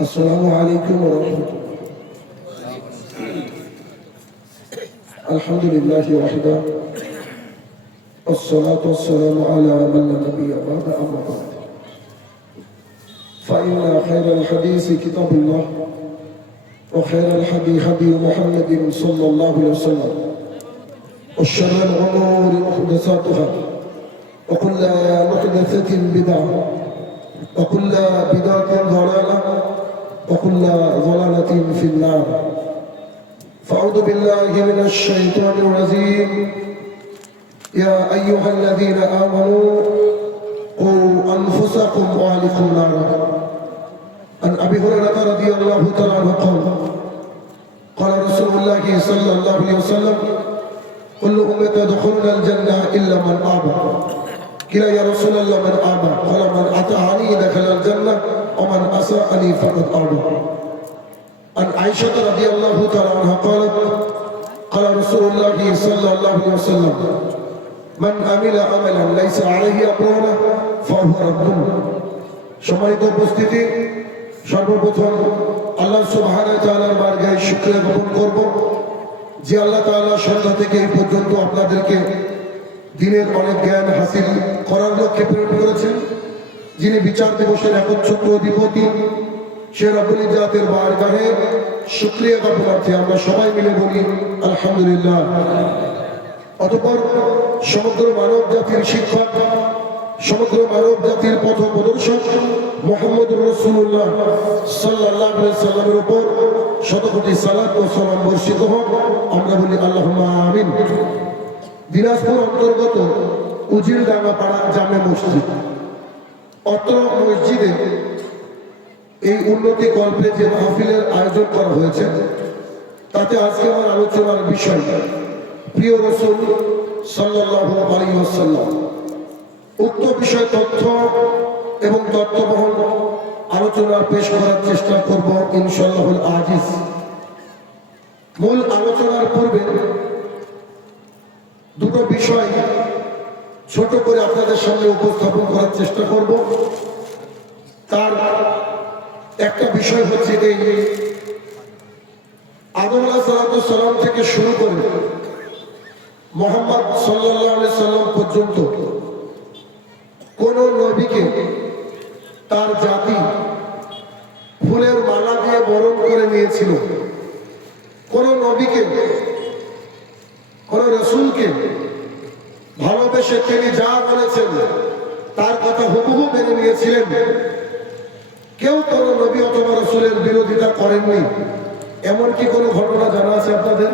السلام عليكم ورحمة الله. الحمد لله وحده والصلاة والسلام على من لا نبي بعد أما بعد فإن خير الحديث كتاب الله وخير الهدي هدي محمد صلى الله عليه وسلم وشر الأمور محدثاتها وكل محدثة بدعة وكل بدعة ضلالة وكل ضلالة في النار. فأعوذ بالله من الشيطان الرجيم. يا أيها الذين آمنوا قوا أنفسكم وأهلكم نارا. عن أبي هريرة رضي الله تعالى عنه قال رسول الله صلى الله عليه وسلم كل أمة يدخلون الجنة إلا من أبى. قيل يا رسول الله من أبى؟ قال من أطاعني دخل الجنة ومن أساءني فقد أبى. عن عائشة رضي الله تعالى عنها قالت قال رسول الله صلى الله عليه وسلم من عمل عملا ليس عليه أمرنا فهو رد. সম্মানিত উপস্থিতি, সর্বপ্রথম আল্লাহ সুবহানাহু ওয়া তাআলার বারগাহে শুকরিয়া জ্ঞাপন করব যে আল্লাহ তাআলা সন্ধ্যা থেকে এই পর্যন্ত আপনাদেরকে দিনের অনেক জ্ঞান হাসিল করার লক্ষ্যে প্রেরণ করেছেন, যিনি বিচার দিবসের একচ্ছত্র অধিপতি সে রব্বুল ইজ্জাতের বারগাহে শুকরিয়া জ্ঞাপনার্থে আমরা সবাই মিলে বলি আলহামদুলিল্লাহ। অতঃপর সমগ্র মানব জাতির শিক্ষক, সমগ্র মানব জাতির পথ প্রদর্শক মুহাম্মদুর রাসূলুল্লাহ সাল্লাল্লাহু আলাইহি সাল্লামের উপর শতকোটি সালাত ও সালাম বর্ষিত হোক, আমরা বলি আল্লাহুম্মা আমিন। দিনাজপুর অন্তর্গত উজিরডাঙ্গা পাড়া জামে মসজিদ, অত্র মসজিদে এই উন্নতি কল্পে যে মাহফিলের আয়োজন করা হয়েছে তাতে আজকে আমার আলোচনার বিষয় প্রিয় রাসূল সাল্লাল্লাহু আলাইহি ওয়াসাল্লাম। উক্ত বিষয় তথ্য এবং তত্ত্ববহল আলোচনা পেশ করার চেষ্টা করব ইনশাআল্লাহুল আজিজ। মূল আলোচনার পূর্বে দুটো বিষয় ছোট করে আপনাদের সামনে উপস্থাপন করার চেষ্টা করব। তার একটা বিষয় হচ্ছে এই আদম আলাইহিস সালাম থেকে শুরু করে মুহাম্মদ সাল্লাল্লাহু আলাইহি সাল্লাম পর্যন্ত কোন নবীকে তার জাতি ফুলের মালা দিয়ে বরণ করে নিয়েছিল? কোন নবীকে, কোন রাসূলকে ভালোবেসে তিনি যা বলেছেন তার কথা হুবহু মেনে নিয়েছিলেন? কেউ কোন নবী অথবা রাসূলের বিরোধিতা করেননি, এমন কি কোনো ঘটনা জানা আছে আপনাদের?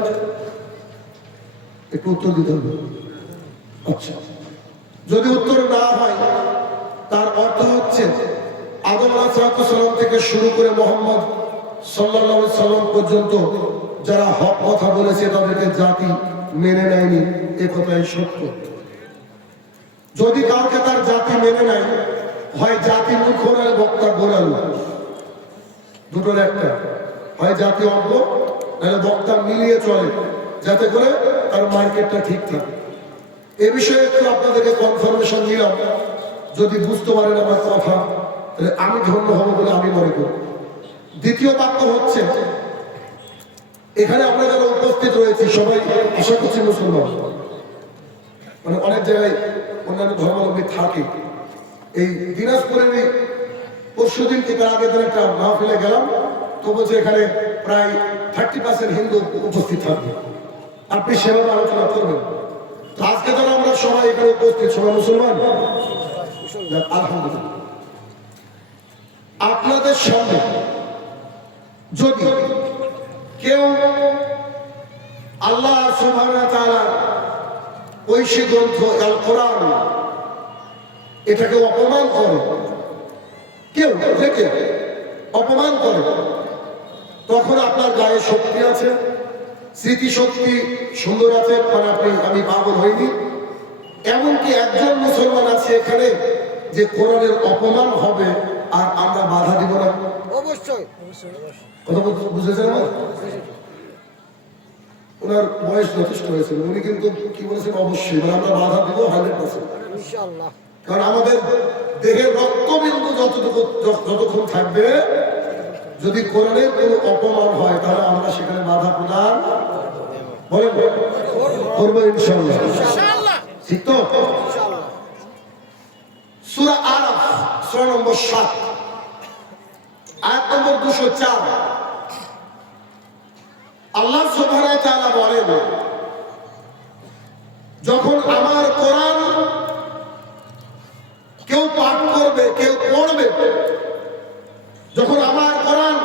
একটু উত্তর দিতে হবে। আচ্ছা, যদি উত্তর না হয় তার অর্থ হচ্ছে আদম আলাইহিস সালাম থেকে শুরু করে মুহাম্মদ সাল্লাল্লাহু আলাইহি সাল্লাম পর্যন্ত যারা হক কথা বলেছে তাদেরকে জাতি মেনে নেয়নি, এ কথাই সত্য। যদি কাউকে তার জাতি মেনে নেয়, হয় জাতি মূর্খ নয় বক্তা গোলাল, দুটোর একটা। হয় জাতি অজ্ঞ নাহলে বক্তা মিলিয়ে চলে যাতে করে তার মার্কেটটা ঠিক থাকে। এ বিষয়ে একটু আপনাদেরকে কনফার্মেশন দিলাম। যদি বুঝতে পারেন আমার কথা তাহলে আমি ধন্য হব বলে আমি মনে করি। দ্বিতীয় বাক্য হচ্ছে, এখানে আমরা যারা উপস্থিত রয়েছি সবাই আশা করছি মুসলমান, মানে অনেক জায়গায় অন্যান্য ধর্মাবলম্বী থাকে। এই দিনাজপুরের এই পরশুদিন কি তার আগের দিন একটা মাহফিলে গেলাম, তো বলছে এখানে প্রায় 30% হিন্দু উপস্থিত থাকবে, আপনি সেভাবে আলোচনা করবেন। আজকে যারা আমরা সবাই এখানে উপস্থিত সবাই মুসলমান, আলহামদুলিল্লাহ। আপনাদের সামনে যদি কেউ আল্লাহ সুবহানাহু ওয়া তাআলার ঐশী গ্রন্থ আল কোরআন এটাকে অপমান করে, কেউ দেখে অপমান করে, তখন আপনার গায়ে শক্তি আছে, স্মৃতিশক্তি সুন্দর আছে, মানে আমি পাগল হইনি। এমনকি একজন মুসলমান আছে এখানে যে কোরআনের অপমান হবে আর আমরা বাধা দিব না? অবশ্যই। কথা বুঝেছেন আমার? ওনার বয়স যথেষ্ট হয়েছে, উনি কিন্তু কি বলেছেন অবশ্যই, মানে আমরা বাধা দিব 100%। কারণ আমাদের দেহের রক্তবিন্দু যতক্ষণ থাকবে যদি কোরআনের কোনো অপমান হয় তাহলে আমরা সেখানে বাধা প্রদান করবো ইনশাআল্লাহ। ঠিক তো? সূরা আরাফ সূরা নম্বর 7 আয়াত নম্বর 204 আল্লাহ সুবহানাহু ওয়া তাআলা বলেন, যখন আমার কোরআন কেউ পাঠ করবে, কেউ পড়বে, যখন আমার কোরআন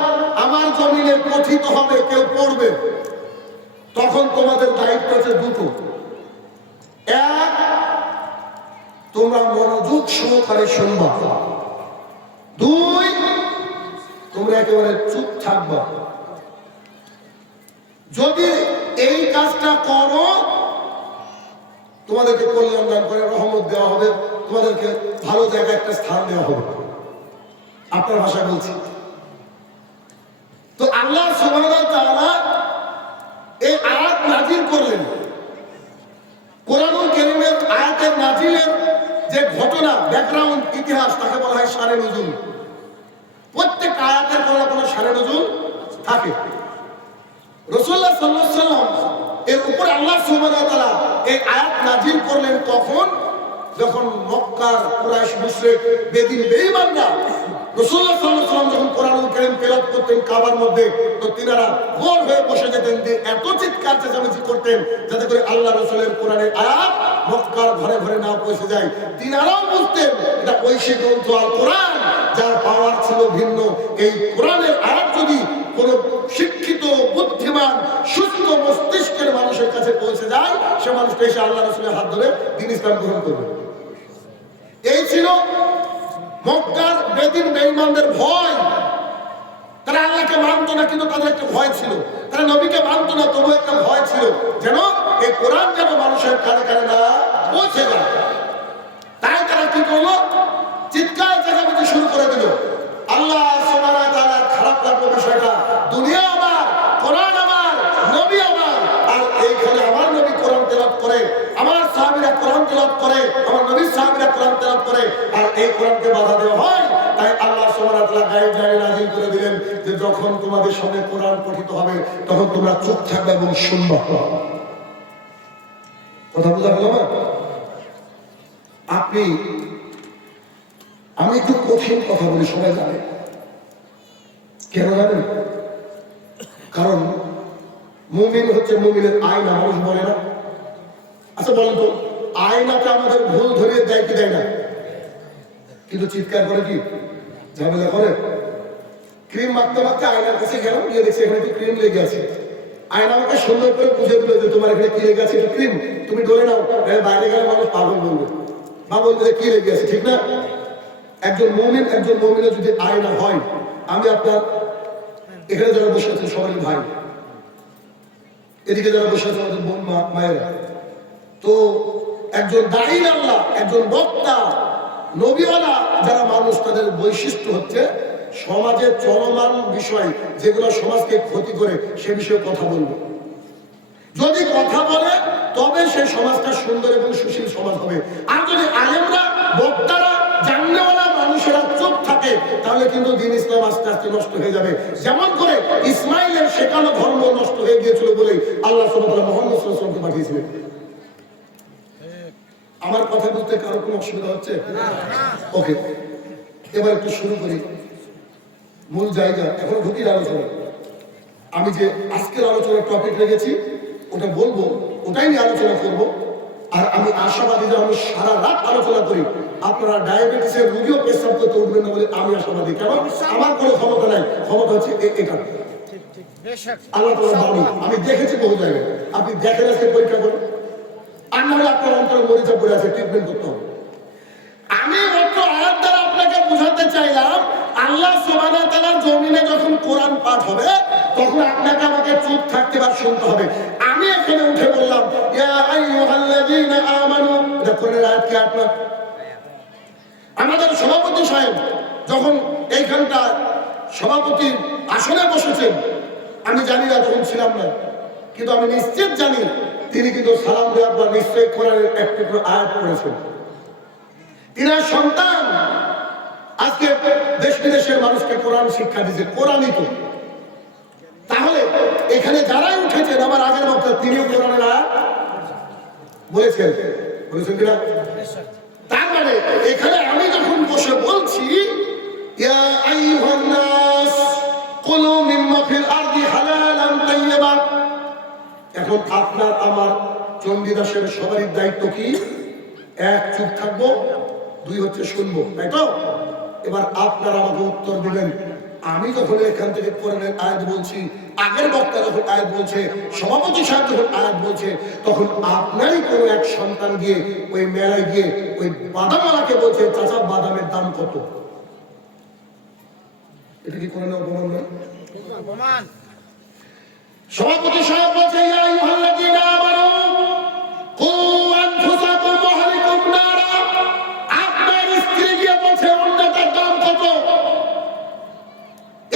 আমার জমিনে পঠিত হবে, কেউ পড়বে, তখন তোমাদের দায়িত্ব আছে দুটো। এক, তোমরা মনোযোগ সহকারে শুনবা। দুই, তোমরা একেবারে চুপ থাকবা। যদি এই কাজটা করো, তোমাদেরকে কল্যাণ দান করে রহমত দেওয়া হবে, তোমাদেরকে ভালো জায়গায় একটা স্থান দেওয়া হবে। আপনার ভাষায় বলছি। তো আল্লাহ সুবহানাহু ওয়া তাআলা এই আয়াত নাযিল করলেন। কোরআনুল কারীমের আয়াতের নাযিলের যে ঘটনা, ব্যাকগ্রাউন্ড, ইতিহাস, তাকে বলা হয় শানে নুজুল। প্রত্যেক আয়াতের কোনো না কোনো শানে নুজুল থাকে। রাসূলুল্লাহ সাল্লাল্লাহু আলাইহি ওয়াসাল্লাম এর উপর আল্লাহ সুবহানাহু ওয়া তাআলা এই আয়াত নাযিল করলেন তখন, যখন মক্কার কুরাইশ মুশরিক বেদিন বেঈমানরা রাসূলুল্লাহ সাল্লাল্লাহু আলাইহি ওয়াসাল্লাম যখন কোরআনুল কারীম তেলাওয়াত করতেন কাবার মধ্যে, তো তিনারা গোল হয়ে বসে যেতেন, যে এত চিৎকার চেঁচামেচি করতেন যাতে করে আল্লাহ রাসূলের কোরআনের আয়াত মক্কার ঘরে ঘরে না পৌঁছে যায়। তিনারাও বুঝতেন এটা ঐশী গ্রন্থ আল কোরআন, যার পাওয়ার ছিল ভিন্ন। এই কোরআনের আয়াত যদি কোন শিক্ষিত, বুদ্ধিমান, সুস্থ মস্তিষ্কের মানুষের কাছে পৌঁছে যায়, সে মানুষটা এসে আল্লাহ রাসূলের হাত ধরে দ্বীন ইসলাম গ্রহণ করবে। এই ছিল মক্কার বেদিন বেঈমানদের ভয়। তারা আল্লাহকে মানত না, কিন্তু তাদের একটা ভয় ছিল। তারা নবীকে মানত না, তবু একটা ভয় ছিল, যেন এই কোরআন যেন মানুষের কানে কানে না পৌঁছে যায়। তাই তারা কি করলো? চিৎকার চেঁচামেচি শুরু করে দিল। আল্লাহ সুবহানাহু ওয়া তাআলা খারাপ লাগলো বিষয়টা। দুনিয়া আমার, কোরআন আমার, নবী আমার, আর এইখানে আমার নবী কোরআন তেলাওয়াত করে, আমার সাহাবীরা কোরআন তেলাওয়াত করে, আমার নবীর সাহাবীরা কোরআন তেলাওয়াত করে, আর এই কোরআনকে বাধা দেওয়া হয়। তাই আল্লাহ সুবহানাহু ওয়া তাআলা গাইডলাইন নাযিল করে দিলেন যে যখন তোমাদের সামনে কোরআন পঠিত হবে, তখন তোমরা চুপ থাকবে এবং শুনবা। কথা বোঝা গেল না? আমি একটু কঠিন কথা বলি, সবাই জানে। কেন জানেন? কারণ মুমিন হচ্ছে মুমিনের আয়না, মানুষ বলে না? আচ্ছা বলেন তো, আয়নাটা আমাদের ভুল ধরিয়ে দেয় কি দেয় না? কিন্তু চিৎকার করে কি ঝামেলা করে? ক্রিম মাখতে মাখতে আয়নার কাছে গেলাম, গিয়ে দেখছি এখানে একটু ক্রিম লেগে আছে। আয়না আমাকে সুন্দর করে বুঝে দিল যে তোমার এখানে কি লেগে আছে, একটু ক্রিম, তুমি ডলে নাও। বাইরে গেলে মানুষ পাগল বলবে, বা বলবে যে কি লেগে আছে, ঠিক না? একজন মুমিন, একজন মুমিনের যদি আয়না হয়, আমি আপনার এখানে যারা বসে আছেন সবাই ভাই, এদিকে যারা বসে আছেন আমাদের বোন মায়েরা, তো একজন দাঈ আল্লাহ, একজন বক্তা, নবীওয়ালা যারা মানুষ, তাদের বৈশিষ্ট্য হচ্ছে সমাজের চলমান বিষয় যেগুলো সমাজকে ক্ষতি করে সে বিষয়ে কথা বলবে। যদি কথা বলে তবে সেই সমাজটা সুন্দর এবং সুশীল সমাজ হবে। আর যদি আলেমরা, বক্তারা, জাননেওয়ালা মানুষেরা চুপ থাকে, তাহলে কিন্তু দ্বীন ইসলাম আস্তে আস্তে নষ্ট হয়ে যাবে। যেমন করে ইসমাইলের শেখানো ধর্ম নষ্ট হয়ে গিয়েছিল বলেই আল্লাহ সুবহানাহু ওয়া তাআলা মুহাম্মদ সাল্লাল্লাহু আলাইহি ওয়াসাল্লামকে পাঠিয়েছিলেন। আমার কথা বলতে কারো কোনো অসুবিধা হচ্ছে? ওকে, এবার একটু শুরু করি মূল জায়গা। এখন ঢুকির আলোচনা। আমি যে আজকের আলোচনার টপিক রেখেছি ওটা বলবো, ওটাই নিয়ে আলোচনা করব। আর আমি আশাবাদী যে আমি সারা রাত আলোচনা করি, আপনারা ডায়াবেটিসের রোগীও পেশাব করতে উঠবেন না বলে আমি আশাবাদী। কেন? আমার কোনো ক্ষমতা নাই, ক্ষমতা হচ্ছে এটা আল্লাহ তাআলা বাণী। আমি দেখেছি বহু জায়গায়, আপনি দেখেন, আজকে পরীক্ষা করেন। আর না হলে আপনার অন্তরে মরিচা পড়ে আছে, ট্রিটমেন্ট করতে হবে। আমি মাত্র আয়াত দ্বারা আপনাকে বুঝাতে চাইলাম, আল্লাহ সুবহানাহু ওয়া তাআলার জমিনে যখন কোরআন পাঠ হবে, তখন আপনাকে আমাকে চুপ থাকতে বা শুনতে হবে। আমি এখানে উঠে বললাম ইয়া আইয়ুহাল্লাযীনা আমানু, এটা কোরআনের আয়াত কি আপনার? আমাদের সভাপতি সাহেব যখন এইখানটা সভাপতির আসনে বসেছেন, আমি জানি না, তখন ছিলাম না, কিন্তু আমি নিশ্চিত জানি তিনি কিন্তু সালাম দেওয়ার পর নিশ্চয়ই কোরআনের একটু আয়াত পড়েছেন। তিনার সন্তান আজকে দেশ বিদেশের মানুষকে কোরআন শিক্ষা দিচ্ছে, কোরআনই তো। তাহলে এখানে যারাই উঠেছেন, আমার আগের বক্তা তিনিও কোরআনের আয়াত বলেছেন কিনা? তার মানে এখানে আমি যখন বসে বলছি ইয়া আইয়ুহান নাস কুলু মিম্মা ফিল আরদি হালালান তাইয়্যিবা, এখন আপনার আমার চণ্ডীদাসের সবারই দায়িত্ব কি? এক, চুপ থাকবো, দুই হচ্ছে শুনবো, তাই তো? এবার আপনারা আমাকে উত্তর দিবেন। আমি যখন এখান থেকে কোরআনের আয়াত বলছি, আগের বক্তা যখন আয়াত বলছে, সভাপতি সাহেব যখন আয়াত বলছে, তখন আপনারই কোনো এক সন্তান গিয়ে ওই মেলায় গিয়ে ওই বাদামওয়ালাকে বলছে, চাচা বাদামের দাম কত? এটা কি কোরআনের অপমান না? অপমান। সভাপতি সাহেব বলছে ইয়া আইয়ুহাল্লাযীনা আমানু কু আনফুসাকুম ওয়া আহলিকুম নারা, আপনার স্ত্রী গিয়ে বলছে অন্যটার দাম কত?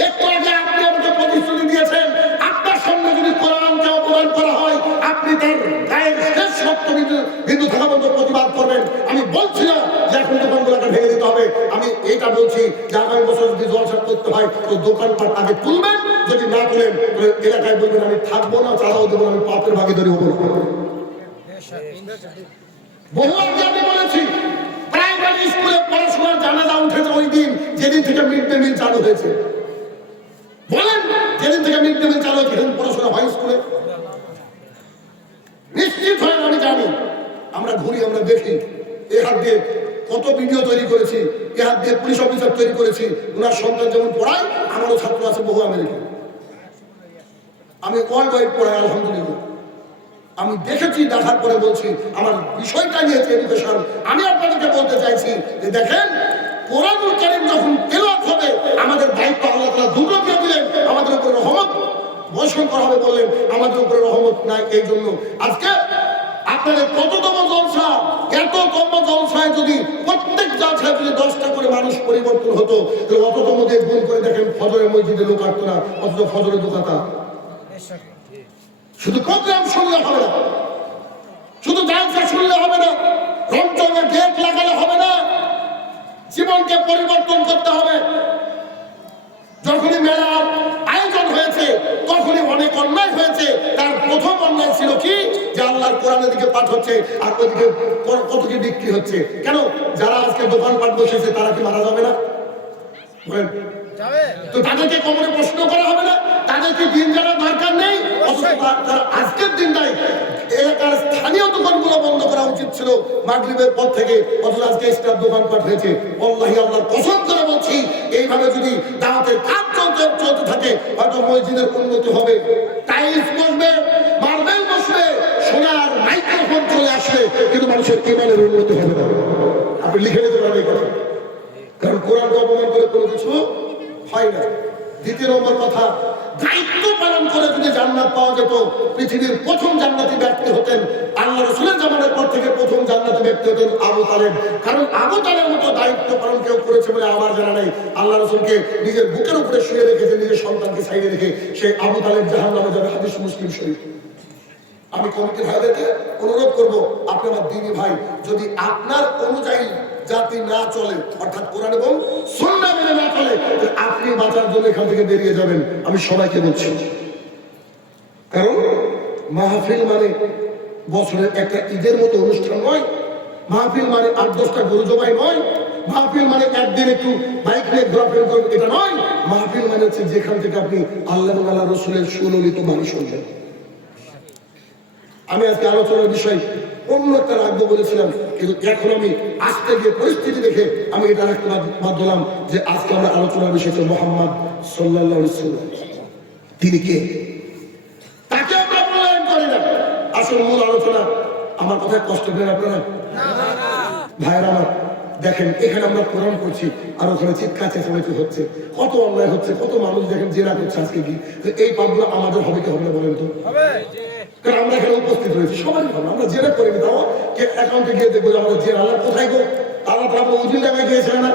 একটু আগে আপনি আমাকে প্রতিশ্রুতি দিয়েছেন আপনার সামনে যদি কোরআনকে অপমান করা হয় আপনি তার গায়ের শেষ রক্ত বিন্দু থাকা পর্যন্ত প্রতিবাদ করবেন। আমি বলছি না যে এখন দোকানগুলোকে ভেঙে দিতে হবে, আমি এটা বলছি যে আগামী বছর যদি জলসা করতে হয় তো দোকানপাট আগে তুলবেন, যদি না তুলেন এলাকায় বলবেন আমি থাকবো না, চালাও দেবো, আমি পাপের ভাগীদারি হবো না। বহু আগে আমি বলেছি প্রাইমারি স্কুলে পড়াশোনার জানাজা উঠেছে ওই দিন যেদিন থেকে মিড ডে মিল চালু হয়েছে। বলেন যেদিন থেকে মিড ডে মিল চালু হয়েছে সেদিন পড়াশোনা হয় স্কুলে? নিশ্চিত হয় আমি জানি। আমরা ঘুরি, আমরা দেখি, এ হাত দিয়ে কত ভিডিও তৈরি করেছি, এ হাত দিয়ে পুলিশ অফিসার তৈরি করেছি, ওনার সন্তান যেমন পড়ায় আমারও ছাত্র আছে বহু আমেরিকা, আমি ওয়ার্ল্ড ওয়াইড পড়াই আলহামদুলিল্লাহ। আমি দেখেছি, দেখার পরে বলছি আমার বিষয়টা নিয়েছে এডুকেশন। আমি আপনাদেরকে বলতে চাইছি যে দেখেন কোরআনুল কারীম যখন তেলাওয়াত হবে আমাদের দায়িত্ব আল্লাহ তাআলা দুটো দিয়ে দিলেন, আমাদের উপরে রহমত বর্ষণ করা হবে বললেন, আমাদের উপরে রহমত নাই। এই জন্য আজকে আপনাদের কততম জলসা, এততম জলসায় যদি প্রত্যেক জলসায় যদি 10টা করে মানুষ পরিবর্তন হতো তাহলে অততম দিয়ে গুণ করে দেখেন ফজরের মসজিদে লোক আসতো না, অথচ ফজরে দোকাতা। শুধু প্রোগ্রাম শুনলে হবে না, শুধু জলসা শুনলে হবে না, রমজানের গেট লাগালে হবে না, জীবনকে পরিবর্তন করতে হবে। যখনই মেলার আয়োজন হয়েছে তখনই অনেক অন্যায় হয়েছে। তার প্রথম অন্যায় ছিল কি যে আল্লাহর কোরআনের দিকে পাঠ হচ্ছে আর ওইদিকে কত কি বিক্রি হচ্ছে। কেন? যারা আজকে দোকানপাট বসেছে তারা কি মারা যাবে না? তো তাদেরকে কবরে প্রশ্ন করা হবে না? তাদেরকে দিন জানার দরকার নেই? আজকের দিনটাই এলাকার স্থানীয় দোকানগুলো বন্ধ করা উচিত ছিল মাগরিবের পর থেকে, অথচ আজকে স্টার দোকানপাট হয়েছে। আল্লাহি আল্লাহর কসম করে বলছি এইভাবে যদি দাওয়াতের কাজ চলতে থাকে হয়তো মসজিদের উন্নতি হবে, টাইলস বসবে, মার্বেল বসবে, সোনার মাইক্রোফোন চলে আসবে, কিন্তু মানুষের ইমানের উন্নতি হবে না। আপনি লিখে নিতে পারেন এই কথা, কারণ কোরআনকে অপমান করে কোনো কিছু হয় না। দ্বিতীয় নম্বর কথা, দায়িত্ব পালন করে যদি জান্নাত পাওয়া যেত, পৃথিবীর প্রথম জান্নাতি ব্যক্তি হতেন আল্লাহ রাসূলের জামানার পর থেকে প্রথম জান্নাতি ব্যক্তি হতেন আবু তালেব। কারণ আবু তালেবের মতো দায়িত্ব পালন কেউ করেছে বলে আমার জানা নেই। আল্লাহ রাসূলকে নিজের বুকের উপরে শুয়ে রেখেছে, নিজের সন্তানকে সাইডে রেখে, সে আবু তালেব জাহান্নামে যাবে, হাদিস মুসলিম শরীফ। আমি কমিটির ভাইদেরকে অনুরোধ করব, আপনি আমার দিনী ভাই, যদি আপনার অনুযায়ী জাতি না চলে, অর্থাৎ কোরআন এবং সুন্নাহ মেনে না চলে, আপনি বাঁচার জন্য এখান থেকে বেরিয়ে যাবেন। আমি সবাইকে বলছি, কারণ মাহফিল মানে বছরের একটা ঈদের মতো অনুষ্ঠান নয়, মাহফিল মানে 8-10টা গরু জবাই নয়, মাহফিল মানে একদিন একটু বাইক নিয়ে ঘোরাফেরা করবেন এটা নয়। মাহফিল মানে হচ্ছে যেখান থেকে আপনি আল্লাহ এবং আল্লাহ রসুলের সুললিত বাণী শুনবেন। আমি আজকে আলোচনার বিষয় অন্য একটা রাখবো বলেছিলাম, কিন্তু এখন আমি আসতে গিয়ে পরিস্থিতি দেখে আমি এটা রাখতে বাধ্য হলাম যে আজকে আমরা আলোচনার বিষয় হচ্ছে মুহাম্মদ সাল্লাল্লাহু আলাইহি ওয়াসাল্লাম। তিনি কে? তাকে আমরা মূল্যায়ন করি না। আসলে মূল আলোচনা, আমার কথায় কষ্ট পেলেন আপনারা? ভাইরা আমার, দেখেন এখানে আমরা কোরআন করছি আর ওখানে চিৎকার চেঁচামেচি হচ্ছে, কত অন্যায় হচ্ছে, কত মানুষ দেখেন জেরা করছে আজকে কি। এই পাপগুলো আমাদের হবে কি হবে না বলেন তো? কারণ আমরা এখানে উপস্থিত রয়েছি, সবাই ভালো, আমরা জেরা করিনি, তাও অ্যাকাউন্টে গিয়ে দেখবো আমাদের জেরা আল্লাহ কোথায় গো, আল্লাহ তো আমরা উজির জায়গায় গিয়েছিলেন না,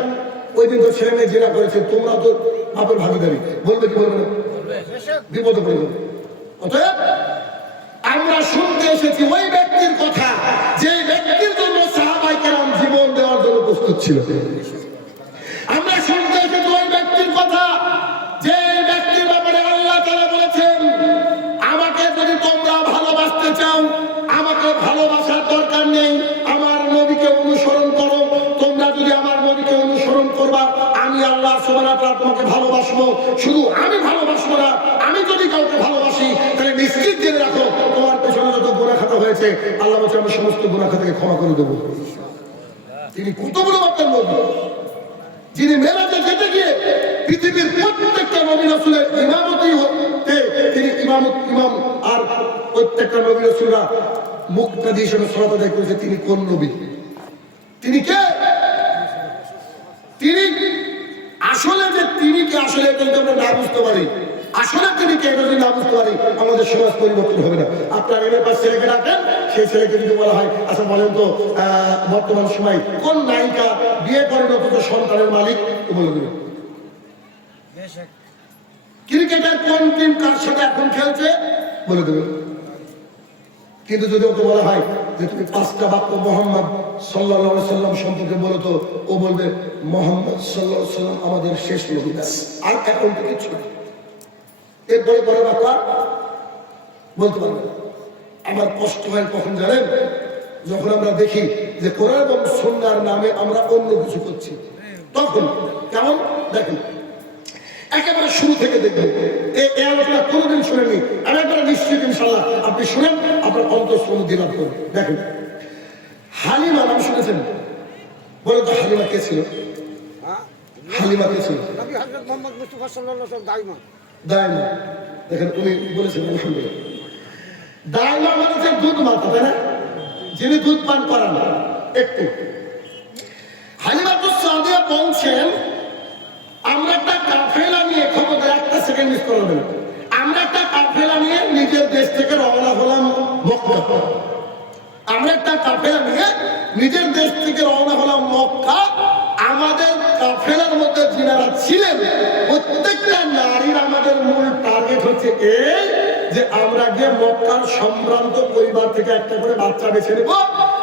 ওই দিন তো ছেলে মেয়ে জেরা করেছে, তোমরা তো বাপের ভাগিদারি, বলবে কি বলবে না? বিপদে পড়ে যাবে। অতএব আমরা শুনতে এসেছি ওই ব্যক্তির কথা যে ব্যক্তির জন্য সাহাবায়ে কেরাম জীবন দেওয়ার জন্য প্রস্তুত ছিল। আমরা ভালোবাসবো, শুধু আমি ভালোবাসবো না, আমি যদি কাউকে ভালোবাসি তাহলে নিশ্চিত জেনে রাখো তোমার পেছনে যত গুনাহ খাতা হয়েছে আল্লাহ বলছে আমি সমস্ত গুনাহ খাতাকে ক্ষমা করে দেবো। তিনি কত বড় মাপের নবী, যিনি মেরাজে যেতে গিয়ে পৃথিবীর প্রত্যেকটা নবী রাসূলের ইমামতি হতে তিনি ইমাম আর প্রত্যেকটা নবী রাসূলরা মুক্তাদি হিসেবে সালাত আদায় করেছে। তিনি কোন নবী? তিনি কে? তিনি আসলে যে তিনি কে, আসলে এটা যদি আমরা না বুঝতে পারি, আসলে তিনি কে এটা যদি না বুঝতে পারি আমাদের সমাজ পরিবর্তন হবে না। আপনার এমএ পাস ছেলেকে ডাকেন, সেই ছেলেকে যদি বলা হয় আচ্ছা বলেন তো বর্তমান সময় কোন নায়িকা বিয়ে করেন অথচ সন্তানের মালিক, তো বলে দেবেন। ক্রিকেটের কোন টিম কার সাথে এখন খেলছে বলে দেবেন। কিন্তু যদি ওকে বলা হয় যে তুমি 5টা বাক্য মোহাম্মদ সাল্লাল্লাহু আলাইহি সাল্লাম সম্পর্কে বলো, তো ও বলবে মোহাম্মদ সাল্লাল্লাহু আলাইহি সাল্লাম আমাদের শেষ নবী, আর এখন তো কিছু না। এরপরে পরে বাক্য বলতে পারবে না। আমার কষ্ট হয় কখন জানেন? যখন আমরা দেখি যে কোরআন এবং সুন্নাহর নামে আমরা অন্য কিছু করছি, তখন কেমন দেখেন। একেবারে শুরু থেকে দেখবেন এই আলোচনা কোনোদিন শুনেনি, আমি একবার নিশ্চিত ইনশাআল্লাহ আপনি শুনেন, আপনার অন্তঃসমুদ্ধি লাভ করবেন। দেখেন হালিমা নাম শুনেছেন? বলে তো হালিমা কে ছিল? হালিমা কে ছিল? দাইমা। দেখেন উনি বলেছেন আলহামদুলিল্লাহ, দাইমা মানে হচ্ছে দুধ মাতা, তাই না? যিনি দুধ পান করান। একটু হালিমাতুস সাদিয়া বলছেন আমরা একটা কাফেলা নিয়ে, ক্ষমতা একটা সেকেন্ড মিস করবেন, আমরা একটা কাফেলা নিয়ে নিজের দেশ থেকে রওনা হলাম মক্কা। আমরা একটা কাফেলা নিয়ে নিজের দেশ থেকে রওনা হলাম মক্কা। আমাদের কাফেলার মধ্যে যিনারা ছিলেন প্রত্যেকটা নারীর আমাদের মূল টার্গেট হচ্ছে এই যে আমরা গিয়ে মক্কার সম্ভ্রান্ত পরিবার থেকে একটা করে বাচ্চা বেছে নেব,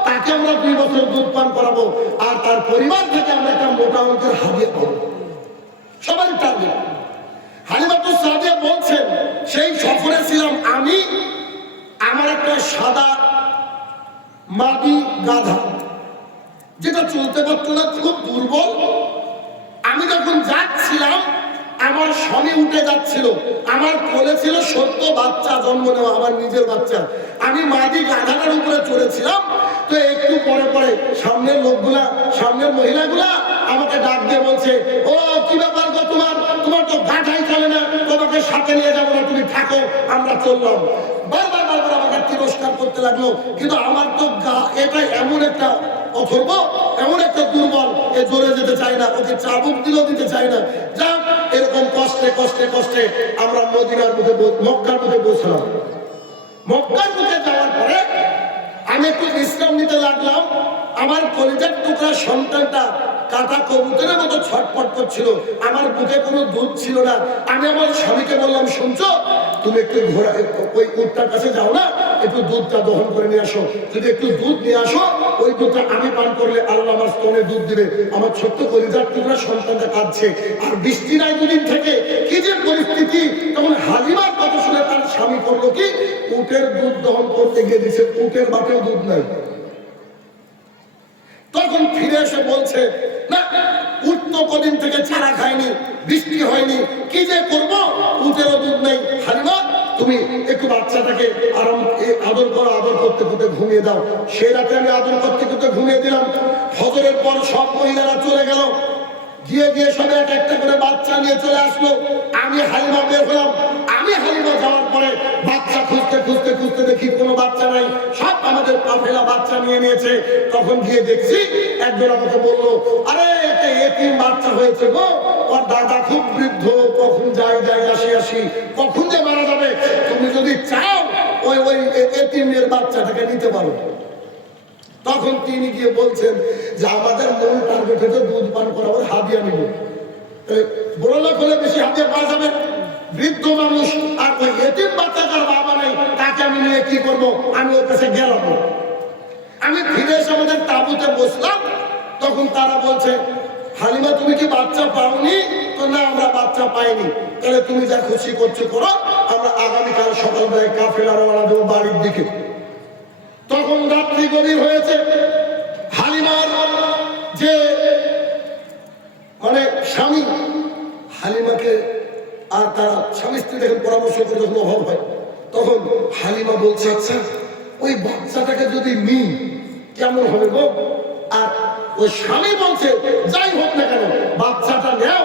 তাকে আমরা 2 বছর দুধ পান করাবো, আর তার পরিবার থেকে আমরা একটা মোটা অঙ্কের হাদিয়া পাবো। সবারই টার্গেট। হালিমাতুস সাদিয়া বলছেন সেই সফরে ছিলাম আমি, আমার একটা সাদা মাদি গাধা যেটা চলতে পারত না, খুব দুর্বল। আমি যখন যাচ্ছিলাম আমার স্বামী উঠে যাচ্ছিল, আমার কোলে ছিল সদ্য বাচ্চা জন্ম নেওয়া আমার নিজের বাচ্চা, আমি মাদি গাধাটার উপরে চড়েছিলাম। তো একটু পরে পরে সামনের লোকগুলা, সামনের মহিলাগুলা আমাকে ডাক দিয়ে বলছে ও কি ব্যাপার গো, তোমার তো গাধাই চলে না, তোমাকে সাথে নিয়ে যাবো না, তুমি থাকো, আমরা চললাম। বারবার বারবার আমাকে তিরস্কার করতে লাগলো, কিন্তু আমার তো এটা এমন একটা অথর্ব, এমন একটা দুর্বল, এ জোরে যেতে চাই না, ওকে চাবুক দিলেও দিতে চাই না। যা এরকম কষ্টে কষ্টে কষ্টে আমরা মদিনার মুখে, মক্কার মুখে পৌঁছলাম। মক্কার মুখে যাওয়ার পরে আমি একটু বিশ্রাম নিতে লাগলাম। আমার কলিজার টুকরা সন্তানটা কাটা কবুতরের মতো ছটফট করছিল, আমার বুকে কোনো দুধ ছিল না। আমি আমার স্বামীকে বললাম শুনছো, তুমি একটু ঘোড়া ওই উটটার কাছে যাও না, একটু দুধটা দহন করে নিয়ে আসো, যদি একটু দুধ নিয়ে আসো, ওই দুধটা আমি পান করলে আল্লাহ আমার স্তনে দুধ দিবে। আমার ছোট্ট কলিজার টুকরা সন্তানটা কাঁদছে, আর বৃষ্টি নাই দুদিন থেকে, কি যে পরিস্থিতি। তখন হালিমার কথা শুনে তার স্বামী করলো কি, উটের দুধ দহন করতে গিয়ে দিচ্ছে, উটের বাটেও দুধ নাই। তখন ফিরে এসে বলছে না, উট তো কদিন থেকে ছাড়া খায়নি, বৃষ্টি হয়নি, কি যে করবো, উটেরও দুধ নেই। হালিমা তুমি একটু বাচ্চাটাকে আদর করো, আদর করতে করতে ঘুমিয়ে দাও। সে রাতে আমি আদর করতে করতে ঘুমিয়ে দিলাম। ফজরের পর সব মহিলারা চলে গেল, গিয়ে গিয়ে সবাই এক একটা করে বাচ্চা নিয়ে চলে আসলো। আমি হালিমা বের হলাম। আমি হালিমা যাওয়ার পরে বাচ্চা খুঁজতে খুঁজতে খুঁজতে দেখি কোনো বাচ্চা নাই, সব আমাদের কাফেলা বাচ্চা নিয়ে নিয়েছে। তখন গিয়ে দেখছি একজন আমাকে বললো, আরে একটা এতিম বাচ্চা হয়েছে গো, ওর দাদা খুব বৃদ্ধ, কখন যাই আসি, কখন যে মারা যাবে, তুমি যদি চাও ওই এতিমের বাচ্চাটাকে নিতে পারো। তখন তিনি গিয়ে বলছেন যে আমাদের মূল টার্গেট হচ্ছে দুধ পান করাবার হাদিয়া নিব। বড় লোক হলে বেশি হাদিয়া পাওয়া যাবে, বৃদ্ধ মানুষ আর ওই এতিম বাচ্চা যার বাবা নেই তাকে আমি নিয়ে কি করবো, আমি ওর কাছে গেলাম। আমি ফিরে এসে আমাদের তাঁবুতে বসলাম। তখন তারা বলছে হালিমা তুমি কি বাচ্চা পাওনি? তো না, আমরা বাচ্চা পাইনি। তাহলে তুমি যা খুশি করছো করো, আমরা আগামীকাল সকালবেলায় কাফেলা রওনা দেবো বাড়ির দিকে। তখন রাত্রি গভীর হয়েছে। হালিমার যে মানে স্বামী হালিমাকে আর তারা স্বামী স্ত্রী দেখেন পরামর্শ করে যখন অভাব হয়, তখন হালিমা বলছে আচ্ছা ওই বাচ্চাটাকে যদি নিই কেমন হবে গো? আর ওই স্বামী বলছে যাই হোক না কেন বাচ্চাটা নেও,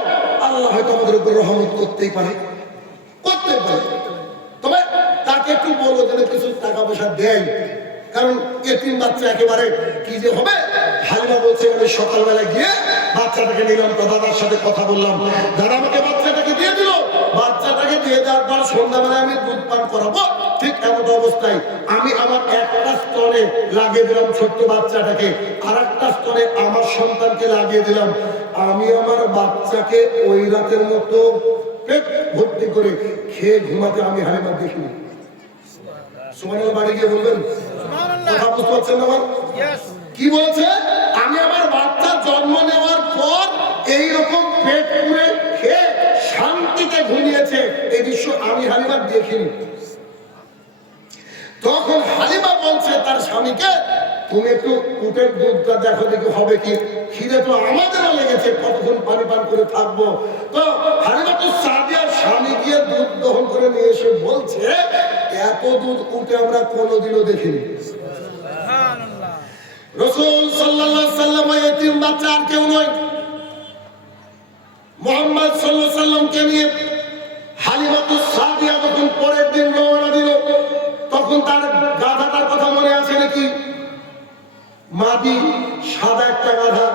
আল্লাহ হয়তো আমাদের উপর রহমত করতেই পারে, করতে পারে। তবে তাকে একটু বলবো যেন কিছু টাকা পয়সা দেয়, কারণ এতিম বাচ্চা একেবারে কি যে হবে। হালিমা বলছে আমি সকালবেলা গিয়ে বাচ্চাটাকে নিলাম, তো দাদার সাথে কথা বললাম, দাদা আমাকে বাচ্চাটাকে দিয়ে দিল। বাচ্চাটাকে দিয়ে দেওয়ার পর সন্ধ্যাবেলায় আমি দুধ পান করাবো, ঠিক এমন অবস্থায় আমি আমার একটা স্তনে লাগিয়ে দিলাম ছোট্ট বাচ্চাটাকে, আর একটা স্তনে আমার সন্তানকে লাগিয়ে দিলাম। আমি আমার বাচ্চাকে ওই রাতের মতো পেট ভর্তি করে খেয়ে ঘুমাতে আমি হালিমা দেখিনি। সুবহানাল্লাহ বাড়ি গিয়ে বলবেন, কথা বুঝতে পারছেন না? কি বলছে? আমি আমার বাচ্চা জন্ম নেওয়ার পর এইরকম পেট পুরে খেয়ে শান্তিতে ঘুমিয়েছে, এই দৃশ্য আমি হালিমা দেখিনি। তখন হালিমা বলছে তার স্বামীকে, তুমি একটু উটের দুধটা দেখো দেখি হবে কি, খিদে তো আমাদেরও লেগেছে, কতক্ষণ পানি পান করে থাকবো। তো হালিমা তো সাদিয়ার স্বামী গিয়ে দুধ দহন করে নিয়ে এসে বলছে এত দুধ উটে আমরা কোনোদিনও দেখিনি। রাসূল সাল্লাল্লাহু আলাইহি সাল্লাম এতিম বাচ্চা আর কেউ নয়, মুহাম্মদ সাল্লাল্লাহু আলাইহি সাল্লামকে নিয়ে হালিমা তো সাদিয়া যখন পরের দিন রওনা দিল, তখন তার গাধাটার কথা মনে আছে নাকি? মাদি সাদা একটা গাধা,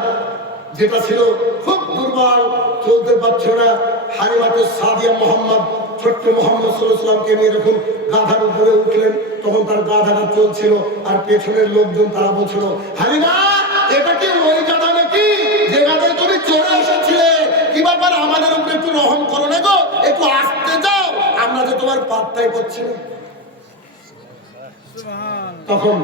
যেটা ছিল খুব দুর্বল, চলতে পারছ না। হালিমা তো সাদিয়া মোহাম্মদ ছোট্ট মোহাম্মদ সাল্লাল্লাহু আলাইহি সাল্লামকে নিয়ে যখন গাধার উপরে উঠলেন, তখন তার গাধাটা চলছিল, আর পেছনের লোকজন তারা বলছিল হালিমা এটা কি ওই গাধা নাকি যে গাধায় তুমি চড়ে এসেছিলে? কি ব্যাপার, আমাদের উপরে একটু রহম করো না গো, একটু আসতে যাও, আমরা যে তোমার পাত্তাই পাচ্ছি না। তখন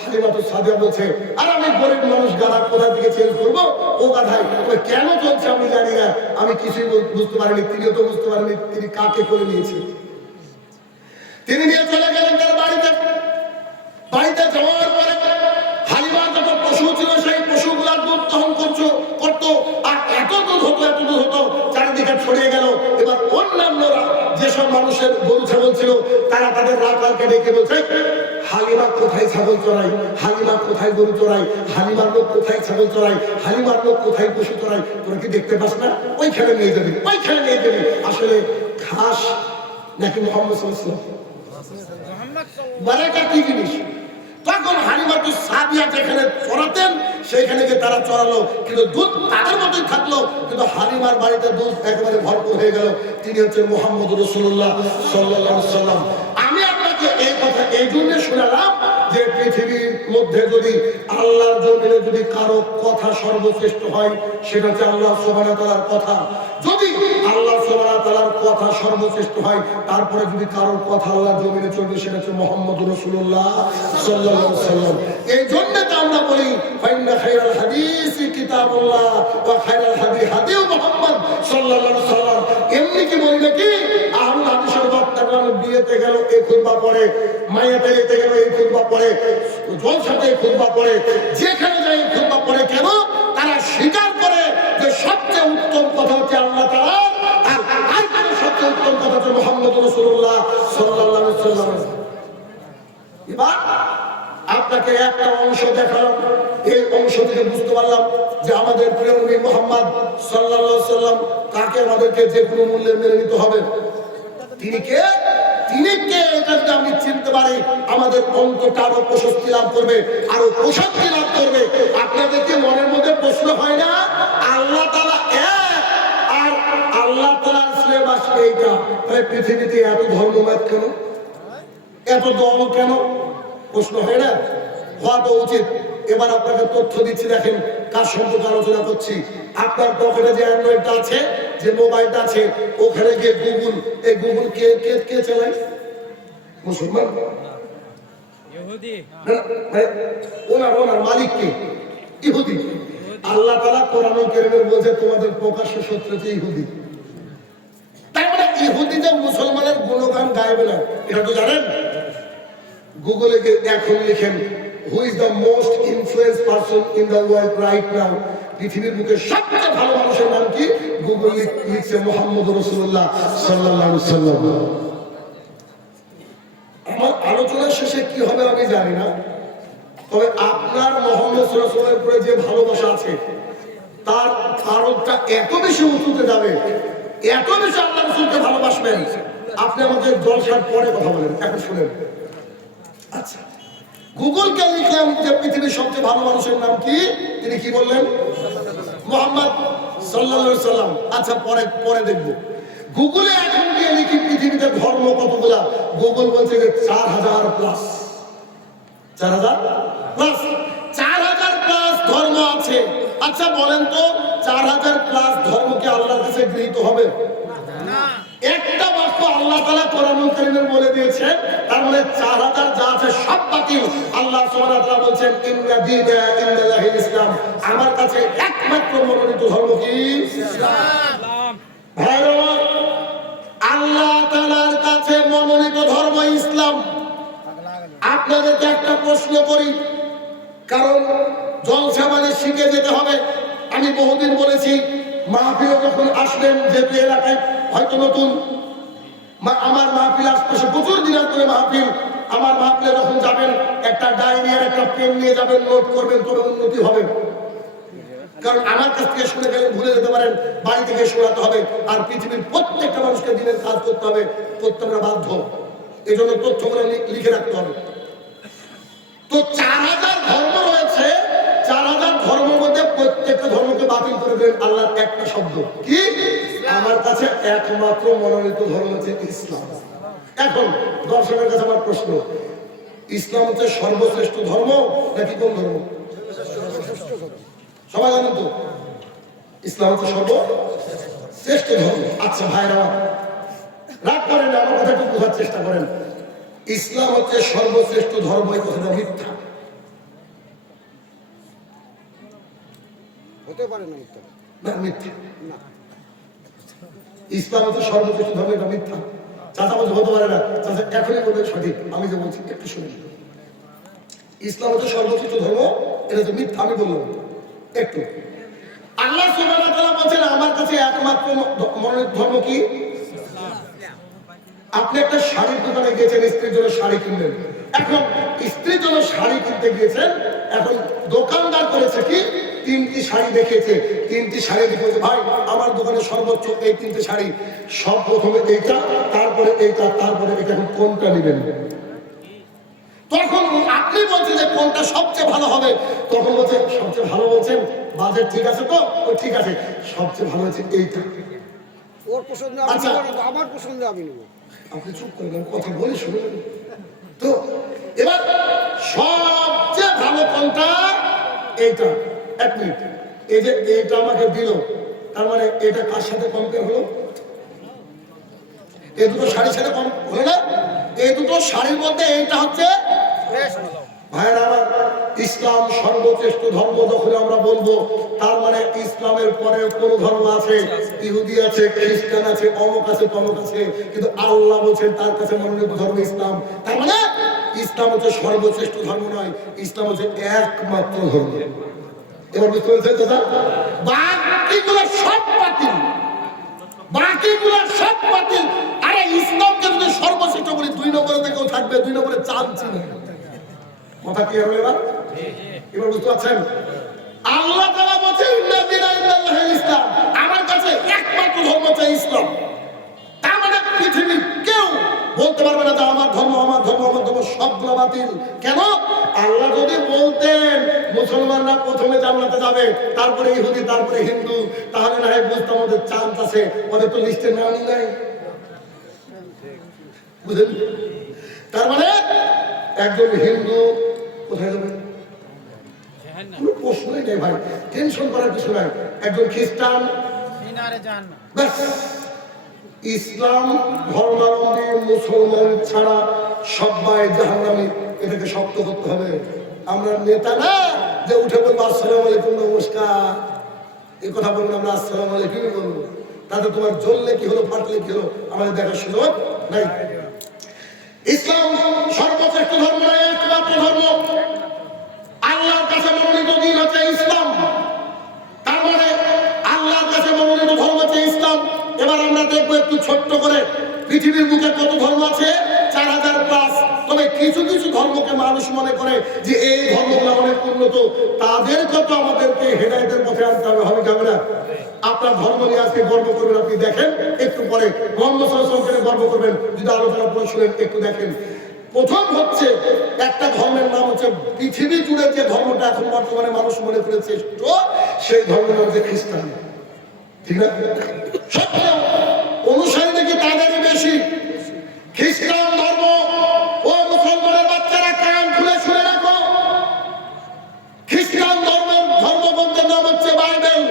হালিমা তো সাদিয়া বলছে আর আমি গরিব মানুষ, গাধা কোথা থেকে চেঞ্জ করবো, ও গাধাই কেন চলছে আমি জানি না, আমি কিছুই বুঝতে পারিনি, তিনিও তো বুঝতে পারেনি তিনি কাকে করে নিয়েছে। তিনি নিয়ে চলে গেলেন তার বাড়িতে। বাড়িতে যাওয়ার পরে হালিমা যত পশু ছিল সেই পশুগুলার দুধ দহন করতো, আর এত দুধ হতো চারিদিকে ছড়িয়ে গেল। এবার অন্যান্যরা যেসব মানুষের গরু ছাগল ছিল তারা তাদের রাখালকে ডেকে বলছে হালিমা কোথায় ছাগল চড়াই, হালিমা কোথায় গরু চড়াই, হালিমার লোক কোথায় ছাগল চড়াই, হালিমার লোক কোথায় পশু চড়াই, তোরা কি দেখতে পাস না? ওইখানে নিয়ে যাবি, ওইখানে নিয়ে যাবি। আসলে ঘাস নাকি মুহাম্মদ সাল্লাল্লাহু আলাইহি ওয়াসাল্লাম বারাকা কি জিনিস? তখন হালিমা তো সাদিয়া যেখানে চড়াতেন সেইখানে যে তারা চড়ালো, কিন্তু দুধ তাদের মতোই থাকলো, কিন্তু হালিমার বাড়িতে দুধ একেবারে ভরপুর হয়ে গেল। তিনি হচ্ছে মুহাম্মদ রাসূলুল্লাহ সাল্লাল্লাহু আলাইহি ওয়াসাল্লাম। আমি আপনাকে এই কথা এই জন্য শোনালাম যে পৃথিবীর মধ্যে যদি আল্লাহর জমিনে যদি কারো কথা সর্বশ্রেষ্ঠ হয় সেটা হচ্ছে আল্লাহ সুবহানাহু ওয়া তাআলার কথা। যদি আল্লাহ সুবহানাহু ওয়া তাআলার কথা সর্বশ্রেষ্ঠ হয়, তারপরে যদি কারোর কথা আল্লাহর জমিনে চলবে সেটা হচ্ছে মুহাম্মদ রাসূলুল্লাহ সাল্লাল্লাহু আলাইহি ওয়াসাল্লাম। এই জন্য তো আমরা বলি ফাইন্না খায়রাল হাদিসি কিতাবুল্লাহ ওয়া খায়রাল হাদি হাদি মুহাম্মদ সাল্লাল্লাহু আলাইহি ওয়াসাল্লাম। এমনি কি বলি নাকি আহলে হাদিসের বক্তাগণ বিয়েতে গেল এই খুতবা পড়ে, মাইয়াতে যেতে গেল এই খুতবা পড়ে, জলসাতে এই খুতবা পড়ে, যেখানে যায় এই খুতবা পড়ে। কেন? তারা স্বীকার করে যে সবচেয়ে উত্তম কথা হচ্ছে আল্লাহ তাআলা, আর সবচেয়ে উত্তম কথা হচ্ছে মুহাম্মদ রাসূলুল্লাহ সাল্লাল্লাহু আলাইহি ওয়াসাল্লাম। এবার আপনাকে একটা অংশ দেখালাম, এই অংশ থেকে বুঝতে পারলাম যে আমাদের প্রিয় নবী মুহাম্মদ সাল্লাল্লাহু আলাইহি ওয়াসাল্লাম তাকে আমাদেরকে যে কোনো মূল্যে মেনে নিতে হবে। তিনি কে? তিনি কে? এটা যদি আমি চিনতে পারি আমাদের অন্তরটা আরো প্রশস্তি লাভ করবে, আরো প্রশান্তি লাভ করবে। আপনাদের কি মনের মধ্যে প্রশ্ন হয় না আল্লাহ তাআলা এক, আর আল্লাহ তাআলার সিলেবাস এইটা, তাহলে পৃথিবীতে এত ধর্মমত কেন, এত দল কেন? প্রশ্ন হয় না? হওয়া তো উচিত। এবার আপনাকে তথ্য দিচ্ছি, দেখেন কার সম্পর্কে আলোচনা করছি। আপনার পকেটে যে অ্যান্ড্রয়েডটা আছে, যে মোবাইলটা আছে, ওখানে গিয়ে গুগল, এই গুগল কে কে কে চালায়? মুসলমান? ইহুদি। ওনার মালিক কে? ইহুদি। আল্লাহ তাআলা কোরআনুল কারীমে বলছে তোমাদের প্রকাশ্য শত্রু হচ্ছে ইহুদি। তার মানে ইহুদি যে মুসলমানের গুণগান গাইবে না, এটা তো জানেন? গুগলে এখন লিখেন who is the most influence person in the world right now. পৃথিবীর বুকে সবচেয়ে ভালো মানুষের নাম কি? গুগল লিখছে মুহাম্মদ রাসূলুল্লাহ সাল্লাল্লাহু আলাইহি ওয়াসাল্লাম। আমার আলোচনার শেষে কি হবে আমি জানি না, তবে আপনার মুহাম্মদ রাসূলের উপরে যে ভালোবাসা আছে তার কারণটা এত বেশি উঁচুতে যাবে, এত বেশি আল্লাহ রাসূলকে ভালোবাসবেন। আপনি আমাদের জলসার পরে কথা বলেন, এখন শুনেন। আচ্ছা, গুগলকে লিখলাম যে পৃথিবীর সবচেয়ে ভালো মানুষের নাম কি, তিনি কি বললেন? মুহাম্মদ সাল্লাল্লাহু আলাইহি সাল্লাম। আচ্ছা, পরে পরে দেখব। গুগলে এখন গিয়ে লিখি পৃথিবীতে ধর্ম কতগুলা, গুগল বলছে যে 4000 প্লাস। 4000 প্লাস, 4000 প্লাস ধর্ম আছে। আচ্ছা বলেন তো, 4000 প্লাস ধর্ম কি আল্লাহর কাছে গৃহীত হবে? না। একটা বাক্য আল্লাহ তাআলা কোরআনুল কারীমে বলে দিয়েছেন, তার মানে 4000 যা আছে সব বাতিল। আল্লাহ সুবহানাহু ওয়া তাআলা বলেন ইন্না দীনা ইনদাল্লাহিল ইসলাম, আমার কাছে একমাত্র মনোনীত ধর্ম কি? ইসলাম। ভাইরা, আল্লাহ তাআলার কাছে মনোনীত ধর্ম ইসলাম। আপনাদেরকে একটা প্রশ্ন করি, কারণ জলসা মানে শিখে যেতে হবে। আমি বহুদিন বলেছি, মাহফিলে যখন আসবেন, যেহেতু এলাকায় হয়তো নতুন, আমার মাহফিল আশপাশে প্রচুর দিন করে মাহফিল, আমার মাহফিলে যখন যাবেন একটা ডায়েরি আর একটা পেন নিয়ে যাবেন, নোট করবেন, তবে উন্নতি হবে। কারণ আমার কাছ থেকে শুনে গেলে ভুলে যেতে পারেন, বাড়ি থেকে শোনাতে হবে। আর পৃথিবীর প্রত্যেকটা মানুষকে দিনের কাজ করতে হবে, করতে আমরা বাধ্য। এই জন্য তথ্যগুলো লিখে রাখতে হবে। তো 4000 ধর্ম রয়েছে, 4000 ধর্মের মধ্যে প্রত্যেকটা ধর্মকে বাতিল করে দেন আল্লাহর একটা শব্দ কি? আমার কাছে একমাত্র মনোনীত ধর্ম হচ্ছে ইসলাম। এখন দর্শকের কাছে আমার প্রশ্ন, ইসলাম হচ্ছে সর্বশ্রেষ্ঠ ধর্ম নাকি কোন ধর্ম? সবাই জানেন তো ইসলাম হচ্ছে সর্বশ্রেষ্ঠ ধর্ম। আচ্ছা ভাইরা, রাগ করেন না, আমার কথা একটু বোঝার চেষ্টা করেন। ইসলাম হচ্ছে সর্বশ্রেষ্ঠ ধর্ম, এই কথাটা মিথ্যা হতে পারে না। মিথ্যা না, মিথ্যা না। ইসলাম হচ্ছে সর্বশ্রেষ্ঠ ধর্ম, এটা মিথ্যা। চাচা বলছে হতে পারে না, চাচা এখনই বলবেন সঠিক। আমি যে বলছি একটু শুনুন, ইসলাম হচ্ছে সর্বশ্রেষ্ঠ ধর্ম, এটা যে মিথ্যা আমি বললাম একটু। আল্লাহ সুবহানাহু ওয়া তাআলা বলেন আমার কাছে একমাত্র মনোনীত ধর্ম কি? আপনি একটা শাড়ির দোকানে গিয়েছেন, স্ত্রীর জন্য শাড়ি কিনবেন। এখন স্ত্রীর জন্য শাড়ি কিনতে গিয়েছেন, এখন দোকানদার করেছে কি, 3টি শাড়ি দেখিয়েছে। 3টি শাড়ি দেখিয়েছে, ভাই আমার দোকানে সর্বোচ্চ এই 3টে শাড়ি, সব প্রথমে এইটা, তারপরে এইটা, তারপরে এটা, এখন কোনটা নেবেন? তখন আপনি বলছেন যে কোনটা সবচেয়ে ভালো হবে, তখন বলছে সবচেয়ে ভালো, বলছেন বাজেট ঠিক আছে তো? ওই ঠিক আছে, সবচেয়ে ভালো হচ্ছে এইটা। ওর পছন্দ আমি আচ্ছা, নেব না, আমার পছন্দ আমি নেব। আপনি চুপ করবেন, কথা বলে শুনবেন তো। এবার সবচেয়ে ভালো কোনটা? এইটা। 1 মিনিট, এই যে এইটা আমাকে দিল, তার মানে এটা কার সাথে কম্পেয়ার হলো? এই দুটো শাড়ির সাথে কম হলো না? এই দুটো শাড়ির মধ্যে এইটা হচ্ছে ভাইরা আমার, ইসলাম সর্বশ্রেষ্ঠ ধর্ম যখন আমরা বলবো, তার মানে ইসলামের পরে কোন ধর্ম আছে? ইহুদি আছে, খ্রিস্টান আছে, অমুক আছে, তমুক আছে, কিন্তু আল্লাহ বলছেন তার কাছে মনোনীত ধর্ম ইসলাম। তার মানে ইসলাম হচ্ছে সর্বশ্রেষ্ঠ ধর্ম নয়, ইসলাম হচ্ছে একমাত্র ধর্ম। এবার বুঝতে পেরেছেন দাদা? বাকিগুলো সব বাতিল, বাকিগুলো সব বাতিল। আরে ইসলামকে যদি সর্বশ্রেষ্ঠ বলি, 2 নম্বরে থেকেও থাকবে, 2 নম্বরে চান্সই নেই। কথা কি হলো এবার? এবার বুঝতে পারছেন? আল্লাহ তাআলা বলেন ইন্না দীনা ইনদাল্লাহিল ইসলাম, আমার কাছে একমাত্র ধর্ম হচ্ছে ইসলাম। তার মানে পৃথিবীর কেউ বলতে পারবে না যে আমার ধর্ম, আমার ধর্ম, আমার ধর্ম, সবগুলো বাতিল। কেন? আল্লাহ যদি বলতেন মুসলমানরা প্রথমে জান্নাতে যাবে, তারপরে ইহুদি, তারপরে হিন্দু, তাহলে না হয় বুঝতাম ওদের চান্স আছে। ওদের তো লিস্টে নামই নাই, বুঝলেন? তার মানে একজন হিন্দু কোথায় যাবে? কোনো প্রশ্নই নেই ভাই, টেনশন করার কিছু নাই। একজন খ্রিস্টান, ব্যাস। ইসলাম ধর্মাবলম্বী মুসলমান ছাড়া সবাই জাহান্নামী, এটাকে শক্ত করতে হবে। আমরা নেতা না যে উঠে বলবো আসসালামু আলাইকুম, নমস্কার, এই কথা বলবো আমরা, আসসালামু আলাইকুমই বলবো। তাতে তোমার জ্বললে কি হলো, ফাটলে কি হলো, আমাদের দেখার সুযোগ নাই। ইসলাম সর্বশ্রেষ্ঠ ধর্ম নয়, একমাত্র ধর্ম। আল্লাহর কাছে মনোনীত দিন হচ্ছে ইসলাম। তার মানে আল্লাহর কাছে মনোনীত ধর্ম হচ্ছে এবার আমরা দেখবো একটু ছোট্ট করে পৃথিবীর বুকে কত ধর্ম আছে, 4000+। তবে কিছু কিছু ধর্মকে মানুষ মনে করে যে এই ধর্মগুলো অনেক উন্নত, তাদের কত আমাদেরকে হেদায়েতের পথে আনতে হবে, হবে যাবে না? আপনার ধর্ম নিয়ে আজকে গর্ব করবেন। আপনি দেখেন একটু পরে মোহাম্মদ সাল্লাল্লাহু আলাইহি ওয়াসাল্লাম গর্ব করবেন, যদি আলোচনা করে শুনেন একটু দেখেন। প্রথম হচ্ছে একটা ধর্মের নাম হচ্ছে পৃথিবী জুড়ে যে ধর্মটা এখন বর্তমানে মানুষ মনে করে শ্রেষ্ঠ, সেই ধর্মের নাম হচ্ছে খ্রিস্টান। ঠিক না? সত্য অনুসারী নাকি তাদেরই বেশি। খ্রিস্টান ধর্ম, ও মুসলমানের বাচ্চারা কান খুলে শুনে রাখো, খ্রিস্টান ধর্মের ধর্মগ্রন্থের নাম হচ্ছে Bible.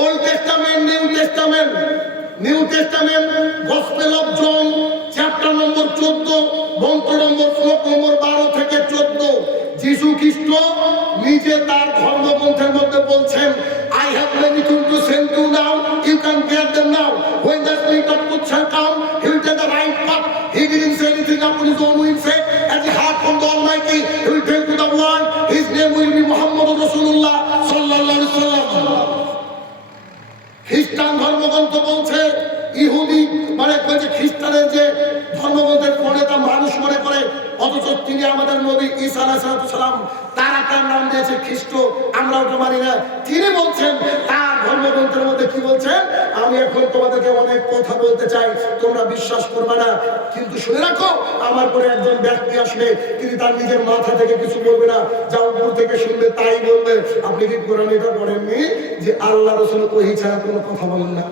Old testament, new testament. New testament gospel of John chapter number 14, মন্ত্র নম্বর শ্লোক নম্বর 12 থেকে 14। যিশু খ্রিস্ট নিজে তার ধর্মগ্রন্থের মধ্যে বলছেন, I have many things to send you now, you can get them now. When the Spirit of truth shall come, he will take the right path. He didn't say anything upon his own will say, as he heard from the Almighty, he will tell to the world, his name will be Muhammad Rasulullah sallallahu alaihi wasallam. খ্রিস্টান ধর্মগ্রন্থ বলছে, ইহুদি মানে খ্রিস্টানের যে ধর্মগ্রন্থের প্রণেতা মানুষ মনে করে, অথচ তিনি আমাদের নবী ঈসা আলাইহিস সালাম, তার একটা নাম দিয়েছে খ্রিস্ট, আমরা ওটা মানি না। তিনি বলছেন তার ধর্মগ্রন্থের মধ্যে কি বলছেন, আমি এখন তোমাদেরকে অনেক কথা বলতে চাই, তোমরা বিশ্বাস করবে না, কিন্তু শুনে রাখো আমার পরে একজন ব্যক্তি আসবে, তিনি তার নিজের মাথা থেকে কিছু বলবে না, যা উপর থেকে শুনবে তাই বলবে। আপনি কি কোরআনে এটা পড়েননি যে আল্লাহ রাসূল ওহী ছাড়া কোনো কথা বলেন না?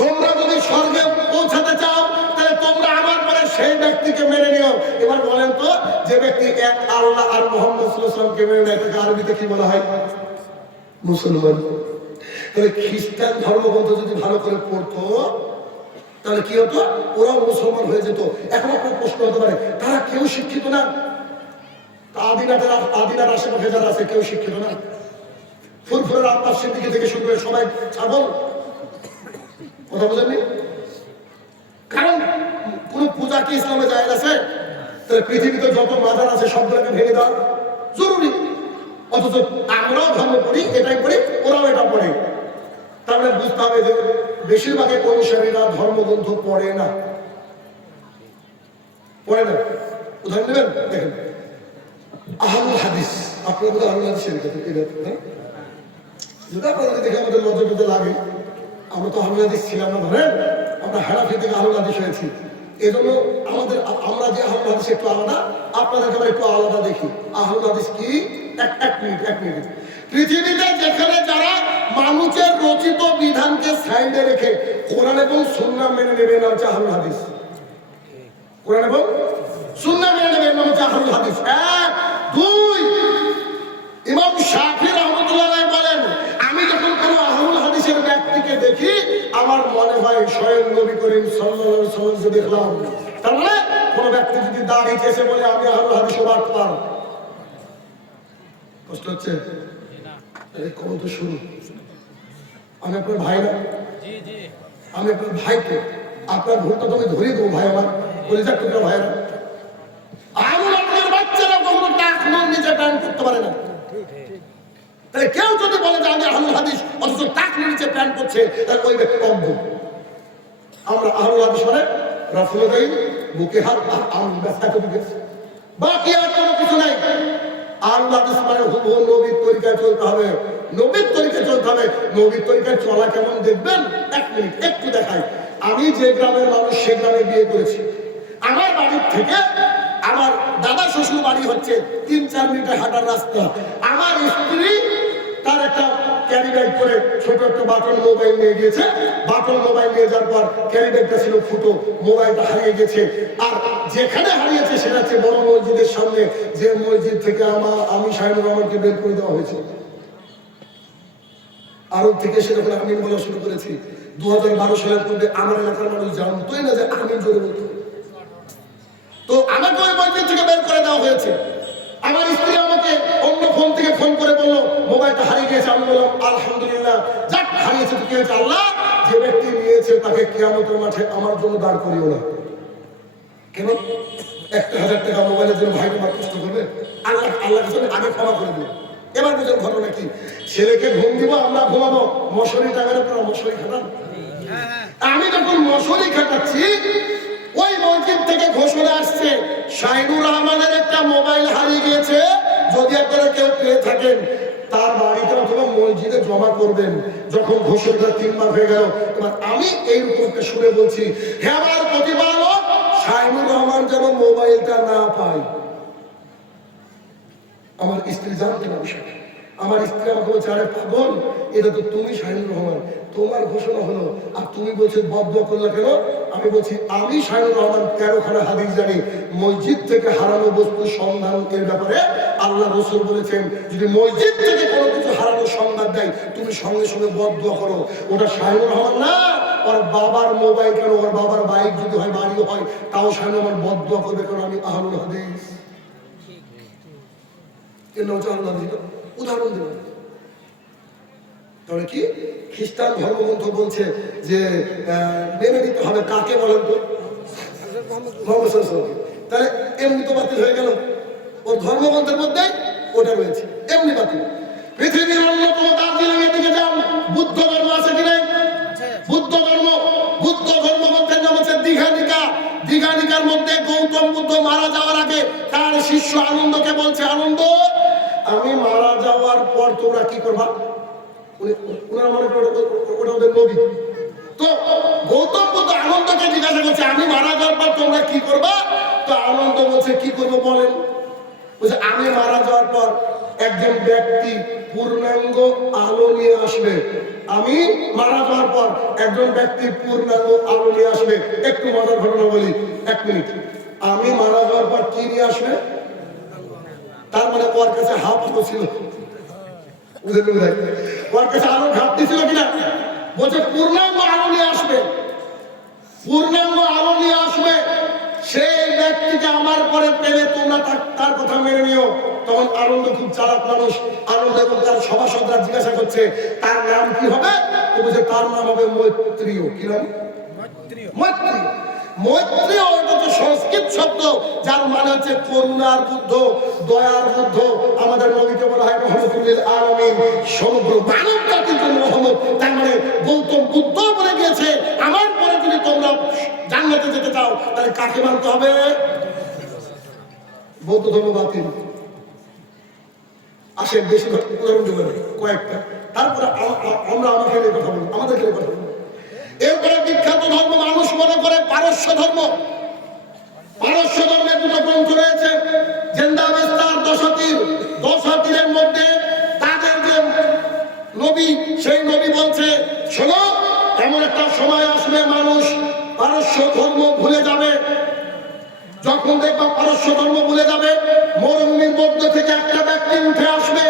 তোমরা যদি স্বর্গে পৌঁছাতে চাও তাহলে তোমরা আমার পরে সেই ব্যক্তিকে মেনে নিও। এবার বলেন তো, যে ব্যক্তি এক আল্লাহ আর মুহাম্মদ সাল্লাল্লাহু আলাইহি ওয়াসাল্লামকে মেনে নেয় তাকে আরবিতে কি বলা হয়? মুসলমান। তাহলে খ্রিস্টান ধর্মগ্রন্থ যদি ভালো করে পড়তো তাহলে কি হতো, ওরাও মুসলমান হয়ে যেত। এখন আপনার প্রশ্ন হতে পারে, তারা কেউ শিক্ষিত না? আদিনার আশেপাশে যারা আছে কেউ শিক্ষিত না? ফুরফুরের আব্বাস সিদ্দিকী থেকে শুরু করে সবাই ছাগল? কথা বুঝেননি? কারণ কোন পূজা কি ইসলামে জায়েজ আছে? তাহলে পৃথিবীতে যত মাজার আছে সবগুলোকে ভেঙে দেওয়া জরুরি। অথচ আমরাও ধর্ম পড়ি, এটাই পড়ি, ওরাও এটা পড়ে। তাহলে বুঝতে হবে যে বেশিরভাগই অনুসারীরা ধর্মগ্রন্থ পড়ে না। পড়ে না। উদাহরণ নেবেন, দেখেন আহলুল হাদিস। আপনারা বোধহয় আহলুল হাদিসের যদি আপনাদের দেখে আমাদের লজ্জা লাগে, আমরা তো আহলুল হাদিস ছিলাম না, ধরেন আমরা হানাফি থেকে আহলুল হাদিস হয়েছি। এই জন্য আমরা যে আহলুল হাদিস একটু আলাদা, আপনাদেরকে আমরা একটু আলাদা দেখি। আহলুল হাদিস কি? এক মিনিট। পৃথিবীতে যেখানে যারা মানুষের রচিত বিধানকে সাইডে রেখে কোরআন এবং সুন্নাহ মেনে নেবে না হচ্ছে আহলুল হাদিস। কোরআন এবং সুন্নাহ মেনে নেবে না হচ্ছে আহলুল হাদিস। 1, 2 ইমাম শাফি রাহমাতুল্লাহ আলাইহি বলেন, আমি যখন কোনো আহলুল হাদিসের ব্যক্তিকে দেখি আমার মনে হয় স্বয়ং নবী করিম সাল্লাল্লাহু আলাইহি ওয়াসাল্লামকে দেখলাম। তার মানে কোন ব্যক্তি যদি দাঁড়িয়ে এসে বলে আমি আহলুল হাদিস হবার পার, কষ্ট হচ্ছে? কত তো শুরু। আমি আপনার ভাই না? আমি আপনার ভাইকে, আপনার ভুলটা তো আমি ধরিয়ে দেবো ভাই, আমার বলে যাক তোমরা ভাইরা। আহলুল হাদিসের বাচ্চারা কখনো টাক মান নিচে প্যান্ট করতে পারে না। তাহলে কেউ যদি বলে যে আমি আহলুল হাদিস অথচ টাক নিচে প্যান্ট করছে, তাহলে ওই ব্যক্তি অজ্ঞ। আমরা আহলুল হাদিস মানে রাসূলুল্লাহ বুকে হাত আর আম ব্যস্ত করে গেছে, বাকি আর কোনো কিছু নাই। আহলুল হাদিস মানে হুবহু নবীর তরিকায় চলতে হবে, নবীর তরিকায় চলতে হবে। নবীর তরিকায় চলা কেমন দেখবেন? 1 মিনিট একটু দেখাই। আমি যে গ্রামের মানুষ সে গ্রামে বিয়ে করেছি। আমার বাড়ির থেকে আমার দাদা শ্বশুর বাড়ি হচ্ছে 3-4 মিনিটের হাঁটার রাস্তা। আমার স্ত্রী তার একটা ক্যারি ব্যাগ করে ছোট একটা বাটন মোবাইল নিয়ে গিয়েছে। বাটন মোবাইল নিয়ে যাওয়ার পর ক্যারি ব্যাগটা ছিল ফুটো, মোবাইলটা হারিয়ে গেছে। আর যেখানে হারিয়েছে সেটা হচ্ছে বড় মসজিদের সামনে, যে মসজিদ থেকে আমি শাহিনুর রহমানকে বের করে দেওয়া হয়েছে। আরব থেকে সেটা করে আমিন বলা শুরু করেছি। 2012 সালের পূর্বে আমার এলাকার মানুষ জানতোই না যে আমিন জোরে বলতো। তো আমাকে ওই মসজিদ থেকে বের করে দেওয়া হয়েছে। আমার স্ত্রী আমাকে অন্য ফোন থেকে ফোন করে বললো মোবাইলটা হারিয়ে গেছে। আমি বললাম আলহামদুলিল্লাহ, যাক হারিয়েছে তো কি হয়েছে, আল্লাহ যে ব্যক্তি নিয়েছে তাকে কিয়ামতের মাঠে আমার জন্য দাঁড় করিও না। কেন 1000 টাকা মোবাইলের জন্য ভাই তোমার কষ্ট করবে? আল্লাহ কাছে আগে ক্ষমা করে দিও। এবার বুঝুন ঘটনা কি, ছেলেকে ঘুম দিব, আমরা ঘুমাবো, মশারি টাঙানোর পর মশারি খাটান। আমি যখন মশারি খাটাচ্ছি, ওই মসজিদ থেকে ঘোষণা আসছে শাহিনুর রহমানের একটা মোবাইল হারিয়ে গিয়েছে, যদি আপনারা কেউ পেয়ে থাকেন তার বাড়িতে অথবা মসজিদে জমা করবেন। যখন ঘোষণাটা 3 বার হয়ে গেল, এবার আমি এইরকমটা শুনে বলছি, হে আমার প্রতিপালক, শাহিনুর রহমান যেন মোবাইলটা না পায়। আমার স্ত্রী জানতে না বিষয়টা। আমার স্ত্রী আমাকে বলছে, আরে পাগল, এটা তো তুমি শাহিনুর রহমান, তোমার ঘোষণা হলো, আর তুমি বলছো বদদুয়া করলা কেন? আমি বলছি, আমি শাহিনুর রহমান 13খানা হাদিস জানি। মসজিদ থেকে হারানো বস্তুর সন্ধান এর ব্যাপারে আল্লাহ রাসূল বলেছেন, যদি মসজিদ থেকে কোনো কিছু হারানোর সংবাদ দেয়, তুমি সঙ্গে সঙ্গে বদদুয়া করো। ওটা শাহিনুর রহমান না, ওর বাবার মোবাইল কেন, ওর বাবার বাইক যদি হয়, বাড়িও হয়, তাও শাহিনুর রহমান বদদুয়া করবে, কারণ আমি আহলুল হাদিস। উদাহরণ দিল। তাহলে কি খ্রিস্টান ধর্মগ্রন্থ বলছে যে মেনে নিতে হবে, কাকে বলেন তো? তাহলে এমনি তো বাতিল হয়ে গেল, ওর ধর্মগ্রন্থের মধ্যে ওটা রয়েছে, এমনি বাতিল। পৃথিবীর অন্যতম দার্জিলিং দিকে যান, বুদ্ধ ধর্ম আছে কি নাই? বুদ্ধ ধর্মগ্রন্থের নাম হচ্ছে দীঘানিকা। দীঘানিকার মধ্যে গৌতম বুদ্ধ মারা যাওয়ার আগে তার শিষ্য আনন্দকে বলছে, আনন্দ, আমি মারা যাওয়ার পর তোমরা কি করবা? ওনারা মনে করে ওটা ওদের নবী। তো গৌতম বুদ্ধ আনন্দকে জিজ্ঞাসা করছে, আমি মারা যাওয়ার পর তোমরা কি করবা? তো আনন্দ বলছে, কি করবো বলেন? বলছে, আমি মারা যাওয়ার পর একজন ব্যক্তি পূর্ণাঙ্গ আলো নিয়ে আসবে। আমি মারা যাওয়ার পর একজন ব্যক্তি পূর্ণাঙ্গ আলো নিয়ে আসবে। একটু মজার ঘটনা বলি, 1 মিনিট। আমি মারা যাওয়ার পর কি নিয়ে আসবে? তার মানে ওর কাছে হাফ ছিল, ওর কাছে আলো ঘাটতি ছিল কিনা? বলছে পূর্ণাঙ্গ আলো নিয়ে আসবে, পূর্ণাঙ্গ আলো নিয়ে আসবে। সেই ব্যক্তিকে আমার পরে পেলে তোমরা তার কথা মেনে নিও। তখন আনন্দ খুব চালাক মানুষ, আনন্দ এবং তার সভাসদরা জিজ্ঞাসা করছে, তার নাম কি হবে? তো বলছে, তার নাম হবে মৈত্রীয়। কি নাম? মৈত্রী। মৈত্রীয় এটা হচ্ছে সংস্কৃত শব্দ, যার মানে হচ্ছে করুণার বুদ্ধ, দয়ার বুদ্ধ। আমাদের নবীকে বলা হয় রহমতুল্লিল আলামিন, সমগ্র মানবতা কিন্তু রহমত। তার মানে গৌতম বুদ্ধ বলে গিয়েছে, আমার পরে যদি তোমরা জান্নাতে যেতে চাও, তাহলে কাকে মানতে হবে? বৌদ্ধ ধর্ম বাতিল। আসেন বেশি উদাহরণ দেবেন কয়েকটা, তারপরে আমরা আমাকে কথা বলবো, আমাদেরকে কথা বলবো। এরপরে বিখ্যাত ধর্ম মানুষ মনে করে পারস্য ধর্ম। পারস্য ধর্মের 2টো গ্রন্থ রয়েছে, জেন্দাবেস্তার, দশাতীরের মধ্যে তাদের যে নবী, সেই নবী বলছে, শোনো, এমন একটা সময় আসবে মানুষ পারস্য ধর্ম ভুলে যাবে। যখন দেখবা পারস্য ধর্ম ভুলে যাবে, মরুভূমির মধ্যে থেকে একটা ব্যক্তি উঠে আসবে।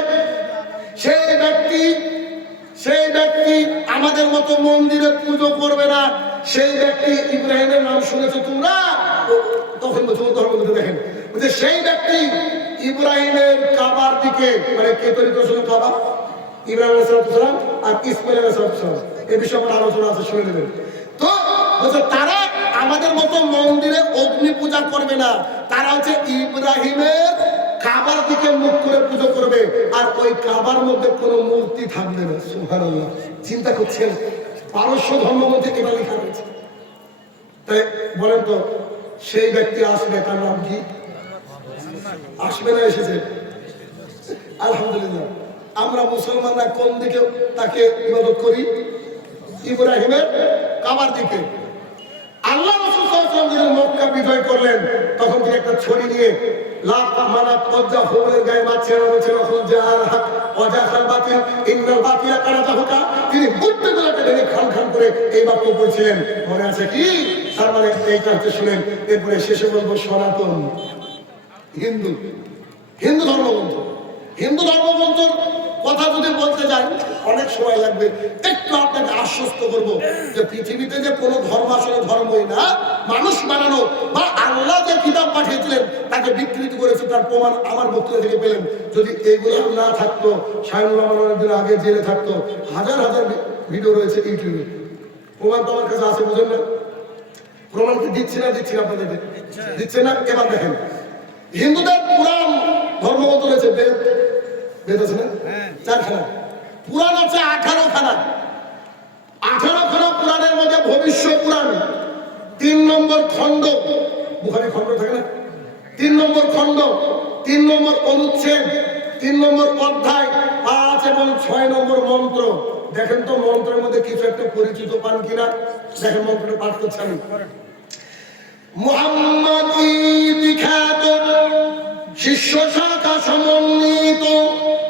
সেই ব্যক্তি আমাদের মতো মন্দিরে পুজো করবে না। সেই ব্যক্তি ইব্রাহিমের নাম শুনেছো তোমরা? তখন ধর্ম দেখেন, সেই ব্যক্তি ইব্রাহিমের কাবার দিকে, মানে কে তৈরি করেছিল কাবা? ইব্রাহিম আলাইহিস সালাম আর ইসমাইল আলাইহিস সালাম। এই বিষয়ে আমার আলোচনা আছে, শুনে নেবেন। তো বলছে তারা আমাদের মতো মন্দিরে অগ্নি পূজা করবে না, তারা হচ্ছে ইব্রাহিমের কাবার দিকে মুখ করে পুজো করবে, আর ওই কাবার মধ্যে কোনো মূর্তি থাকবে না। সুবহানাল্লাহ। চিন্তা করছেন, পারস্য ধর্ম মধ্যে এটা লেখা রয়েছে। তাই বলেন তো, সেই ব্যক্তি আসবে, তার নাম কি? আসবে না, এসেছে? আলহামদুলিল্লাহ। আমরা মুসলমানরা কোন দিকে তাকে ইবাদত করি? ইব্রাহিমের কাবার দিকে। আল্লাহ রাসূল সাল্লাল্লাহু আলাইহি ওয়াসাল্লাম মক্কা বিজয় করলেন, তখন তিনি একটা ছড়ি নিয়ে লাখ মানাত ওয়াজ্জা হুবলের গায়ে মারছেন, বলছেন জাল হক ওয়াজাল বাতিল ইন্নাল বাতিলা কানা যাহুকা। তিনি মূর্তিগুলোকে ভেঙে খান খান করে এই বাক্য বলছিলেন, মনে আছে কি? তার মানে এই কাজটা শুনেন। এরপরে শেষে বলবো সনাতন হিন্দু ধর্মগ্রন্থ। হিন্দু ধর্মগ্রন্থর কথা যদি বলতে যাই অনেক সময় লাগবে। একটু আপনাকে আশ্বস্ত করবো যে পৃথিবীতে যে কোনো ধর্ম আসলে ধর্মই না, মানুষ বানানো, বা আল্লাহ যে কিতাব পাঠিয়েছিলেন তাকে বিকৃতি করেছে, তার প্রমাণ আমার বক্তব্য থেকে পেলেন। যদি এগুলো না থাকতো, শাহিনুর রহমান অনেকদিন আগে জেলে থাকতো। হাজার হাজার ভিডিও রয়েছে ইউটিউবে, প্রমাণ তো আমার কাছে আছে, বুঝেন না? প্রমাণ কি দিচ্ছি না আপনাদেরকে? দিচ্ছে না। এবার দেখেন, হিন্দুদের পুরাণ ধর্মগ্রন্থ রয়েছে বেদ, বেদ আছে না? 4 খানা। পুরাণ আছে 18 খানা। 18 খানা পুরাণের মধ্যে ভবিষ্য পুরাণ 3 নম্বর খণ্ড, বুখারী খণ্ড থাকে না, 3 নম্বর খণ্ড, 3 নম্বর অনুচ্ছেদ, 3 নম্বর অধ্যায়, 5 এবং 6 নম্বর মন্ত্র। দেখেন তো মন্ত্রের মধ্যে কিছু একটা পরিচিত পান কিনা। দেখেন মন্ত্রটা পাঠ করছি আমি। মুহাম্মদ বিখ্যাত শিষ্য শাখা সমন্বিত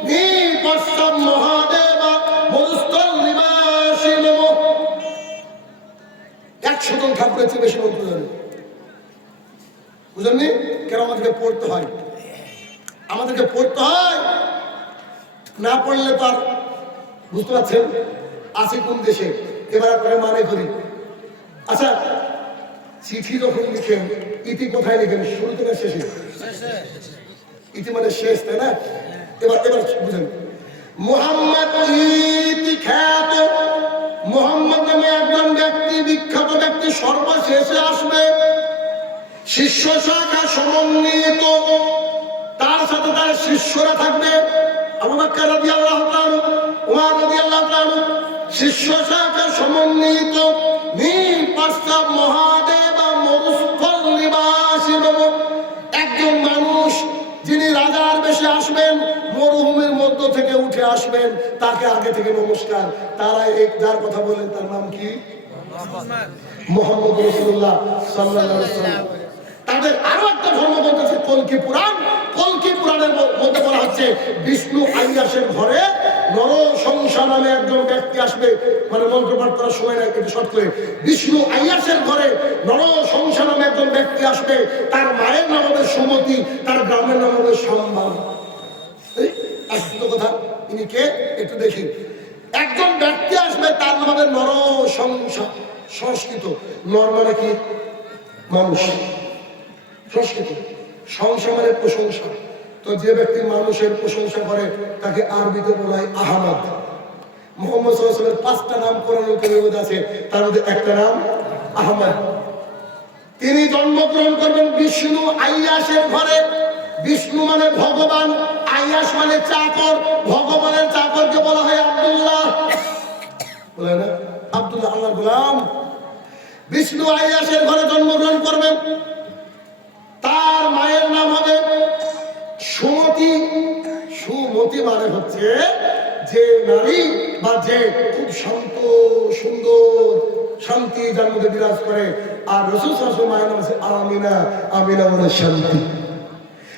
নিপশ্চাৎ মহাদেবা মরুস্থল নিবাসী নমঃ। 100 জন ঠাকুরের চেয়ে বেশি মন্ত্র জানে। বুঝলেননি কেন আমাদেরকে পড়তে হয়? আমাদেরকে পড়তে হয়, না পড়লে তো আর বুঝতে পারছেন আছে কোন দেশে। এবার আপনারা মানে করি, আচ্ছা চিঠি যখন লিখেন ইতি কোথায় লিখেন? শুরুতে না শেষে? ইতি মানে শেষ, তাই না? এবার বুঝেন, মুহাম্মদ ইতি খ্যাত, মুহাম্মদ নামে একজন ব্যক্তি, বিখ্যাত ব্যক্তি সর্বশেষে আসবে। শিষ্য শাখা সমন্বিত, তার সাথে তার শিষ্যরা থাকবে। আবু বকর রাদিয়াল্লাহু তাআলা, ওমর রাদিয়াল্লাহু তাআলা, শিষ্য শাখা সমন্বিত নিপশ্চাৎ মহাদেবা মরুস্থল নিবাসী নমঃ। একজন মানুষ যিনি রাজার বেশে আসবেন, মরুভূমির মধ্য থেকে উঠে আসবেন, তাকে আগে থেকে নমস্কার। তারা এক যার কথা বলেন তার নাম কি? মুহাম্মদ রাসূলুল্লাহ সাল্লাল্লাহু আলাইহি ওয়াসাল্লাম। তাদের আরো একটা ধর্মগ্রন্থ আছে কল্কি পুরাণ। কল্কি পুরাণের মধ্যে বলা হচ্ছে বিষ্ণু আইয়াসের ঘরে নরসংসা নামে একজন ব্যক্তি আসবে। মানে মন্ত্র পাঠ করার সময় নাই, কিন্তু শর্ট করে, বিষ্ণু আইয়াসের ঘরে নরসংসা নামে একজন ব্যক্তি আসবে। তার মায়ের নাম হবে সুমতি, তার গ্রামের নাম হবে সম্মান। আসল কথা, ইনি কে একটু দেখি। একজন ব্যক্তি আসবে, তার নাম হবে নরসংসা। সংস্কৃত নর মানে কি? মানুষ। সংস্কৃত সংসা মানে প্রশংসা। তো যে ব্যক্তি মানুষের প্রশংসা করে তাকে আরবিতে বলা হয় আহমদ। মুহাম্মদ সাল্লাল্লাহু আলাইহি ওয়াসাল্লামের 5টা নাম কোরআনুল কারীমের মধ্যে আছে, তার মধ্যে একটা নাম আহমদ। তিনি জন্মগ্রহণ করবেন বিষ্ণু আইয়াসের ঘরে। বিষ্ণু মানে ভগবান, আইয়াস মানে চাকর। ভগবানের চাকরকে বলা হয় আব্দুল্লাহ, বলে না? আব্দুল্লাহ আল্লাহর গোলাম। বিষ্ণু আইয়াসের ঘরে জন্মগ্রহণ করবেন। তার মায়ের নাম হবে সুমতি। সুমতি মানে হচ্ছে যে নারী বা যে খুব শান্ত সুন্দর শান্তি যার মধ্যে বিরাজ করে। আর রাসূল সাল্লাল্লাহু আলাইহি ওয়াসাল্লাম মায়ের নাম হচ্ছে আমিনা। আমিনা মানে শান্তি।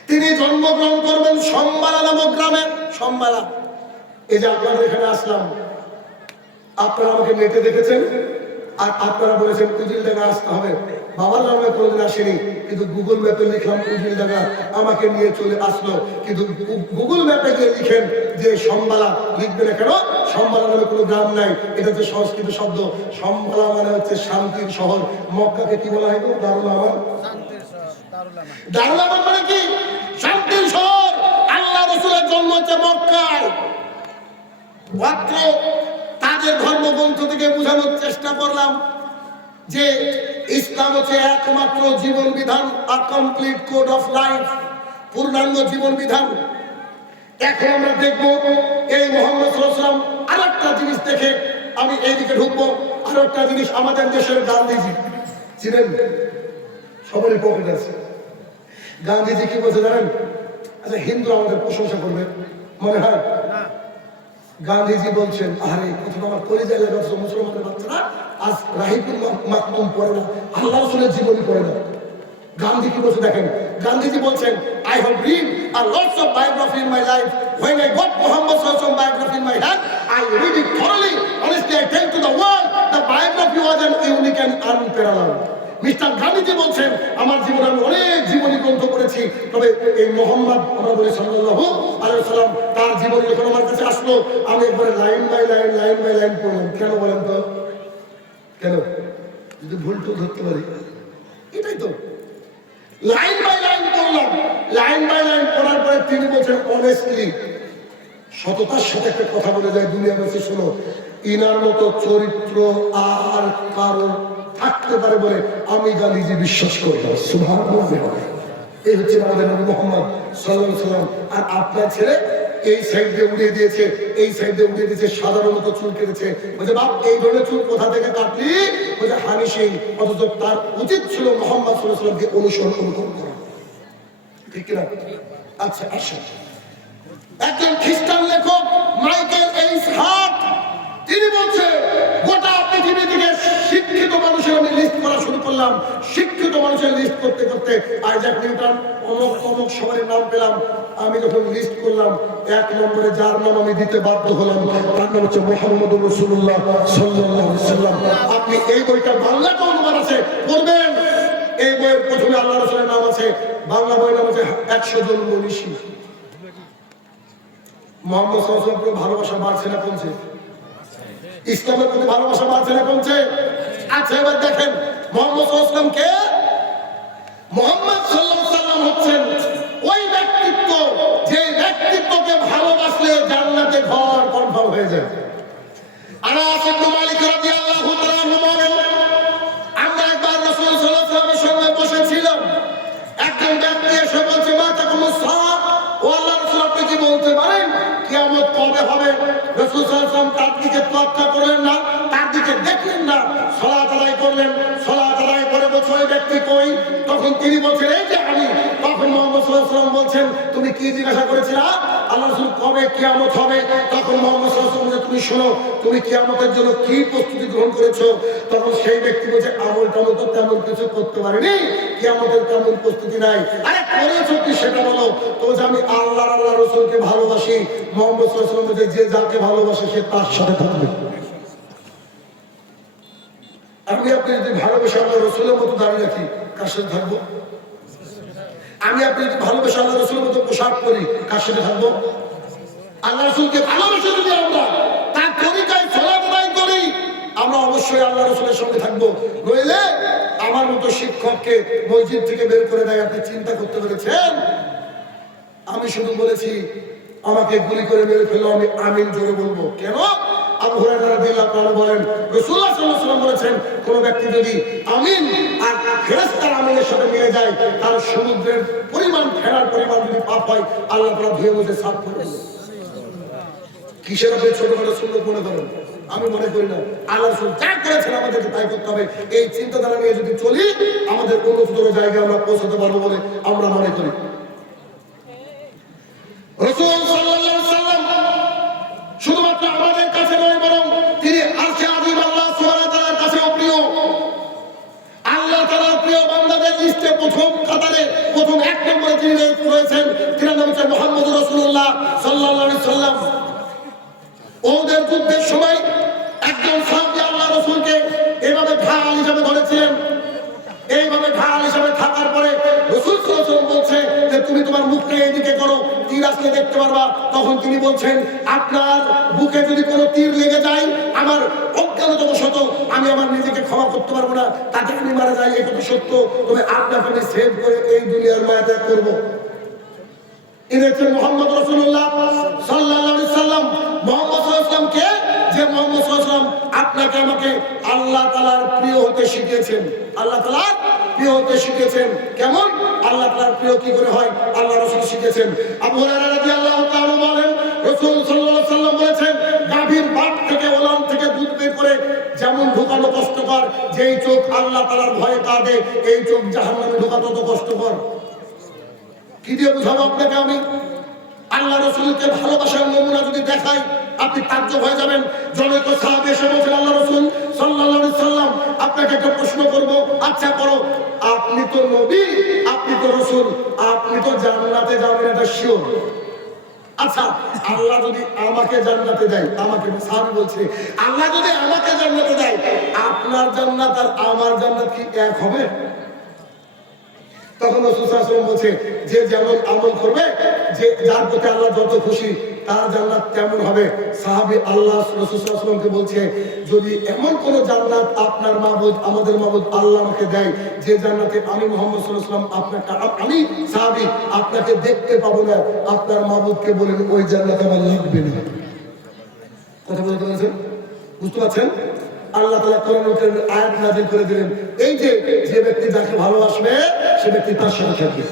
তিনি জন্মগ্রহণ করবেন সম্বালা নামক গ্রামে। সম্বালা, এই যে আপনাদের এখানে আসলাম, আপনারা আমাকে নেটে দেখেছেন আর আপনারা বলেছেন কুজিলডাঙ্গা আসতে হবে। বাবার নামে কোনোদিন আসেনি, কিন্তু গুগল ম্যাপে লিখলাম কুজিলডাঙ্গা, আমাকে নিয়ে চলে আসলো। কিন্তু গুগল ম্যাপে গিয়ে লিখেন যে সম্বালা, লিখবে না কেন? সম্বালা নামে কোনো গ্রাম নাই, এটা হচ্ছে সংস্কৃত শব্দ। সম্বালা মানে হচ্ছে শান্তির শহর। মক্কাকে কি বলা হয়? দারুল আমান। দারুল আমান মানে কি? শান্তির শহর। আল্লাহ রাসূলের জন্ম হচ্ছে মক্কায়। মাত্র তাদের ধর্মগ্রন্থ থেকে বোঝানোর চেষ্টা করলাম যে ইসলাম হচ্ছে একমাত্র জীবন বিধান, a complete code of life, পূর্ণাঙ্গ জীবন বিধান। এখন আমরা দেখবো এই মুহাম্মদ সাল্লাল্লাহু আলাইহি ওয়াসাল্লাম। আরেকটা জিনিস দেখে আমি এইদিকে ঢুকবো। আরো একটা জিনিস, আমাদের দেশের গান্ধীজি ছিলেন, সবারই পকেট আছে। গান্ধীজি কি বলছে জানেন? আচ্ছা, হিন্দু আমাদের প্রশংসা করবে মনে হয়? গান্ধীজি বলছেন, আরে কথাটা আমার কলিজায় লাগাচ্ছে, মুসলমানের বাচ্চারা আজ রাহিকুল মাকতুম পড়ে না, আল্লাহ রাসূলের জীবনী পড়ে না। গান্ধী কি বলছে দেখেন। গান্ধীজি বলছেন, I have read a lots of biography in my life. When I got Muhammad sallallahu alaihi wasallam biography in my hand, I read it thoroughly. Honestly, I tell to the world, the biography was an unique and unparalleled. Mister Gandhiji বলছেন, আমার জীবনে আমি অনেক জীবনী গ্রন্থ পড়েছি, তবে এই মোহাম্মদ আমরা বলি সাল্লাল্লাহু আলাইহি ওয়াসাল্লাম, তার জীবনী যখন আমার কাছে আসলো, আমি একবারে লাইন বাই লাইন পড়লাম। কেন বলেন তো? কেন? যদি ভুল টুল ধরতে পারি, এটাই তো। লাইন বাই লাইন পড়লাম। লাইন বাই লাইন পড়ার পরে তিনি বলছেন, অনেস্টলি, সততার সাথে একটা কথা বলে যায়, দুনিয়া বলছে শোনো, ইনার মতো চরিত্র আর কারো থাকতে পারে বলে আমি গান্ধীজি বিশ্বাস করি না। সুবহানাল্লাহ। এই হচ্ছে আমাদের নবী মুহাম্মদ সাল্লাল্লাহু আলাইহি ওয়াসাল্লাম। আর আপনার ছেলে এই সাইড দিয়ে উড়িয়ে দিয়েছে, এই সাইড দিয়ে উড়িয়ে দিয়েছে, সাধারণত চুল কেটেছে। বলছে বাপ এই ধরনের চুল কোথা থেকে কাটলি? বলছে হানি সিং। অথচ তার উচিত ছিল মোহাম্মদ সাল্লাল্লাহু আলাইহি ওয়াসাল্লামকে অনুসরণ করা, ঠিক কিনা? আচ্ছা আসেন, একজন খ্রিস্টান লেখক মাইকেল এইচ হার্ট তিনি বলছে গোটা পৃথিবী থেকে শিক্ষিত মানুষের আমি লিস্ট করা শুরু করলাম। শিক্ষিত মানুষের লিস্ট করতে করতে আইজাক নিউটন অমুক অমুক সবারের নাম পেলাম। আমি যখন লিস্ট করলাম 1 নম্বরে যার নাম আমি দিতে বাধ্য হলাম তার নাম হচ্ছে মুহাম্মদুর রাসূলুল্লাহ সাল্লাল্লাহু আলাইহি ওয়াসাল্লাম। আপনি এই বইটা বাংলাতে অনুবাদ আছে পড়বেন। এই বইয়ের প্রথমে আল্লাহ রাসূলের নাম আছে, বাংলা বইয়ের নাম হচ্ছে 100 জন মনীষী। মোহাম্মদ সাল্লাল্লাহু আলাইহি ওয়াসাল্লাম ভালোবাসা বাড়ছে না কমছে? ইসলামের প্রতি ভালোবাসা বাড়ছে না কমছে? আচ্ছা এবার দেখেন মোহাম্মদ সাল্লাল্লাহু আলাইহি ওয়াসাল্লাম কে? মোহাম্মদ সাল্লাল্লাহু আলাইহি ওয়াসাল্লাম হচ্ছেন ওই ব্যক্তিত্ব যে ব্যক্তিত্বকে ভালোবাসলে জান্নাতে ঘর কনফার্ম হয়ে যায়। আনাস ইবনে মালিক রাদিয়াল্লাহু তাআলা আনহু বলেন, আমরা একবার রাসূল সাল্লাল্লাহু আলাইহি ওয়াসাল্লামের সঙ্গে বসেছিলাম। একজন ব্যক্তি এসে বলছে মা তাকুমুস সাআহ, ও আল্লাহর রাসূল আপনি কি বলতে পারেন কিয়ামত কবে হবে? রাসূল সাল্লাল্লাহু আলাইহি ওয়াসাল্লাম তার দিকে তোয়াক্কা করলেন না, তার দিকে দেখলেন না, সালাত আদায় করলেন। সালাত আদায় করে বলছে ওই ব্যক্তি কই? তখন তিনি বলছেন এই যে আমি। তখন মুহাম্মদ সাল্লাল্লাহু আলাইহি ওয়াসাল্লাম বলছেন তুমি কি জিজ্ঞাসা করেছিলা? আল্লাহর রাসূল কবে কিয়ামত হবে? তখন মুহাম্মদ সাল্লাল্লাহু আলাইহি ওয়াসাল্লাম বলছে তুমি শোনো তুমি কিয়ামতের জন্য কি প্রস্তুতি গ্রহণ করেছো? তখন সেই ব্যক্তি বলছে আমল টামল তো তেমন কিছু করতে পারিনি, কিয়ামতের তেমন প্রস্তুতি নাই। আরে করেছো কি সেটা বলো। তো যে আমি আল্লাহ রাসূলকে ভালোবাসি। মুহাম্মদ সাল্লাল্লাহু আলাইহি ওয়াসাল্লাম বলছে যে যাকে ভালোবাসে সে তার সাথে থাকবে। আমি আপনি যদি ভালোবাসে আল্লাহ রাসূলের মতো দাঁড়িয়ে রাখি কার সাথে থাকবো? আমি আপনি যদি ভালোবাসে আল্লাহ রাসূলের মতো পোশাক পরি কার সাথে থাকবো? আল্লাহ রাসূলকে ভালোবাসে যদি আমরা তার তরিকায় চলাফেরা করি আমরা অবশ্যই আল্লাহ রাসূলের সঙ্গে থাকবো। নইলে আমার মতো শিক্ষককে মসজিদ থেকে বের করে দেয়। আপনি চিন্তা করতে পেরেছেন? আমি শুধু বলেছি আমাকে গুলি করে মেরে ফেলো, আমি আমিন জোরে বলবো। কেন? আবু হুরায়রা রাদিয়াল্লাহু তাআলা বলেন রাসূলুল্লাহ সাল্লাল্লাহু আলাইহি ওয়াসাল্লাম বলেছেন কোন ব্যক্তি যদি আমিন আর ফেরেশতার আমিনের সাথে মিলে যায় তার সমুদ্রের পরিমাণ ফেরার পরিমাণ যদি পাপ হয় আল্লাহ তাআলা ধুয়ে মুছে সাফ করে দেবেন। কিসের আপনি ছোটখাটো সুন্নাত মনে করেন? আমি মনে করি না। আল্লাহ রাসূল যা করেছেন আমাদেরকে তাই করতে হবে। এই চিন্তাধারা নিয়ে যদি চলি আমাদের উন্নততর জায়গায় আমরা পৌঁছাতে পারবো বলে আমরা মনে করি। রাসূল সাল্লাল্লাহু আলাইহি ওয়াসাল্লাম শুধুমাত্র আমাদের কাছে নয় বরং তিনি আরশে আযীম আল্লাহ সুবহানাহু ওয়া তাআলার কাছেও প্রিয়। আল্লাহ তাআলার প্রিয় বান্দাদের লিস্টে প্রথম কাতারে প্রথম 1 নম্বরে যিনি রয়েছেন তিনার নাম হচ্ছে মুহাম্মদুর রাসূলুল্লাহ সাল্লাল্লাহু আলাইহি ওয়াসাল্লাম। ওদের যুদ্ধের সময় একজন সাহাবী আল্লাহ রাসূলকে এইভাবে ঢাল হিসেবে ধরেছিলেন। এইভাবে ঢাল হিসেবে থাকার পরে রাসূল সাল্লাল্লাহু আলাইহি ওয়াসাল্লাম বলছে যে তুমি তোমার মুখকে এইদিকে করো, তীর আসলে দেখতে পারবা। তখন তিনি বলছেন আপনার বুকে যদি কোনো তীর লেগে যায় আমার অজ্ঞানতাবশত আমি আমার নিজেকে ক্ষমা করতে পারবো না, তাতে আমি মারা যাই এই কথা সত্য, তবে আপনাকে আমি সেভ করে এই দুনিয়ার মায়া ত্যাগ করবো। ইনি হচ্ছেন মুহাম্মদ রাসূলুল্লাহ সাল্লাল্লাহু আলাইহি ওয়াসাল্লাম। মুহাম্মদ সাল্লাল্লাহু আলাইহি ওয়াসাল্লাম কে? যে মুহাম্মদ সাল্লাল্লাহু আলাইহি ওয়াসাল্লাম আপনাকে আমাকে আল্লাহ তাআলার প্রিয় হতে শিখিয়েছেন। আল্লাহ তাআলার প্রিয় হতে শিখিয়েছেন। কেমন? আল্লাহ তাআলার প্রিয় কি করে হয় আল্লাহ রাসূল শিখিয়েছেন। আবু হুরায়রা রাদিয়াল্লাহু তাআলা বলেন রাসূল সাল্লাল্লাহু আলাইহি ওয়াসাল্লাম বলেছেন গাভীর বাট থেকে ওলান থেকে দুধ বের করে যেমন ঢোকানো কষ্টকর, যেই চোখ আল্লাহ তাআলার ভয়ে কাঁদে এই চোখ জাহান্নামে ঢোকানো তো কষ্টকর। কি দিয়ে বুঝাবো আপনাকে আমি? আল্লাহ রাসূলকে ভালোবাসার নমুনা যদি দেখাই আপনি তাজ্জব হয়ে যাবেন। জনৈক সাহাবী এসে বলছেন আল্লাহ রাসূল সাল্লাল্লাহু আলাইহি ওয়াসাল্লাম আপনাকে একটা প্রশ্ন করব। আচ্ছা করো। আপনি তো নবী, আপনি তো রাসূল, আপনি তো জান্নাতে যাবেন এটা শিওর। আচ্ছা আল্লাহ যদি আমাকে জান্নাতে দেয়, আমাকে সাহাবী বলছে আল্লাহ যদি আমাকে জান্নাতে দেয় আপনার জান্নাত আর আমার জান্নাত কি এক হবে? তখন রাসূল সাল্লাল্লাহু আলাইহি ওয়াসাল্লাম বলছে যে যেমন আমল করবে যে যার প্রতি আল্লাহ যত খুশি তার জান্নাত তেমন হবে। সাহাবী আল্লাহ রাসূল সাল্লাল্লাহু আলাইহি ওয়াসাল্লামকে বলছে যদি এমন কোন জান্নাত আপনার মাবুদ আমাদের মাবুদ আল্লাহ আমাকে দেয় যে জান্নাতে আমি মুহাম্মদ সাল্লাল্লাহু আলাইহি ওয়াসাল্লাম আপনাকে আমি সাহাবী আপনাকে দেখতে পাবো না, আপনার মাবুদকে বলেন ওই জান্নাত আমার লাগবে না। কথা বলতে পারছেন? বুঝতে পারছেন? আল্লাহ তাআলা কোরআনের আয়াত নাযিল করে দিলেন এই যে যে ব্যক্তি যাকে ভালোবাসবে সে ব্যক্তি তার সাথে থাকবে,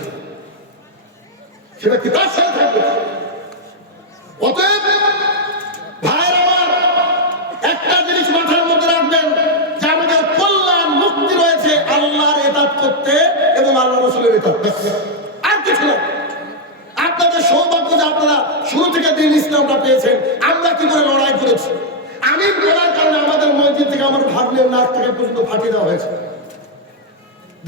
সে ব্যক্তি তার সাথে থাকবে। অতএব ভাইয়ের আমার, একটা জিনিস মাথার মধ্যে রাখবেন যে আমাদের কল্যাণ মুক্তি রয়েছে আল্লাহর ইতাআত করতে এবং আল্লাহ রাসূলের ইতাআত, আর কিছু না। আপনাদের সৌভাগ্য যে আপনারা শুরু থেকে দিন ইসলামটা পেয়েছেন। আমরা কি করে লড়াই করেছি, আমি বলার কারণে আমাদের মসজিদ থেকে আমার ভাগ্নের নাক থেকে পর্যন্ত ফাটিয়ে দেওয়া হয়েছে।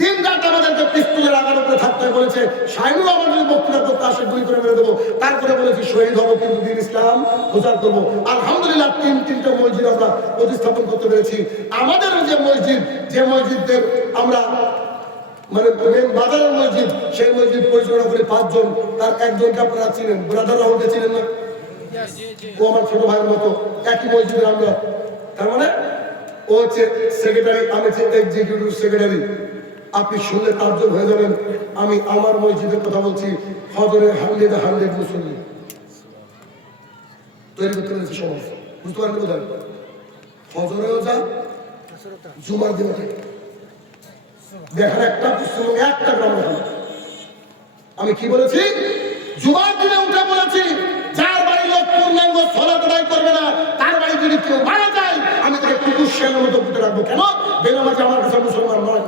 দিন রাত আমাদেরকে পিস্তলের আগার উপরে থাকতে বলেছে, শাইনুল আমার যদি বক্তৃতা করতে আসে গুলি করে মেরে দেবো। তারপরে বলেছি শহীদ হবো কিন্তু দিন ইসলাম প্রচার করবো। আলহামদুলিল্লাহ তিনটা মসজিদ আমরা প্রতিস্থাপন করতে পেরেছি। আমাদের যে মসজিদ, যে মসজিদদের আমরা মানে বাজারের মসজিদ, সেই মসজিদ পরিচালনা করে 5 জন, তার একজনকে আপনারা চিনেন, ব্রাদার রাহুলকে চিনেন না? ও আমার ছোট ভাইয়ের মতো, একই মসজিদের আমরা। তার মানে ও হচ্ছে সেক্রেটারি, আমি হচ্ছে এক্সিকিউটিভ সেক্রেটারি। আপনি শুনলে তাজ্জব হয়ে যাবেন। আমি আমার মসজিদের কথা বলছি, ফজরে 100 মুসল্লি তৈরি করতে পেরেছি সমাজ। বুঝতে পারেন কোথায়? ফজরেও যা, জুমার দিনে থাকে। দেখেন একটা পশ্চিমবঙ্গে একটা গ্রাম দেখান। আমি কি বলেছি? জুমার দিনে উঠে বলেছি, যার বাড়ি লোক পূর্ণাঙ্গ সালাত আদায় করবে না, তার বাড়ি যদি কেউ মারা যায়, আমি তাকে কুকুর শেয়ালের মতো পুঁতে রাখবো। কেন? বেনামাজি আমার কাছে মুসলমান নয়।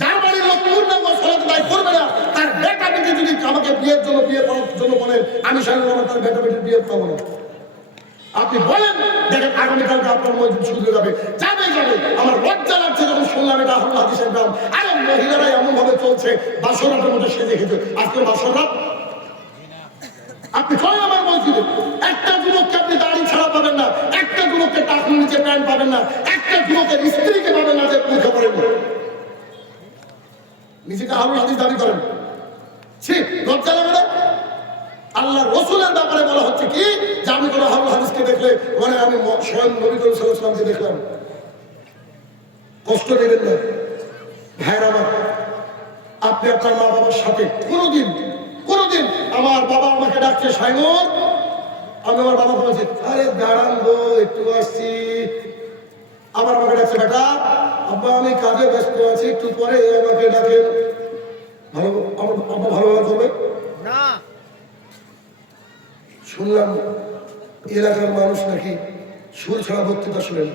যার বাড়ি লোক পূর্ণাঙ্গ সালাত আদায় করবে না, তার বেটা বেটি যদি আমাকে বিয়ের জন্য বিয়ে করার জন্য বলেন, আমি শাইনুল রহমান তার বেটা বেটির বিয়ে পাবো না। আপনি বলেন, দেখেন আগামীকালকে আপনার মসজিদ শুরু হয়ে যাবে। আমার লজ্জা লাগছে যখন শুনলাম এটা আহলে হাদিসের গ্রাম। আরে মহিলারা এমন ভাবে চলছে বাসরাতের মধ্যে সেজে খেতে। আজকে বাসরাত আপনি চলেন আমার মসজিদে, একটা যুবককে আপনি দাড়ি ছাড়া পাবেন না, একটা যুবককে টাকনুর নিচে প্যান্ট পাবেন না, একটা যুবকের স্ত্রীকে পাবেন না যে পরীক্ষা করেন। নিজেকে আহলে হাদিস দাবি করেন, ঠিক লজ্জা লাগে না? আল্লাহ রসুলের ব্যাপারে বলা হচ্ছে কি যে আমি কোনো আহলে হাদিসকে দেখলে মানে আমি স্বয়ং নবী করিম সাল্লাল্লাহু আলাইহি ওয়াসাল্লামকে দেখলাম। কষ্ট নেবেন না ভাইয়ের আমার। আপনি আপনার মা বাবার সাথে কোনোদিন আমার বাবা আমাকে ডাকছে শাইনুর, আমি আমার বাবাকে বলছি আরে দাঁড়ান গো একটু আসছি। আবার আমাকে ডাকছে বেটা আব্বা আমি কাজে ব্যস্ত আছি, একটু পরে আমাকে ডাকেন। ভালো আমার আব্বা ভালো ব্যবহার করবে না। শুনলাম এলাকার মানুষ নাকি সুর ছাড়া বক্তৃতা শুনেন।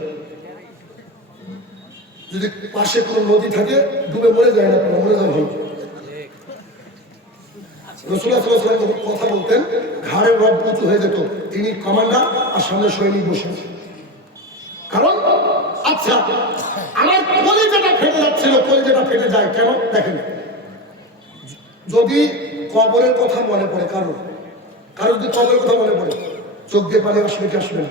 যদি পাশে কোনো নদী থাকে ডুবে মরে যায় না, মরে যায় ভালো। রাসূলুল্লাহ সাল্লাল্লাহু আলাইহি ওয়াসাল্লাম কথা বলতেন, ঘাড়ের রড উঁচু হয়ে যেত। তিনি কমান্ডার আর সামনে সৈনিক বসে। কারণ আচ্ছা আমার কলিজাটা ফেটে যাচ্ছিল, কলিজাটা ফেটে যায় কেন? দেখেন, যদি কবরের কথা মনে পড়ে কারো যদি কবরের কথা মনে পড়ে, চোখ দিয়ে পানি আসবে কি আসবে না?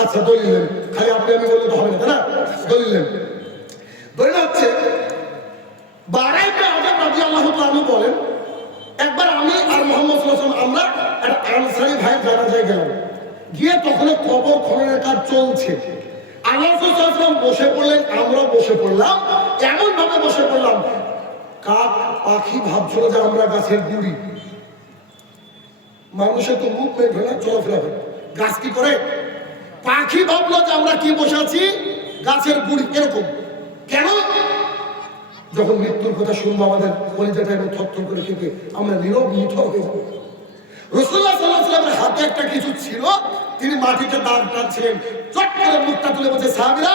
আচ্ছা দলিল নেন, খালি আপনি আমি বললে তো হবে না, তাই না? দলিল নেন। দলিল হচ্ছে বারাই ইবনে আযব রাদিয়াল্লাহু তাআলা বলেন, একবার আমি আর মুহাম্মদ সাল্লাল্লাহু আলাইহি ওয়াসাল্লাম আমরা একটা আনসারী ভাই জানাজায় গেলাম। গিয়ে তখন কবর খননের কাজ চলছে। আল্লাহ রাসূল সাল্লাল্লাহু আলাইহি ওয়াসাল্লাম বসে পড়লেন, আমরা বসে পড়লাম। এমন ভাবে বসে পড়লাম, কাক পাখি ভাবছিল যে আমরা গাছের গুড়ি। মানুষের তো মুভমেন্ট হয় না, চলাফেরা হয়। গাছ কি করে? পাখি ভাবলো যে আমরা কি বসে আছি, গাছের গুড়ি। এরকম কেন? যখন মৃত্যুর কথা শুনবো আমাদের কলিজাটা এবং থরথর করে কেঁপে আমরা নীরব নিথর হয়ে যাবো। রাসূলুল্লাহ সাল্লাল্লাহু আলাইহি ওয়াসাল্লামের হাতে একটা কিছু ছিল, তিনি মাটিতে দাগ টানছিলেন। চট করে মুখটা তুলে বলছে, সাহাবীরা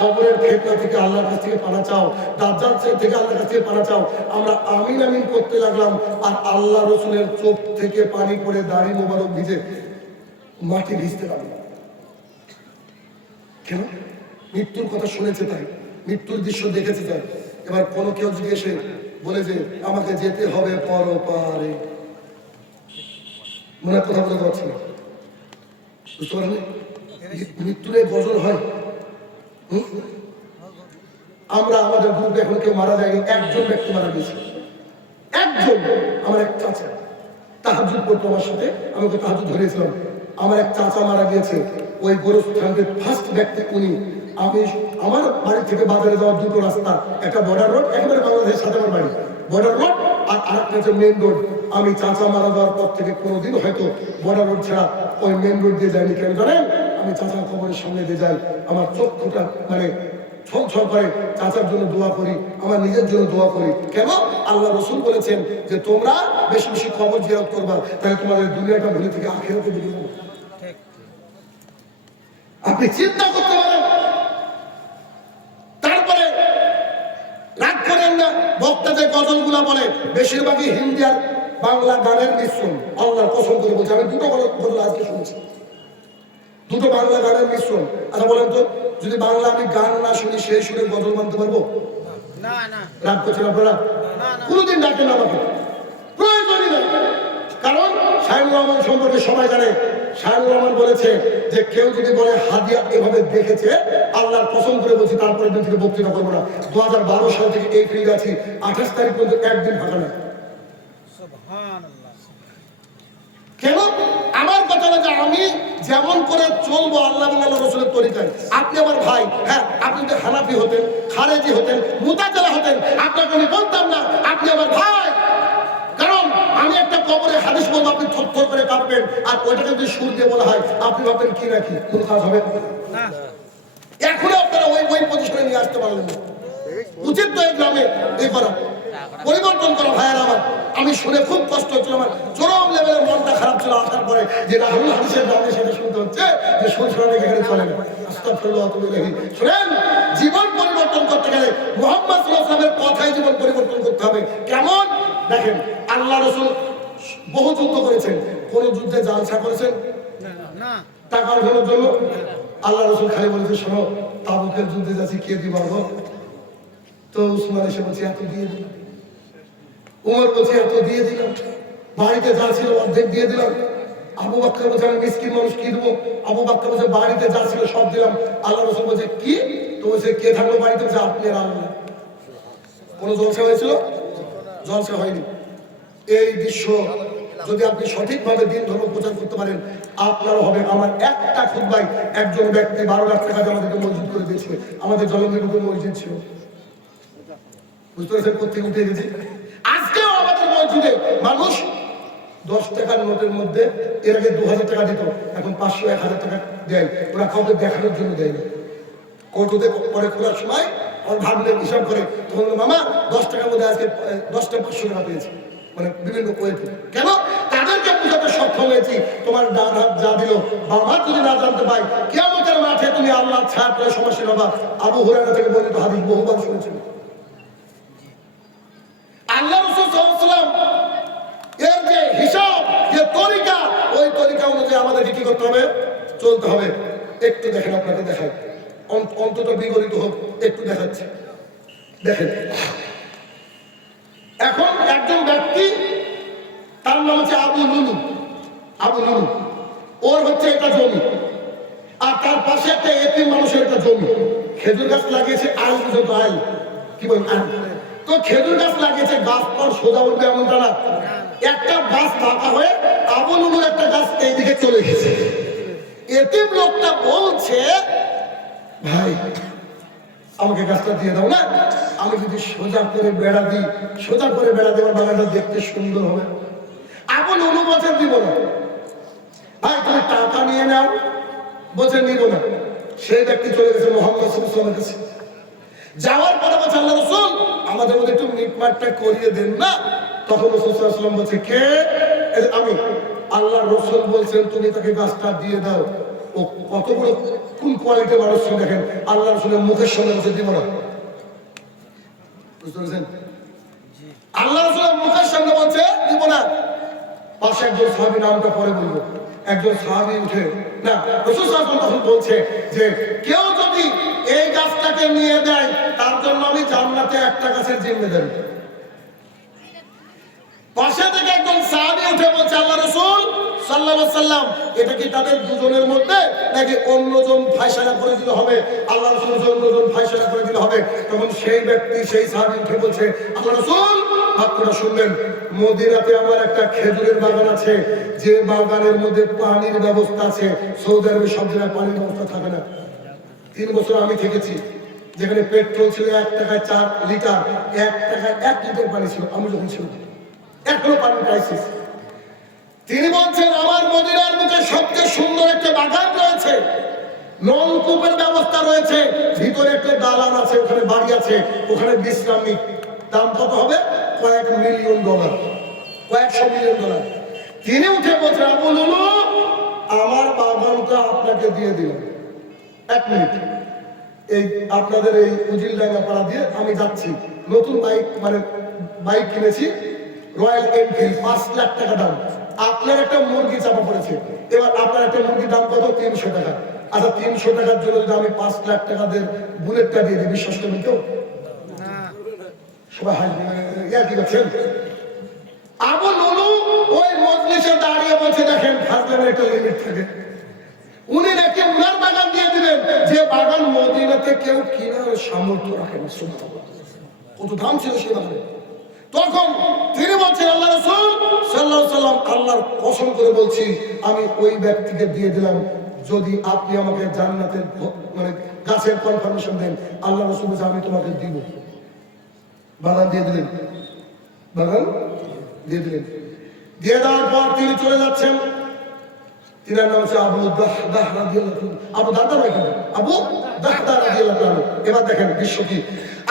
কবরের ফিতনা থেকে আল্লাহর কাছ থেকে পানা চাও, দাজ্জাল থেকে আল্লাহর কাছ থেকে পানা চাও। আমরা আমিন আমিন করতে লাগলাম, আর আল্লাহ রসুলের চোখ থেকে পানি পড়ে দাড়ি মোবারক ভিজে মাটি ভিজতে লাগলো। কেন? মৃত্যুর কথা শুনেছে তাই, মৃত্যুর দৃশ্য দেখেছে তাই। এবার কোনো কেউ যদি এসে বলে যে আমাকে যেতে হবে পরপারে, মনে কথা বলতে পারছি না, বুঝতে পারেন? মৃত্যুরে গজল হয়। আমরা আমাদের গ্রুপে এখন কেউ মারা যায়নি, একজন ব্যক্তি মারা গেছে, একজন। আমার এক চাচা তাহাজ্জুদ পড়তো আমার সাথে, আমি ওকে তাহাজ্জুদ ধরেছিলাম। আমার এক চাচা মারা গিয়েছে, ওই গোরস্থানের ফার্স্ট ব্যক্তি উনি। আমি আমার বাড়ি থেকে বাজারে যাওয়ার দুটো রাস্তা, একটা বর্ডার রোড, একেবারে বাংলাদেশের সাথে আমার বাড়ি, বর্ডার রোড, আর আরেকটা হচ্ছে মেন রোড। আমি চাচা মারা যাওয়ার পর থেকে কোনোদিন হয়তো বর্ডার রোড ছাড়া ওই মেন রোড দিয়ে যাইনি। কেন জানেন? আমি চাচার খবরের সামনে দিয়ে যাই, আমার চক্ষুটা মানে ছল করে। চাচার জন্য দোয়া করি, আমার নিজের জন্য দোয়া করি। কেন? আল্লাহ রসুল বলেছেন যে তোমরা বেশি বেশি কবর জিয়ারত করবা, তাহলে তোমাদের দুনিয়াটা ভুলে থেকে আখিরাতে বেরিয়ে যাবে। আপনি চিন্তা করতে পারেন। তারপরে রাগ করেন না, বক্তা যে গজলগুলা বলে বেশিরভাগই হিন্দি আর বাংলা গানের মিশ্রণ। আল্লাহর কসম করে বলছে, আমি দুটো গজল আজকে শুনছি, দুটো বাংলা গানের মিশ্রণ। আচ্ছা বলেন তো, যদি বাংলা আমি গান না শুনি সেই সুরে গজল মানতে পারবো? না না রাগ করছেন আপনারা? কোনোদিন ডাকেন আমাকে, প্রয়োজনই নেই। কারণ শাহিনুর রহমান সম্পর্কে সবাই জানে। শাহিনুর রহমান বলেছে যে কেউ যদি বলে হাদিয়া এভাবে দেখেছে, আল্লাহর কসম করে বলছি তারপরে দিন থেকে বক্তৃতা করবো না। 2012 সাল থেকে এই ফিরে আছি, 28 তারিখ পর্যন্ত একদিন ফাঁকা নেই। কেন? আমার কথা না যে আমি যেমন করে চলবো আল্লাহ এবং আল্লাহ রসুলের তরিকায়। আপনি আমার ভাই, হ্যাঁ, আপনি যদি হানাফি হতেন, খারেজি হতেন, মুতাজিলা হতেন, আপনাকে আমি বলতাম না আপনি আমার ভাই। কারণ আমি একটা কবরে হাদিস বলবো, আপনি থরথর করে কাঁপবেন, আর ওইটাকে যদি সুর দিয়ে বলা হয় আপনি ভাববেন কি নাকি, কোনো কাজ হবে না। এখনো আপনারা ওই পজিশনে নিয়ে আসতে পারলেন না। উচিত তো এই গ্রামে এই করা, পরিবর্তন করা। ভাইয়ার আমার, আমি শুনে খুব কষ্ট হচ্ছিল, আমার চরম লেভেলের মনটা খারাপ ছিল আসার পরে, যে রাহুল হাদিসের দামে সেটা শুনতে হচ্ছে যে সুর শোনানো এখানে চলে না। আস্তাগফিরুল্লাহ ওয়া আতুবু ইলাইহি। শুনেন, জীবন পরিবর্তন করতে গেলে মুহাম্মদ সাল্লাল্লাহু আলাইহি ওয়াসাল্লামের কথাই জীবন পরিবর্তন করতে হবে। কেমন? দেখেন, আল্লাহ রাসূল বহু যুদ্ধ করেছেন, কোন যুদ্ধে জালসা করেছেন না, টাকা উঠানোর জন্য? আল্লাহ রাসূল খালি বলেছে, শোনো, তাবুকের যুদ্ধে যাচ্ছি, কে দিবা? তো উসমান এসে বলছে এত দিয়ে দিলাম, উমর বলছে এত দিয়ে দিলাম, বাড়িতে যা ছিল অর্ধেক দিয়ে দিলাম। আবু বকর বলছে আমি মিসকিন মানুষ, কি দেবো? আবু বকর বলছে বাড়িতে যা ছিল সব দিলাম। আল্লাহ রাসূল বলছে কি? তো বলছে কে থাকলো বাড়িতে? বলছে আপনি আর আল্লাহ। কোনো জলসা হয়েছিল? জলসা হয়নি। এই দৃশ্য যদি আপনি সঠিকভাবে দিন ধর্ম প্রচার করতে পারেন, আপনারও হবে। আমার একটা খুতবায় একজন ব্যক্তি 12 লাখ টাকা আমাদেরকে মসজিদ করে দিয়েছে। আমাদের জলঙ্গির উপর মসজিদ ছিল, বুঝতে পেরেছেন? কোথেকে উঠে গেছে। আজকেও আমাদের মসজিদে মানুষ 10 টাকার নোটের মধ্যে এর আগে 2000 টাকা দিত, এখন 500 1000 টাকা দেয়। ওরা কাউকে দেখানোর জন্য দেয় না। কোর্টে পরে খোলার সময় আমার ভাবলে হিসাব করে, তখন মামা 10 টাকার মধ্যে আজকে 10টা 500 টাকা পেয়েছে, মানে বিভিন্ন কোয়েতে। কেন? তাদেরকে বুঝাতে সক্ষম হয়েছি, তোমার ডান হাত যা দিল বাম হাত যদি না জানতে পাই, কিয়ামতের মাঠে তুমি আল্লাহ ছাড় করে সমস্যা হবা। আবু হুরায়রা থেকে বর্ণিত হাদিস বহুবার শুনেছেন। আল্লাহ রাসূল সাল্লাল্লাহু আলাইহি ওয়াসাল্লাম এর যে হিসাব, যে তরিকা, ওই তরিকা অনুযায়ী আমাদেরকে কি করতে হবে? চলতে হবে। একটু দেখেন, আপনাকে দেখাই, অন্তত বিগলিত হোক, একটু দেখাচ্ছি। দেখেন, এখন একজন ব্যক্তি, তার নাম হচ্ছে আবু লুলু। আবু লুলু, ওর হচ্ছে এটা জমি, আর তার পাশে একটা এতিম মানুষের একটা জমি। খেজুর গাছ লাগিয়েছে, আইল পর্যন্ত আইল, কি বলেন আইল। তো খেজুর গাছ লাগিয়েছে, গাছ পর সোজা উঠবে এমনটা না, একটা গাছ বাঁকা হয়ে আবু লুলুর একটা গাছ এইদিকে চলে গেছে। এতিম লোকটা বলছে, ভাই আমাকে গাছটা দিয়ে দাও না, আমি যদি সোজা করে বেড়া দিই, সোজা করে বেড়া দেওয়ার বাগানটা দেখতে সুন্দর হবে। আবু লুলু বলছে দিব না। ভাই তুমি টাকা নিয়ে নাও, বলছে নিব না। সেই ব্যক্তি চলে গেছে মুহাম্মদ সাল্লাল্লাহু আলাইহি ওয়াসাল্লামের কাছে। যাওয়ার পরে বলছে, আল্লাহ রাসূল আমাদের মধ্যে একটু মিটমাটটা করিয়ে দেন না। তখন রাসূল সাল্লাল্লাহু আলাইহি ওয়াসাল্লাম বলছে, কে? আমি। আল্লাহ রাসূল বলছেন তুমি তাকে গাছটা দিয়ে দাও। ও কত বড় কোন কোয়ালিটির মানুষ ছিল দেখেন। আল্লাহ রাসূলের মুখের সামনে বলছে দিব না। বুঝতে পেরেছেন? আল্লাহ রাসূলের মুখের সামনে বলছে দিব না। পাশে একজন সাহাবী, নামটা পরে বলবো, একজন সাহাবী উঠে, না, রাসূল সাল্লাল্লাহু আলাইহি ওয়াসাল্লাম বলছে যে কেউ যদি এই গাছটাকে নিয়ে দেয়, তার জন্য আমি জান্নাতে একটা গাছের জিম্মেদারি। পাশে থেকে একজন সাহাবী উঠে বলছে, আল্লাহ রাসূল সাল্লাল্লাহু আলাইহি ওয়াসাল্লাম এটা কি তাদের দুজনের মধ্যে, নাকি অন্যজন ফয়সালা করে দিলে হবে? আল্লাহ রাসূল অন্যজন ফয়সালা করে দিলে হবে। তখন সেই ব্যক্তি, সেই সাহাবী উঠে বলছে, আল্লাহ রাসূল আপনারা শুনবেন, মদিনাতে আমার একটা খেজুরের বাগান আছে, যে বাগানের মধ্যে পানির ব্যবস্থা আছে। সৌদি আরবে সব জায়গায় পানির ব্যবস্থা থাকে না। 3 বছর আমি থেকেছি, যেখানে পেট্রোল ছিল 1 টাকায় 4 লিটার, 1 টাকায় 1 লিটার পানি ছিল আমি যখন ছিল। এখনো পানির ক্রাইসিস। তিনি বলছেন আমার মদিনার মধ্যে সবচেয়ে সুন্দর একটা বাগান রয়েছে, নলকূপের ব্যবস্থা রয়েছে, ভিতরে একটা দালান আছে, ওখানে বাড়ি আছে, ওখানে বিশ্রাম নিই। দাম কত হবে? কয়েক $1 মিলিয়ন। কয়েকশো মিলিয়ন ডলার। তিনি উঠে বলছেন, আবু লুলু আমার বাগানটা আপনাকে দিয়ে দিলাম, 1 মিনিট এই আপনাদের এই উজিলডাঙ্গা পাড়া দিয়ে আমি যাচ্ছি, নতুন বাইক মানে বাইক কিনেছি রয়্যাল এনফিল্ড, 5 লাখ টাকা দাম। আপনার একটা মুরগি চাপা পড়েছে, এবার আপনার একটা মুরগির দাম কত? 300 টাকা। আচ্ছা 300 টাকার জন্য যদি আমি 5 লাখ টাকা দিয়ে বুলেটটা দিয়ে দিই, বিশ্বাস করবেন কেউ? সবাই কি করছেন? আবু লুলু ওই মজলিসে দাঁড়িয়ে বলছে, দেখেন ফাজলামের একটা লিমিট থাকে। উনি নাকি উনার বাগান দিয়ে দিলেন, যে বাগান মদিনাতে কেউ কেনার সামর্থ্য রাখে না। সুবহানাল্লাহ, কত দাম ছিল সে বাগানে। তখন তিনি বলছেন, আল্লাহ রাসূল সাল্লাল্লাহু আলাইহি ওয়াসাল্লাম, আল্লাহর কসম করে বলছি আমি ওই ব্যক্তিকে দিয়ে দিলাম যদি আপনি আমাকে জান্নাতের মানে গাছের কনফার্মেশন দেন। আল্লাহ রাসূল বলছে আমি তোমাকে দিব। বাগান দিয়ে দিলেন, বাগান দিয়ে দিলেন। দিয়ে দেওয়ার পর তিনি চলে যাচ্ছেন। তিনার নাম হচ্ছে আবু দাহদাহ রাদিয়াল্লাহু আনহু। আবু দাহদাহ নয় কিন্তু, আবু দাহদাহ রাদিয়াল্লাহু আনহু। এবার দেখেন দৃশ্য কি।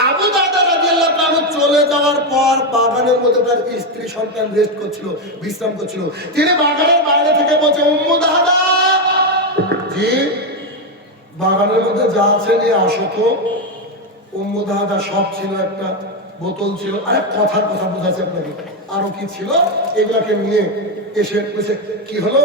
আবু দাহদাহ রাদিয়াল্লাহু আনহু চলে যাওয়ার পর বাগানের মধ্যে তার স্ত্রী সন্তান রেস্ট করছিল, বিশ্রাম করছিল। তিনি বাগানের বাইরে থেকে বলছে, উম্মু দাহদাহ, জি বাগানের মধ্যে যা আছে নিয়ে আসো তো। উম্মু দাহদাহ সব ছিল, একটা বোতল ছিল, আরে কথার কথা বোঝাচ্ছে আপনাকে, আরো কি ছিল, এগুলাকে নিয়ে এসে বলছে, কি হলো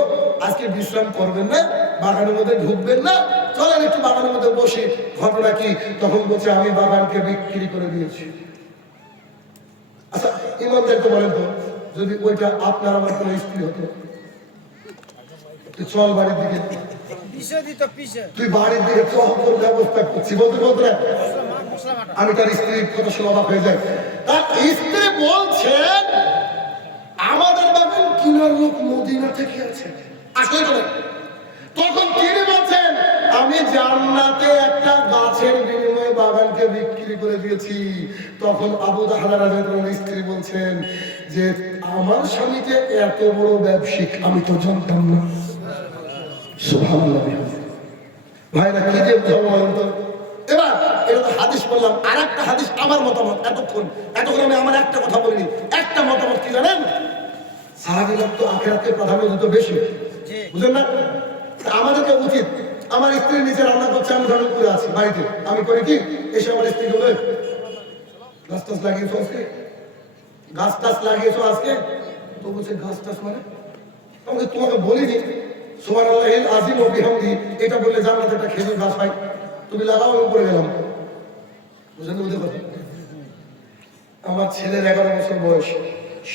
আজকে বিশ্রাম করবেন না, বাগানের মধ্যে ঢুকবেন না, চলেন একটু বাগানের মধ্যে বসি, ঘটনা কি? তখন বলছে আমি বাগানকে বিক্রি করে দিয়েছি। আচ্ছা ইমানদারকে বলেন তো, যদি ওইটা আপনার আমার কোনো স্ত্রী হতো, চল বাড়ির দিকে, তুই বাড়ির দিকে চল, তোর ব্যবস্থা করছি বলতে বলতে আমি তার স্ত্রীর কথা শুনে অবাক হয়ে যাই। তার স্ত্রী বলছেন আমাদের বাগান কিনার লোক মদিনা থেকে আছে, আসলে তো। তখন তিনি বলছেন আমি জান্নাতে একটা গাছের বিনিময়ে বাগানকে বিক্রি করে দিয়েছি। তখন আবু দাহদাহ রাদিয়াল্লাহু আনহু স্ত্রী বলছেন যে আমার স্বামী যে এত বড় ব্যবসায়িক আমি তো জানতাম না। সুবহানাল্লাহ। ভাইরা কি যে বলেন তো। এবার এটা তো হাদিস বললাম, আর একটা হাদিস আমার মতামত। এতক্ষণ আমি আমার একটা কথা বলিনি, একটা মতামত কি জানেন? সাহাবীরা তো আখিরাতকে প্রাধান্য দিত বেশি, বুঝলেন না? আমাদেরকে উচিত, আমার স্ত্রী নিচে রান্না করছে, আমি ধরুন করে আছি বাড়িতে, আমি করি কি এসে আমার স্ত্রী বলে গাছ টাছ লাগিয়েছো আজকে, গাছ টাছ লাগিয়েছো আজকে? তো বলছে গাছ টাছ মানে? আমাকে তোমাকে বলিনি সুবহানাল্লাহিল আযীম ওয়া বিহামদি এটা বললে জান্নাতে একটা খেজুর গাছ হয়, তুমি লাগাও, আমি উপরে গেলাম। বুঝলেন বুঝতে কথা? আমার ছেলের 11 বছর বয়স,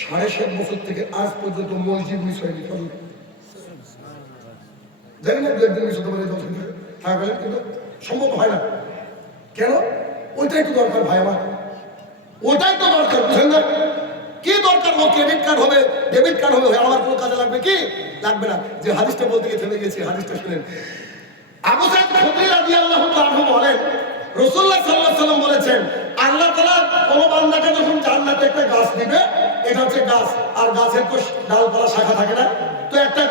7.5 বছর থেকে আজ পর্যন্ত মসজিদ মিস হয়নি। জানি না 2 মিস হতে পারে, 10 দিন থাকলে, কিন্তু সম্ভব হয় না। কেন? ওইটাই তো দরকার ভাই আমার, ওটাই তো দরকার। বুঝলেন না? কি দরকার? ও ক্রেডিট কার্ড হবে, ডেবিট কার্ড হবে, আমার কোনো কাজে লাগবে কি? লাগবে না। যে হাদিসটা বলতে গিয়ে থেমে গেছি, হাদিসটা শুনেন। আবু সাঈদ খুদরি রাদিয়াল্লাহু তাআলা বলেন রাসূলুল্লাহ সাল্লাল্লাহু আলাইহি ওয়াসাল্লাম বলেছেন আল্লাহ তাআলা কোন বান্দাকে যখন জান্নাতে একটা গাছ দিবে, এটা হচ্ছে গাছ, আর গাছের তো ডালপালা শাখা থাকে না, তো একটা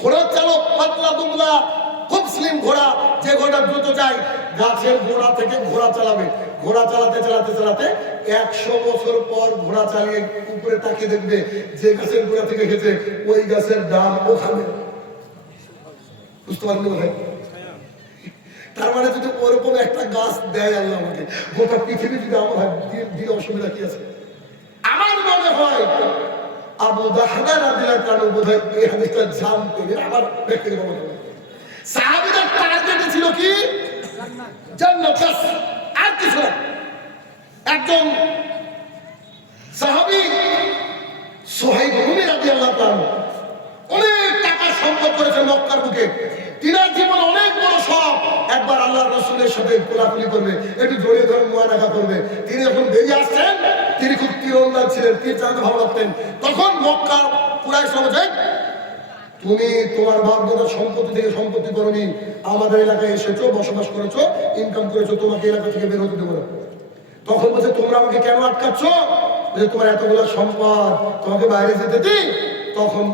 ঘোড়ার চালক পাতলা দুবলা খুব স্লিম ঘোড়া, যে ঘোড়া দ্রুত যায়, গাছের গোড়া থেকে ঘোড়া চালাবে। ঘোড়া চালাতে চালাতে চালাতে 100 বছর পর ঘোড়া চালিয়ে উপরে তাকিয়ে দেখবে যে গাছের গোড়া থেকে গেছে ওই গাছের ডাল ওখানে। বুঝতে পারলেন ভাই? তার মানে যদি ওরকম একটা গাছ দেয় আল্লাহ আমাকে, গোটা পৃথিবী যদি আমার দিয়ে অসুবিধা কি আছে? আমার মনে হয় আবু দাহদাহ রাদিয়াল্লাহু আনহু বোধহয় এই হাদিসটা জানতেন। আবার ব্যক্তিগত মতামত, সাহাবীদের টার্গেট ছিল কি? জান্নাত, আর কিছু না। একজন সাহাবী সুহাইব রুমি রাদিয়াল্লাহু আনহু অনেক টাকা সম্পদ করেছে মক্কার বুকে। তিনার জীবন অনেক বড় শখ, একবার আল্লাহর রাসূলের সাথে কোলাকুলি করবে, একটু জড়িয়ে ধরে মুআনাকা করবে। তিনি যখন বেরিয়ে আসছেন, তিনি খুব তীরন্দাজ ছিলেন, তীর চালাতে ভালো লাগতেন। তখন মক্কার কুরাইশ বলছে তুমি তোমার বাপ দাদার সম্পত্তি থেকে সম্পত্তি করনি, আমাদের এলাকায় এসেছো, বসবাস করেছো, ইনকাম করেছো, তোমাকে এলাকা থেকে বের হতে দেবো না। তখন বলছে তোমরা আমাকে কেন আটকাচ্ছ? তোমার এতগুলো সম্পদ, তোমাকে বাইরে যেতে দিই? তখন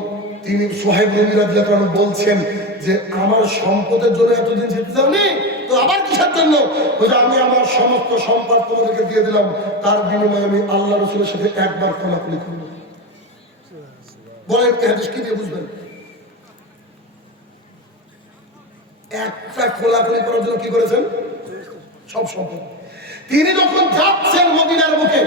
তিনি সুহাইব রুমি রাদিয়াল্লাহু আনহু বলছেন যে আমার সম্পদের জন্য এতদিন যেতে যাওনি তো আবার কিসের জন্য? বলছে আমি আমার সমস্ত সম্পদ তোমাদেরকে দিয়ে দিলাম, তার বিনিময়ে আমি আল্লাহ রাসূলের সাথে একবার কোলাকুলি করব। বলেন এই হাদিস কি দিয়ে বুঝবেন? একটা খোলাখুলি করার জন্য কি করেছেন? সব সম্পদ। তিনি যখন যাচ্ছেন মদিনার মুখে,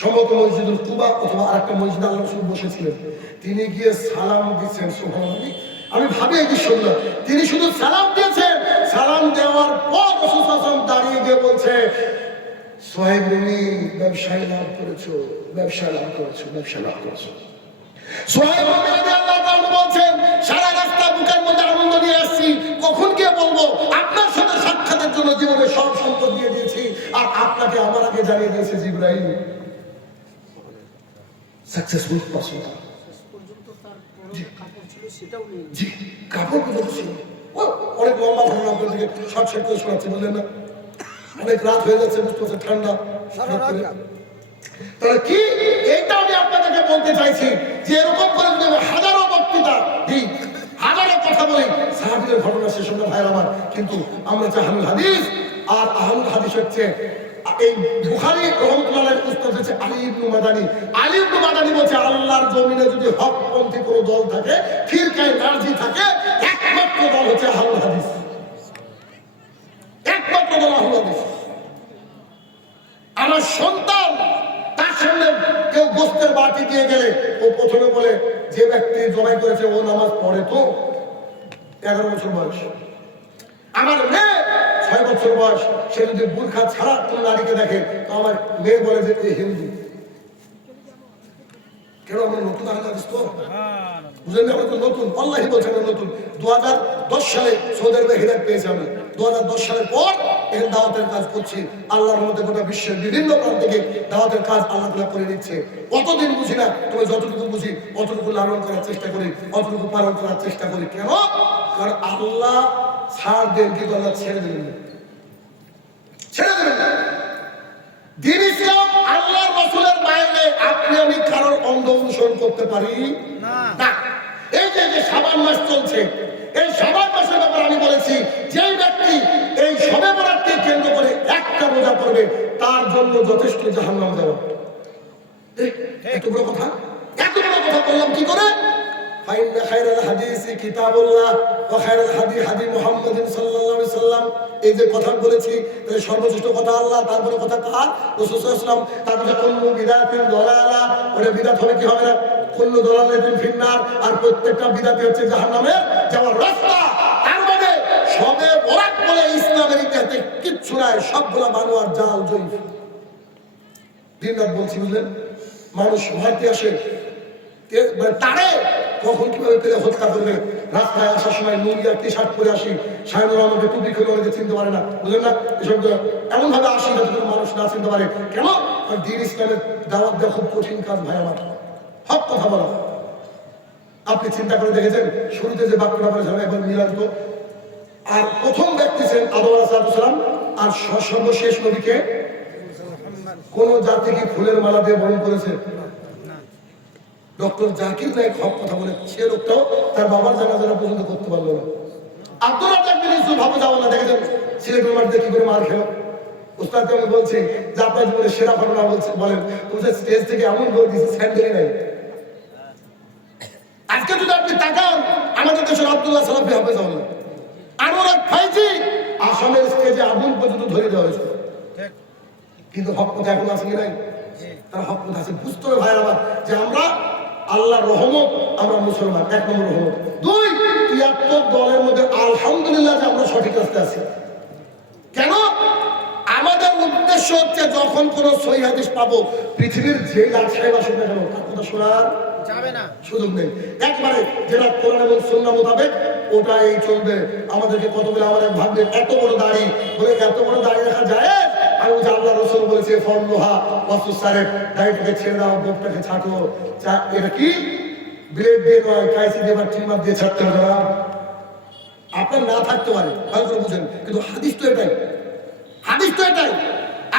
সম্ভবত মসজিদুল কুবা অথবা আরেকটা মসজিদে আল্লাহ রাসূল বসেছিলেন, তিনি গিয়ে সালাম দিচ্ছেন। সুবহানাল্লাহ, আমি ভাবি এই দৃশ্যগুলো। তিনি শুধু সালাম দিয়েছেন, সালাম দেওয়ার পর রাসূল সাল্লাল্লাহু আলাইহি ওয়াসাল্লাম দাঁড়িয়ে গিয়ে বলছে, সোহেব তুমি ব্যবসায় লাভ করেছো, ব্যবসা লাভ করেছো, ব্যবসা লাভ করেছো। সোহেব রাদিয়াল্লাহু তাআলা বলছেন, সারা রাস্তা বুকের মধ্যে আনন্দ নিয়ে আসছি, কখন গিয়ে বলবো আপনার সাথে সাক্ষাতের জন্য জীবনে সব সম্পদ দিয়ে দিয়েছি, আর আপনাকে আমার আগে জানিয়ে দিয়েছে জিবরাইল। Successful person. জি, কাপড় পর্যন্ত ছিল। অনেক লম্বা ঘটনা আপনাদেরকে শর্ট শর্ট করে শোনাচ্ছি, বুঝলেন না? অনেক রাত হয়ে যাচ্ছে, বুঝতে পারছেন, ঠান্ডা। তাহলে কি এটা আমি আপনাদেরকে বলতে চাইছি যে এরকম করে যদি হাজারো বক্তৃতা দিই, হাজারো কথা বলি, সাহাবীদের ঘটনা শেষ হবে না ভাইয়ের আমার। কিন্তু আমরা যে আহলুল হাদিস, আর আহলুল হাদিস হচ্ছে এই বুখারী রাহমাতুল্লাহ উস্তাদ হচ্ছে আলী ইবনে মাদানী। আলী ইবনে মাদানী বলছে, আল্লাহর জমিনে যদি হকপন্থী কোনো দল থাকে, ফিরকায়ে নাজি থাকে, একমাত্র দল হচ্ছে আহলুল হাদিস। একমাত্র দল আহলুল হাদিস। আমার সন্তান তার সামনে কেউ গোস্তের বাটি দিয়ে গেলে ও প্রথমে বলে, যে ব্যক্তি জবাই করেছে ও নামাজ পড়ে তো? 11 বছর বয়স। আমার মেয়ে 6 বছর বয়স, সে যদি বুরখা ছাড়া কোন নারীকে দেখে তো আমার মেয়ে বলে যে এ হিন্দু। কেন? আমরা নতুন আহলে হাদিস তো, বুঝলেন? আমরা তো নতুন, আল্লাহই বলছে আমরা নতুন। 2010 সালে সৌদি আরবে হিদায়াত পেয়েছি আমি। 2010 সালের পর এখানে দাওয়াতের কাজ করছি। আল্লাহর মধ্যে গোটা বিশ্বের বিভিন্ন প্রান্ত থেকে দাওয়াতের কাজ আল্লাহ তাআলা করে নিচ্ছে। কতদিন বুঝি না, তবে যতটুকু বুঝি অতটুকু লালন করার চেষ্টা করি, অতটুকু পালন করার চেষ্টা করি। কেন? কারণ আল্লাহ ছাড় দেন, কিন্তু আল্লাহ ছেড়ে দেবেন না, ছেড়ে দেবেন না। দ্বীন ইসলাম আল্লাহর রাসূলের বাইরে আপনি আমি কারোর অন্ধ অনুসরণ করতে পারি না। এই যে শাবান মাস চলছে, এই শাবান মাসের ব্যাপারে আমি বলেছি, যে ব্যক্তি এই শবে বরাতকে কেন্দ্র করে একটা রোজা করবে, তার জন্য যথেষ্ট জাহান্নাম যাওয়া। এত বড় কথা, এত বড় কথা বললাম কি করে? ফাইন্না খায়রাল হাদিসি কিতাবুল্লাহ ওয়া খায়রাল হাদি হাদি মুহাম্মাদিন সাল্লাল্লাহু আলাইহি সাল্লাম। এই যে কথা বলেছি, তাহলে সর্বশ্রেষ্ঠ কথা আল্লাহ, তারপরে কথা কার? রাসূল সাল্লাল্লাহু আলাইহি সাল্লাম। তারপরে কুল্লু বিদাতিন দালালা, ওরে বিদাত হবে কি হবে না? কুল্লু দালালাতিন ফিন্নার, আর প্রত্যেকটা বিদাতি হচ্ছে জাহান্নামের যাওয়ার রাস্তা। তার মানে শবে বরাত বলে ইসলামের ইতিহাসে কিচ্ছু নাই, সবগুলা বানোয়ার জাল জয়ী। দিন রাত বলছি, বুঝলেন? মানুষ মারতে আসে, তারে কখন কিভাবে পেলে হত্যা করবে। রাস্তায় আসার সময় নুঙ্গি আর টি শার্ট পরে আসি, শাহিনুর রহমানকে টুপি খুলে অনেকে চিনতে পারে না, বুঝলেন না? এসব এমন ভাবে আসি যাতে কোনো মানুষ না চিনতে পারে। কেন? আর দ্বীন ইসলামের দাওয়াত দেওয়া খুব কঠিন কাজ ভাই আমার, হক কথা বলা। আপনি চিন্তা করে দেখেছেন শুরুতে যে বাক্যটা বলেছিলাম একবার মিলান তো, আর প্রথম ব্যক্তি ছিলেন আদম আলাইহিস সালাম, আর সর্বশেষ নবীকে কোন জাতি কি ফুলের মালা দিয়ে বরণ করেছে? ডক্টর জাকির নায়েক হক কথা বলে, সে লোকটাও তার বাবার জানাজা পর্যন্ত করতে পারলো না। আব্দুল রাজ্জাক বিন ইউসুফ ভাবে যাবো না, দেখেছেন সিলেটের মাটিতে কি করে মার খেলো। উস্তাদকে আমি বলছি যে আপনার জীবনে সেরা ঘটনা বলেন, বলছে স্টেজ থেকে এমন বলে দিচ্ছে স্যান্ডেলই নাই। আজকে যদি আপনি তাকান, আমাদের দেশের আব্দুল্লাহ সালাফি হবে যাবো না, আনোয়ার ফাইজি আসামের স্টেজে আগুন পর্যন্ত ধরে দেওয়া হয়েছে। কিন্তু হক কথা এখন আছে কি নাই? তার হক কথা আছে। বুঝতে হবে ভাই আমার যে আমরা আল্লাহর রহমত, আমরা মুসলমান, 1 নম্বর রহমত। 2, 73 দলের মধ্যে আলহামদুলিল্লাহ যে আমরা সঠিক রাস্তায় আছি। কেন? আমাদের উদ্দেশ্য হচ্ছে যখন কোন সহিহ হাদিস পাবো, পৃথিবীর যে লাশাই আসুক না কেন, তার কথা শোনার যাবে না, সুযোগ নেই। একবারে যেটা কোরআন এবং সুন্নাহ মোতাবেক ওটাই চলবে। আমাদেরকে কতগুলো আমাদের ভাববে এত বড় দাড়ি, বলে এত বড় দাড়ি রাখা যায়? আর ওই যে আল্লাহ রাসূল বলেছে ফরলোহা ওয়াসুসারেফ, দাড়িটাকে ছেড়ে দাও, গোঁফটাকে ছাটো। এটা কি ব্লেড দিয়ে নয়, কাইসি দিয়ে বা ট্রিমার দিয়ে ছাড়তে হবে না। আপনার না থাকতে পারে, ভালো করে বুঝেন, কিন্তু হাদিস তো এটাই, হাদিস তো এটাই।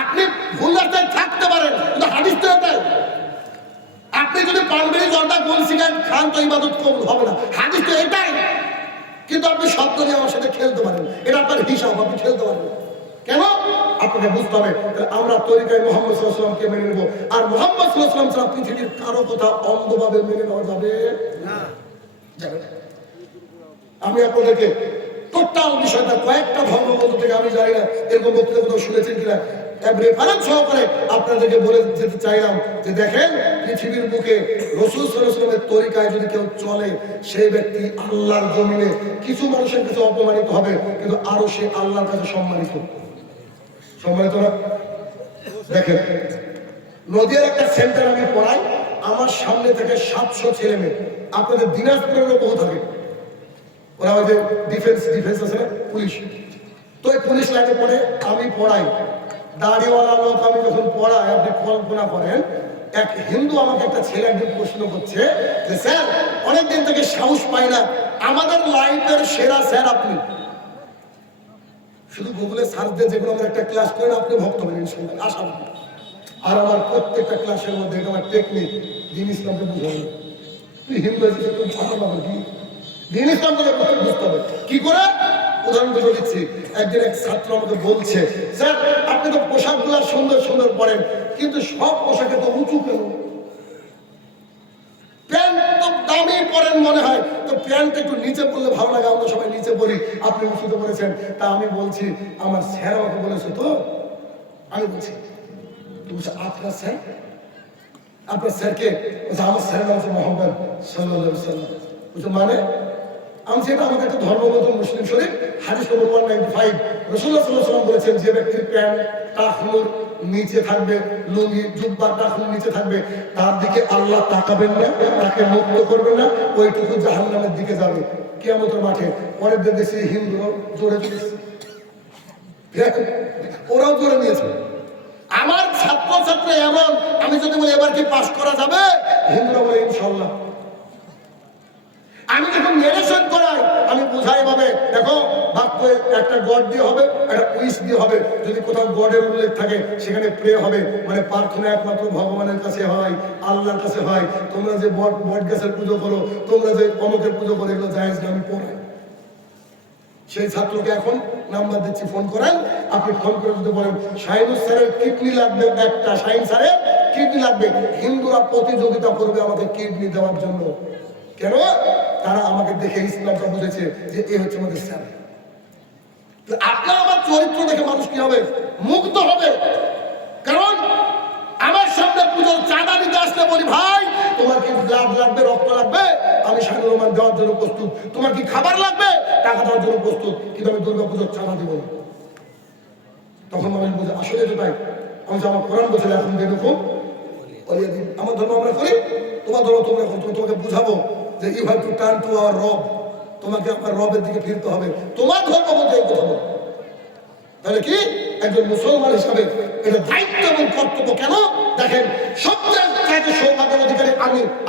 আপনি ভুল রাস্তায় থাকতে পারেন, কিন্তু হাদিস তো এটাই। আপনি যদি পানবেরি জর্দা গোল সিগারেট খান তো ইবাদত কবুল হবে না, হাদিস তো এটাই। কিন্তু আপনি শব্দ নিয়ে আমার সাথে খেলতে পারেন, এটা আপনার হিসাব, আপনি খেলতে পারেন। কেন? আপনাকে বুঝতে হবে আমরা তরিকায় মুহাম্মদ সাল্লাল্লাহু আলাইহি ওয়াসাল্লামকে মেনে নেব, আর মুহাম্মদ সাল্লাল্লাহু আলাইহি ওয়াসাল্লাম ছাড়া পৃথিবীর কারো কথা অন্ধভাবে মেনে নেওয়া যাবে না। যাবে না। আমি আপনাদেরকে টোটাল বিষয়টা কয়েকটা ধর্মগ্রন্থ থেকে, আমি জানি না এরকম বক্তব্য কোথাও শুনেছেন কিনা, রেফারেন্স সহকারে আপনাদেরকে বলে যেতে চাইলাম যে দেখেন, পৃথিবীর বুকে রাসূল সাল্লাল্লাহু আলাইহি ওয়াসাল্লামের তরিকায় যদি কেউ চলে, সেই ব্যক্তি আল্লাহর জমিনে কিছু মানুষের কাছে অপমানিত হবে, কিন্তু আরো সে আল্লাহর কাছে সম্মানিত না। দেখেন, নদীর একটা সেন্টার আমি পড়াই, আমার সামনে থেকে 700 ছেলে মেয়ে, আপনাদের দিনাজপুরেরও বহু থাকে, ওরা ওই যে ডিফেন্স আছে না, পুলিশ, তো ওই পুলিশ লাইনে পড়ে আমি পড়াই। দাড়িওয়ালা লোক আমি যখন পড়াই, আপনি কল্পনা করেন, এক হিন্দু আমাকে একটা ছেলে একদিন প্রশ্ন করছে যে স্যার, অনেকদিন থেকে সাহস পাই না, আমাদের লাইফের সেরা স্যার আপনি। শুধু গুগলে সার্চ দিয়ে যেগুলো আমরা একটা ক্লাস করেন, আপনি ভক্ত হবেন ইনশাআল্লাহ, আশা করি। আর আমার প্রত্যেকটা ক্লাসের মধ্যে এটা আমার টেকনিক, দিন ইসলামকে বুঝাবো। তুই হিন্দু হয়েছিস, তুই ভালো পাবো কি দিন ইসলামকে বুঝতে হবে কি করে। উদাহরণ দিয়ে দিচ্ছি, একদিন এক ছাত্র আমাকে বলছে, স্যার আপনি তো পোশাকগুলো সুন্দর সুন্দর পরেন, কিন্তু সব পোশাকে তো উঁচু কেন? প্যান্ট তো দামি পরেন মনে হয়, তো প্যান্ট একটু নিচে পড়লে ভালো লাগে, আমরা সবাই নিচে পড়ি, আপনি উঁচুতে পড়েছেন। তা আমি বলছি, আমার স্যার আমাকে বলেছে তো। আমি বলছি, তুমি আপনার স্যার? আপনার স্যারকে? আমার স্যার নাম হচ্ছে মোহাম্মদ সাল্লাল্লাহু আলাইহি ওয়াসাল্লাম। বলছে মানে? আমি যেটা আমাদের একটা ধর্মগত মুসলিম শরীফ হাদিস নম্বর 195, রাসূলুল্লাহ সাল্লাল্লাহু আলাইহি ওয়াসাল্লাম বলেছেন, যে ব্যক্তির প্যান্ট টাকনুর নিচে থাকবে, লুঙ্গি জুব্বা টাকনুর নিচে থাকবে, তার দিকে আল্লাহ তাকাবেন না, তাকে মুক্ত করবেন না, ওইটুকু জাহান্নামের দিকে যাবে কিয়ামতের মাঠে। পরের দিন দেখছি হিন্দুরাও জোরে চলেছে, ওরাও জোরে নিয়েছে। আমার ছাত্রছাত্রী এমন, আমি যদি বলি এবার কি পাস করা যাবে, হিন্দুরা বলে ইনশাআল্লাহ। আমি যখন মেডিসিন করাই, আমি বুঝাই ভাবে, দেখো বাক্য একটা গড দিয়ে হবে, একটা উইশ দিয়ে হবে। যদি কোথাও গডের উল্লেখ থাকে, সেখানে প্রে হবে, মানে প্রার্থনা একমাত্র ভগবানের কাছে হয়, আল্লাহর কাছে হয়। তোমরা যে বট গাছের পুজো করো, তোমরা যে অমুকের পুজো করো, এগুলো জায়েজ না, আমি পড়াই। সেই ছাত্রকে এখন নাম্বার দিচ্ছি, ফোন করেন। আপনি ফোন করে যদি বলেন শাহিনুর স্যারের কিডনি লাগবে একটা, শাহিন স্যারের কিডনি লাগবে, হিন্দুরা প্রতিযোগিতা করবে আমাকে কিডনি দেওয়ার জন্য। কেন? তারা আমাকে দেখে ইসলামটা বুঝেছে যে এ হচ্ছে আমাদের স্যার। আপনার আমার চরিত্র দেখে মানুষ কি হবে? মুগ্ধ হবে। কারণ আমার সামনে পুজোর চাঁদা নিতে আসলে বলি, ভাই তোমার কি ব্লাড লাগবে, রক্ত লাগবে, আমি শাহিনুর রহমান দেওয়ার জন্য প্রস্তুত। তোমার কি খাবার লাগবে, টাকা দেওয়ার জন্য প্রস্তুত, কিন্তু আমি দুর্গা পুজোর চাঁদা দিব না। তখন মানুষ বুঝে আসলে তো তাই। আমি যে আমার কোরআন বলছিল, এখন দেখুন আমার ধর্ম আমরা করি, তোমার ধর্ম তোমরা এখন, তোমাকে বুঝাবো যে you have to turn to our রব, তোমাকে আপনার রবের দিকে ফিরতে হবে। তোমার ধর্ম বলতে এই কথা বল। তাহলে কি একজন মুসলমান হিসাবে এটা দায়িত্ব এবং কর্তব্য। কেন? দেখেন, সবচেয়ে সৌভাগ্যের অধিকারী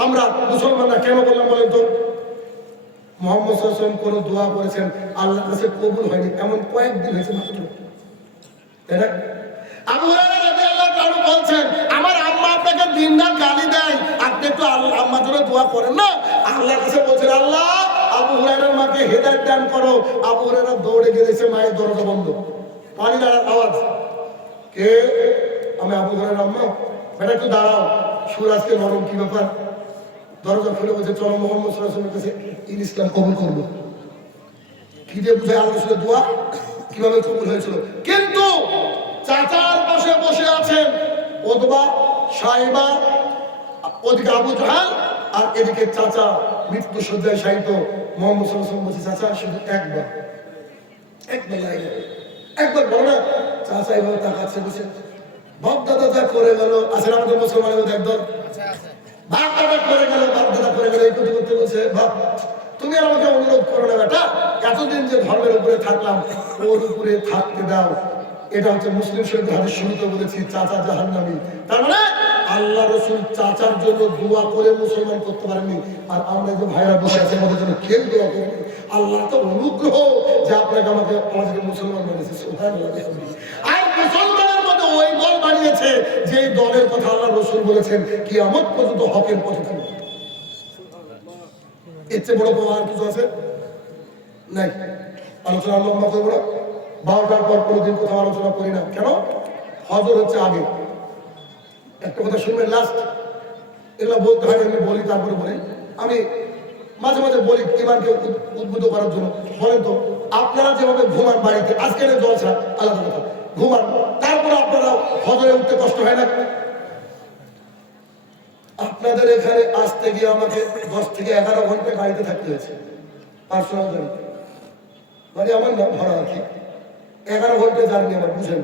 আমরা মুসলমানরা কেন বললাম বলেন তো? মুহাম্মদ সাল্লাল্লাহু আলাইহি ওয়াসাল্লাম কোনো দোয়া করেছেন, আল্লাহর কাছে কবুল হয়নি, এমন কয়েকদিন হয়েছে মাত্র, তাই না? আবু হুরায়রা রাদিয়াল্লাহু তাআলা বলছেন, আমার আম্মা আপনাকে দিনরাত গালি দেয়, আপনি একটু আম্মার জন্য দোয়া করেন না। আল্লাহর কাছে বলছেন, আল্লাহ আবু হুরায়রার মাকে হেদায়েত দান করো। আবু হুরায়রা দৌড়ে গেছে, মায়ের দরজা বন্ধ, পানি দাঁড়ার আওয়াজ। কে? আমি আবু হুরায়রার আম্মা। বেটা একটু দাঁড়াও, সুর আজকে নরম, কি ব্যাপার? দরজা খুলে বলছে, চলো মুহাম্মদ সাল্লাল্লাহু আলাইহি ওয়াসাল্লামের কাছে ইসলাম কবুল করবো। কি দিয়ে বুঝায়? আল্লাহ রাসূলের দোয়া কিভাবে কবুল হয়েছিল। কিন্তু চাচার পাশে বসে আছেন ওতবা, সাইবা, ওদিকে আবু জাহাল, আর এদিকে চাচা মৃত্যু শয্যায় শায়িত। মুহাম্মদ সাল্লাল্লাহু আলাইহি ওয়াসাল্লাম বলছে, চাচা শুধু একবার লাগে, একবার বলো না। চাচা এইভাবে তাকাচ্ছে, বলছে বাপ দাদা যা করে গেল, আসলে আমাদের মুসলমানের মধ্যে একদল বাপ দাদা করে গেল, বাপ দাদা করে গেল, এই কথা করতে বলছে, বাপ তুমি আর আমাকে অনুরোধ করো না বেটা, এতদিন যে ধর্মের উপরে থাকলাম, ওর উপরে থাকতে দাও। এটা হচ্ছে মুসলিম শরীফ হাদিস, শুরুতে বলেছি চাচা জাহান্নামী। তার মানে আল্লাহ রাসূল চাচার জন্য দোয়া করে মুসলমান করতে পারেননি। আর আমরা যে ভাইরা বসে আছে, আমাদের জন্য খেল দোয়া করবে। আল্লাহ তো অনুগ্রহ যে আপনাকে আমাদেরকে মুসলমান বানিয়েছে। সুবহানাল্লাহ। আর মুসলমানের মধ্যে ওই দল বানিয়েছে যে দলের কথা আল্লাহ রাসূল বলেছেন কিয়ামত পর্যন্ত হকের পথে থাকবে। এর চেয়ে বড় পাওয়ার কিছু আছে নাই? আলোচনা লম্বা করবো না, 12টার পর কোনোদিন কোথাও আলোচনা করি না। কেন? ফজর হচ্ছে আগে। একটা কথা শুনবেন লাস্ট, এগুলো বলতে হয়, আমি বলি তারপরে বলি। আমি মাঝে মাঝে বলি ইমানকে উদ্বুদ্ধ করার জন্য। বলেন তো, আপনারা যেভাবে ঘুমান বাড়িতে, আজকের জলসা আলাদা কথা, ঘুমান, তারপরে আপনারা ফজরে উঠতে কষ্ট হয় না? আপনাদের এখানে আসতে গিয়ে আমাকে 10 থেকে 11 ঘন্টা গাড়িতে থাকতে হয়েছে, পার্সোনাল গাড়ি। মানে আমার না ভাড়া আর কি, 11 ঘন্টা জার্নি আমার, বুঝেন।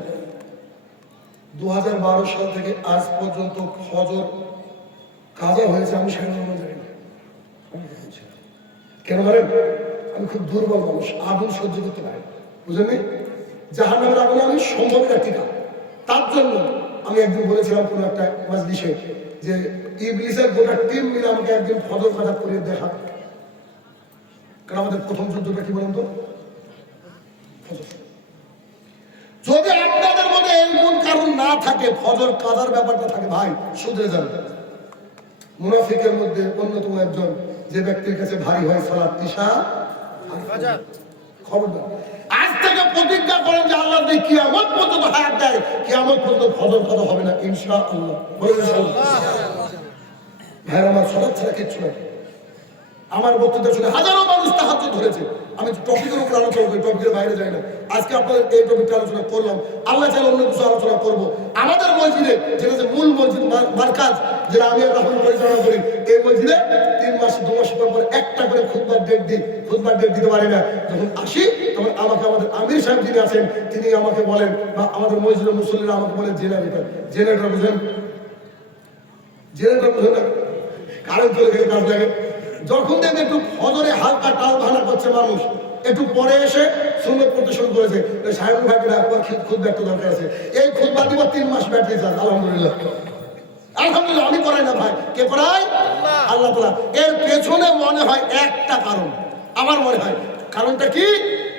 2012 সাল থেকে আজ পর্যন্ত ফজর কাজা হয়েছে আমি 9:30 জানি না। কেন বলেন? আমি খুব দুর্বল মানুষ, আগুন সহ্য করতে পারি, বুঝলেন? জাহান্নামের আগুন আমি সম্ভব একটি কাজ। তার জন্য আমি একদিন বলেছিলাম কোনো একটা মাজলিসে যে ইবলিসের গোটা টিম মিলে আমাকে একদিন ফজর কাজা করে দেখা। কারণ আমাদের প্রথম যুদ্ধটা কি বলেন তো? ফজর। যদি আপনাদের মধ্যে এমন কারণ না থাকে, ফজর কাজার ব্যাপারটা থাকে, ভাই শুধরে যান। মুনাফিকের মধ্যে অন্যতম একজন যে ব্যক্তির কাছে ভারী হয় সালাত ইশা বাজার খবরদার আজ থেকে প্রতিজ্ঞা করেন যে আল্লাহ যদি কিয়ামত পর্যন্ত হায়াত দেয়, কিয়ামত পর্যন্ত ফজর কাজা হবে না ইনশাআল্লাহ। বলেন ইনশাআল্লাহ। ভাইরা আমার, সালাত ছাড়া কিচ্ছু নাই। আমার বক্তৃতা শুনে হাজারো মানুষ তাহাজ্জুদ ধরেছে। আমি টপিকের উপর আলোচনা করি, টপিকের বাইরে যাই না। আজকে আপনাদের এই টপিকটা আলোচনা করলাম, আল্লাহ চাইলে অন্য কিছু আলোচনা করবো। আমাদের মসজিদে, যেটা যে মূল মসজিদ মারকাজ, যেটা আমি রাহুল পরিচালনা করি, এই মসজিদে 3 মাস 2 মাস পর পর একটা করে খুতবার ডেট দিই। খুতবার ডেট দিতে পারি না, যখন আসি তখন আমাকে আমাদের আমির সাহেব যিনি আছেন তিনি আমাকে বলেন, বা আমাদের মসজিদের মুসল্লিরা আমাকে বলেন জেনারেটর। জেনারেটর বুঝেন? জেনারেটর বুঝেন না? কারেন্ট চলে গেলে কাজ লাগে। যখন দেখবে একটু ফজরে হালকা টাল ভাঙা করছে মানুষ, একটু পরে এসে সুন্নত করতে শুরু করেছে, সাহেবুল ভাইকে ডাকবার খুতবা একটা দরকার আছে। এই খুতবা দিব 3 মাস ব্যাটারি চার্জ। আলহামদুলিল্লাহ, আলহামদুলিল্লাহ। আমি করাই না ভাই, কে করাই? আল্লাহ তাআলা। এর পেছনে মনে হয় একটা কারণ, আমার মনে হয় কারণটা কি?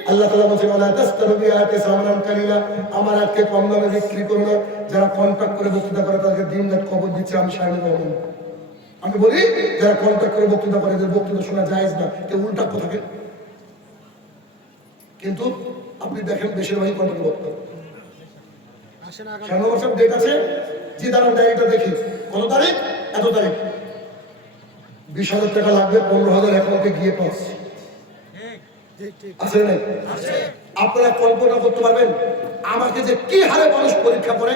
আল্লাহ তাআলা বলেছেন ওয়ালা তাসতারু বিআয়াতি সামানান কালিলা, আমার আজকে কম দামে বিক্রি করো না। যারা কন্ট্রাক্ট করে বক্তৃতা করে তাদেরকে দিন রাত খবর দিচ্ছে আমি শাহিনুর রহমান। আমি বলি যারা কন্ট্রাক্ট করে বক্তৃতা করে এদের বক্তৃতা শোনা জায়েজ না, কেউ উল্টা থাকে। কিন্তু আপনি দেখেন বেশিরভাগই কন্ট্রাক্ট বক্তা। শাহিনুর রহমান ডেট আছে, যে দাঁড়ান ডায়েরিটা দেখি, কত তারিখ, এত তারিখ, 20,000 টাকা লাগবে, 15,000 অ্যাকাউন্টে গিয়ে পাস আছে না? আপনারা কল্পনা করতে পারবেন আমাকে যে কি হারে মানুষ পরীক্ষা করে।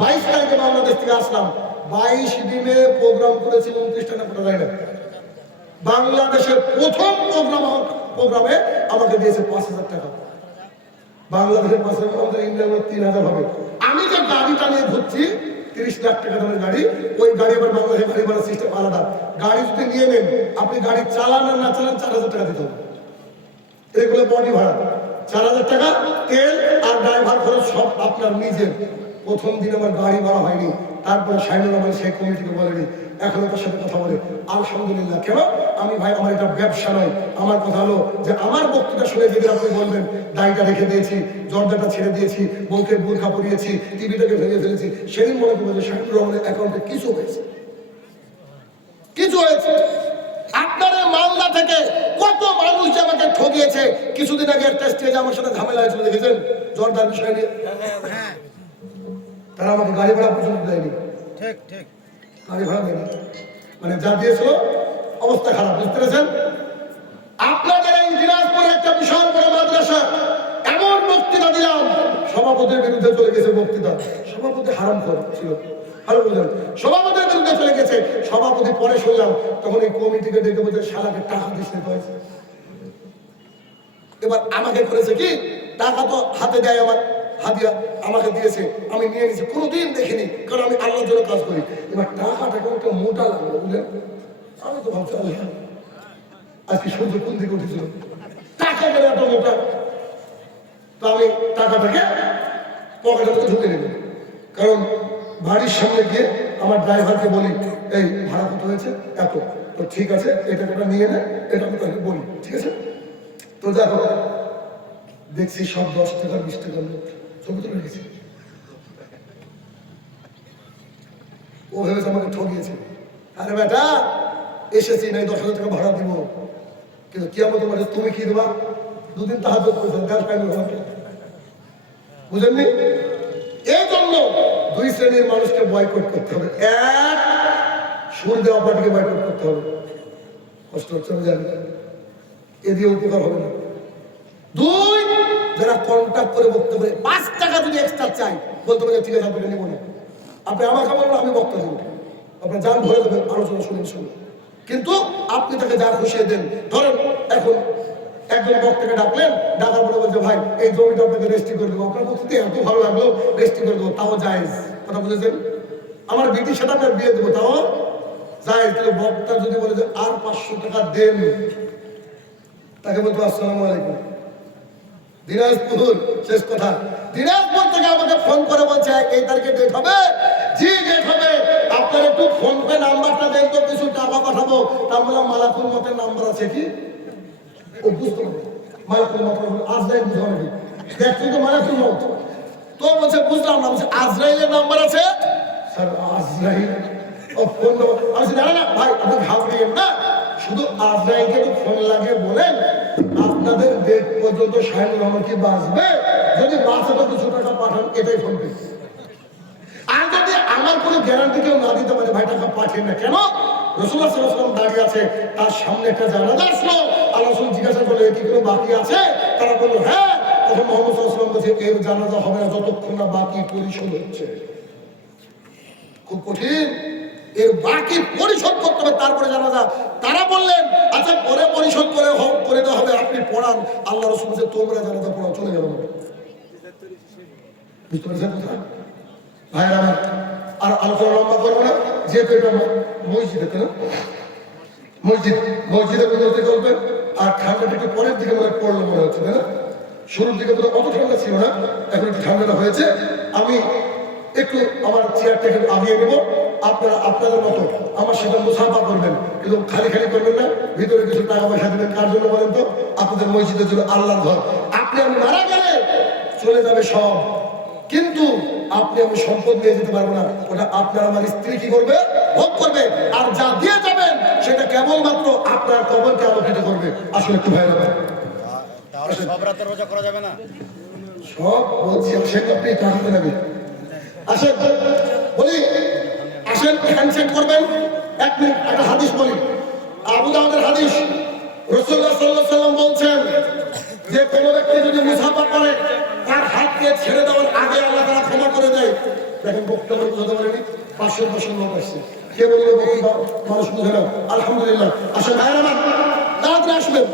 22 তারিখে বাংলাদেশ থেকে আসলাম, 22 দিনে প্রোগ্রাম করেছি 29টা না করা যায় না। বাংলাদেশের প্রথম প্রোগ্রামে আমাকে দিয়েছে 5,000 টাকা। বাংলাদেশের 5,000, আমাদের ইন্ডিয়ার 3,000 হবে। আমি যে গাড়িটা নিয়ে ঘুরছি 30 লাখ টাকা দামের গাড়ি, ওই গাড়ি আবার বাংলাদেশের গাড়ি ভাড়া সিস্টেম আলাদা। গাড়ি যদি নিয়ে নেন, আপনি গাড়ি চালান আর না চালান 4,000 টাকা দিতে হবে। এগুলো বডি ভাড়া 4,000 টাকা, তেল আর ড্রাইভার খরচ সব আপনার নিজের। প্রথম দিন আমার গাড়ি ভাড়া হয়নি, তারপরে শাহিনুর রহমান সেই কমিটিকে বলেনি, এখনো তার সাথে কথা বলে আলহামদুলিল্লাহ। কেন? আমি ভাই, আমার এটা ব্যবসা নয়। আমার কথা হলো যে আমার বক্তৃতা শুনে যেদিন আপনি বলবেন দাড়িটা রেখে দিয়েছি, জর্দাটা ছেড়ে দিয়েছি, বউকে বোরখা পরিয়েছি, টিভিটাকে ভেঙে ফেলেছি, সেদিন মনে করবো যে শাহিনুর রহমানের অ্যাকাউন্টে কিছু হয়েছে, কিছু হয়েছে। আপনার মালদা থেকে কত মানুষ যে আমাকে ঠকিয়েছে। কিছুদিন আগে একটা স্টেজে আমার সাথে ঝামেলা হয়েছিল, দেখেছেন, জর্দার বিষয় নিয়ে। তারা আমাকে গাড়ি ভাড়া পর্যন্ত দেয়নি। ঠিক ঠিক, গাড়ি ভাড়া দেয়নি, মানে যা দিয়েছিল অবস্থা খারাপ, বুঝতে পেরেছেন? আপনাদের এই দিনাজপুরে একটা বিশাল বড় মাদ্রাসা, এমন বক্তৃতা দিলাম, সভাপতির বিরুদ্ধে চলে গেছে বক্তৃতা। সভাপতি হারাম ছিল, ভালো বুঝলেন, সভাপতির বিরুদ্ধে চলে গেছে। সভাপতি পরে শুনলাম, তখন এই কমিটিকে ডেকে বলছে শালাকে টাকা দিস না হয়েছে। এবার আমাকে করেছে কি, টাকা তো হাতে দেয়, আমার হাদিয়া আমাকে দিয়েছে, আমি নিয়ে নিয়েছি, কোনোদিন দেখিনি, কারণ আমি আল্লাহর জন্য কাজ করি। এবার টাকাটা একটা মোটা লাগলো, বুঝলেন? আমি তো ভাবছি আজকে সূর্য কোন দিকে উঠেছিল, টাকা গেলে এত মোটা। তো আমি টাকাটাকে পকেটে ঢুকে নেব, কারণ বাড়ির সামনে গিয়ে আমার ড্রাইভারকে বলি এই ভাড়া কত হয়েছে, এত। তো ঠিক আছে, এটা টাকা নিয়ে নেয়, এটা আমি তাকে বলি, ঠিক আছে। তো দেখো দেখছি সব 10 টাকা 20 টাকার নোট, ছবি তুলে রেখেছি। ও ভেবেছে আমাকে ঠকিয়েছে। আরে বেটা, এসেছি নাই 10,000 টাকা ভাড়া দিব, কিন্তু কিয়ামতের মাঠে তুমি কি দেবা? 2 দিন তাহাজ্জুদ করেছেন, দেশ পাইনি, বুঝেননি? এই জন্য দুই শ্রেণীর মানুষকে বয়কট করতে হবে। এক, সুর দেওয়া পার্টিকে বয়কট করতে হবে। কষ্ট হচ্ছে আমি জানি, এ দিয়ে উপকার হবে না। দুই, যারা কন্ট্যাক্ট করে বক্তব্য করে 5 টাকা যদি এক্সট্রা চাই, বলতে পারে ঠিক আছে আপনাকে নেবো না, আপনি আমাকে বলুন, আমি বক্তব্য দেবো, আপনার যান ভরে দেবেন, আলোচনা শুনুন শুনুন, কিন্তু আপনি তাকে যা খুশিয়ে দেন। ধরেন এখন একজন বক্তাকে ডাকলেন, ডাকার পরে বলছে ভাই এই জমিটা আপনাকে রেজিস্ট্রি করে দেবো, আপনার বক্তৃতা এত ভালো লাগলো রেজিস্ট্রি করে দেবো, তাও জায়েজ। কথা বুঝেছেন? আমার বিটির সাথে আপনার বিয়ে দেবো, তাও জায়েজ। কিন্তু বক্তা যদি বলে যে আর 500 টাকা দেন, তাকে বলতো আসসালামু আলাইকুম। দিনাজপুর, শেষ কথা, দিনাজপুর থেকে আমাকে ফোন করে বলছে এই তারিখে ডেট হবে। জি ডেট হবে, আপনার একটু ফোন পে নাম্বারটা দেন তো, কিছু টাকা পাঠাবো। তা বললাম মালাকুল মতের নাম্বার আছে কি? ও বুঝতে পারবে মালাকুল মত আজরাইল বুঝতে পারবে, দেখছেন তো মালাকুল মত। তো বলছে বুঝলাম না, বলছে আজরাইলের নাম্বার আছে। স্যার আজরাইল ও ফোন আমি না না ভাই আপনি ঘাবড়িয়েন না, শুধু আজরাইলকে একটু ফোন লাগিয়ে বলেন আপনাদের ডেট পর্যন্ত শাহিনুর রহমান কি বাঁচবে, যদি বাঁচে তো কিছু টাকা পাঠান, এটাই ফোন পে। আর যদি আমার কোনো গ্যারান্টি কেউ না দিতে পারে ভাই টাকা পাঠিয়ে না কেন? রাসূলুল্লাহ সাল্লাল্লাহু আলাইহি ওয়াসাল্লাম দাঁড়িয়ে আছে, তার সামনে একটা জানাজা আসলো, আল্লাহ রাসূল জিজ্ঞাসা করলো কি কোনো বাকি আছে? তারা বললো হ্যাঁ। তখন মুহাম্মদ সাল্লাল্লাহু আলাইহি ওয়াসাল্লাম বলছে এর জানাজা হবে না যতক্ষণ না বাকি পরিশোধ হচ্ছে। খুব কঠিন, এর বাকি পরিশোধ করতে হবে তারপরে জানাজা। তারা বললেন আচ্ছা পরে পরিশোধ করে দেওয়া হবে, আপনি পড়ান। আল্লাহ রাসূল বলছে তোমরা জানাজা পড়াও, চলে যাবে। বুঝতে পারছেন কথা? ভাইয়ের আমার আর আলোচনা লম্বা করবো না, যেহেতু এটা মসজিদে, তাই না? মসজিদের মধ্যে করবেন। আর ঠান্ডাটা একটু পরের দিকে মনে পড়লো মনে হচ্ছে, তাই না? শুরুর দিকে বোধহয় অত ঠান্ডা ছিল না, এখন একটু ঠান্ডাটা হয়েছে। আমি একটু আমার চেয়ারটা একটু আগিয়ে নেবো, আপনারা আপনাদের মতো আমার সাথে মুসাফা করবেন, কিন্তু খালি খালি করবেন না, ভিতরে কিছু টাকা পয়সা দেবেন। কার জন্য বলেন তো? আপনাদের মসজিদের জন্য, আল্লাহর ঘর। আপনি আমি মারা গেলে চলে যাবে সব, কিন্তু আপনি আমি সম্পদ নিয়ে যেতে পারবো না। ওটা আপনার আমার স্ত্রী কি করবে? ভোগ করবে। আর যা দিয়ে যাবেন সেটা কেবলমাত্র আপনার কবরকে আলোকিত করবে। আসলে একটু ভাই তাহলে সব রাতে রোজা করা যাবে না? সব বলছি, আসেন আপনি কাঁদতে লাগবে, আসেন বলি, আসেন হ্যান্ডশেক করবেন। 1 মিনিট একটা হাদিস বলি, আবু দাউদের হাদিস। রাসূলুল্লাহ সাল্লাল্লাহু আলাইহি ওয়াসাল্লাম বলছেন যে কোনো ব্যক্তি যদি মুসাফা করে তার হাতকে ছেড়ে দেওয়ার আগে আল্লাহ তাআলা ক্ষমা করে দেয়। দেখেন বক্তব্য বুঝতে পারেনি, 500 লোক আসছে, কে বললো মানুষ বুঝে না? আলহামদুলিল্লাহ। আসেন ভাইয়ের আমার, তাড়াতাড়ি আসবেন।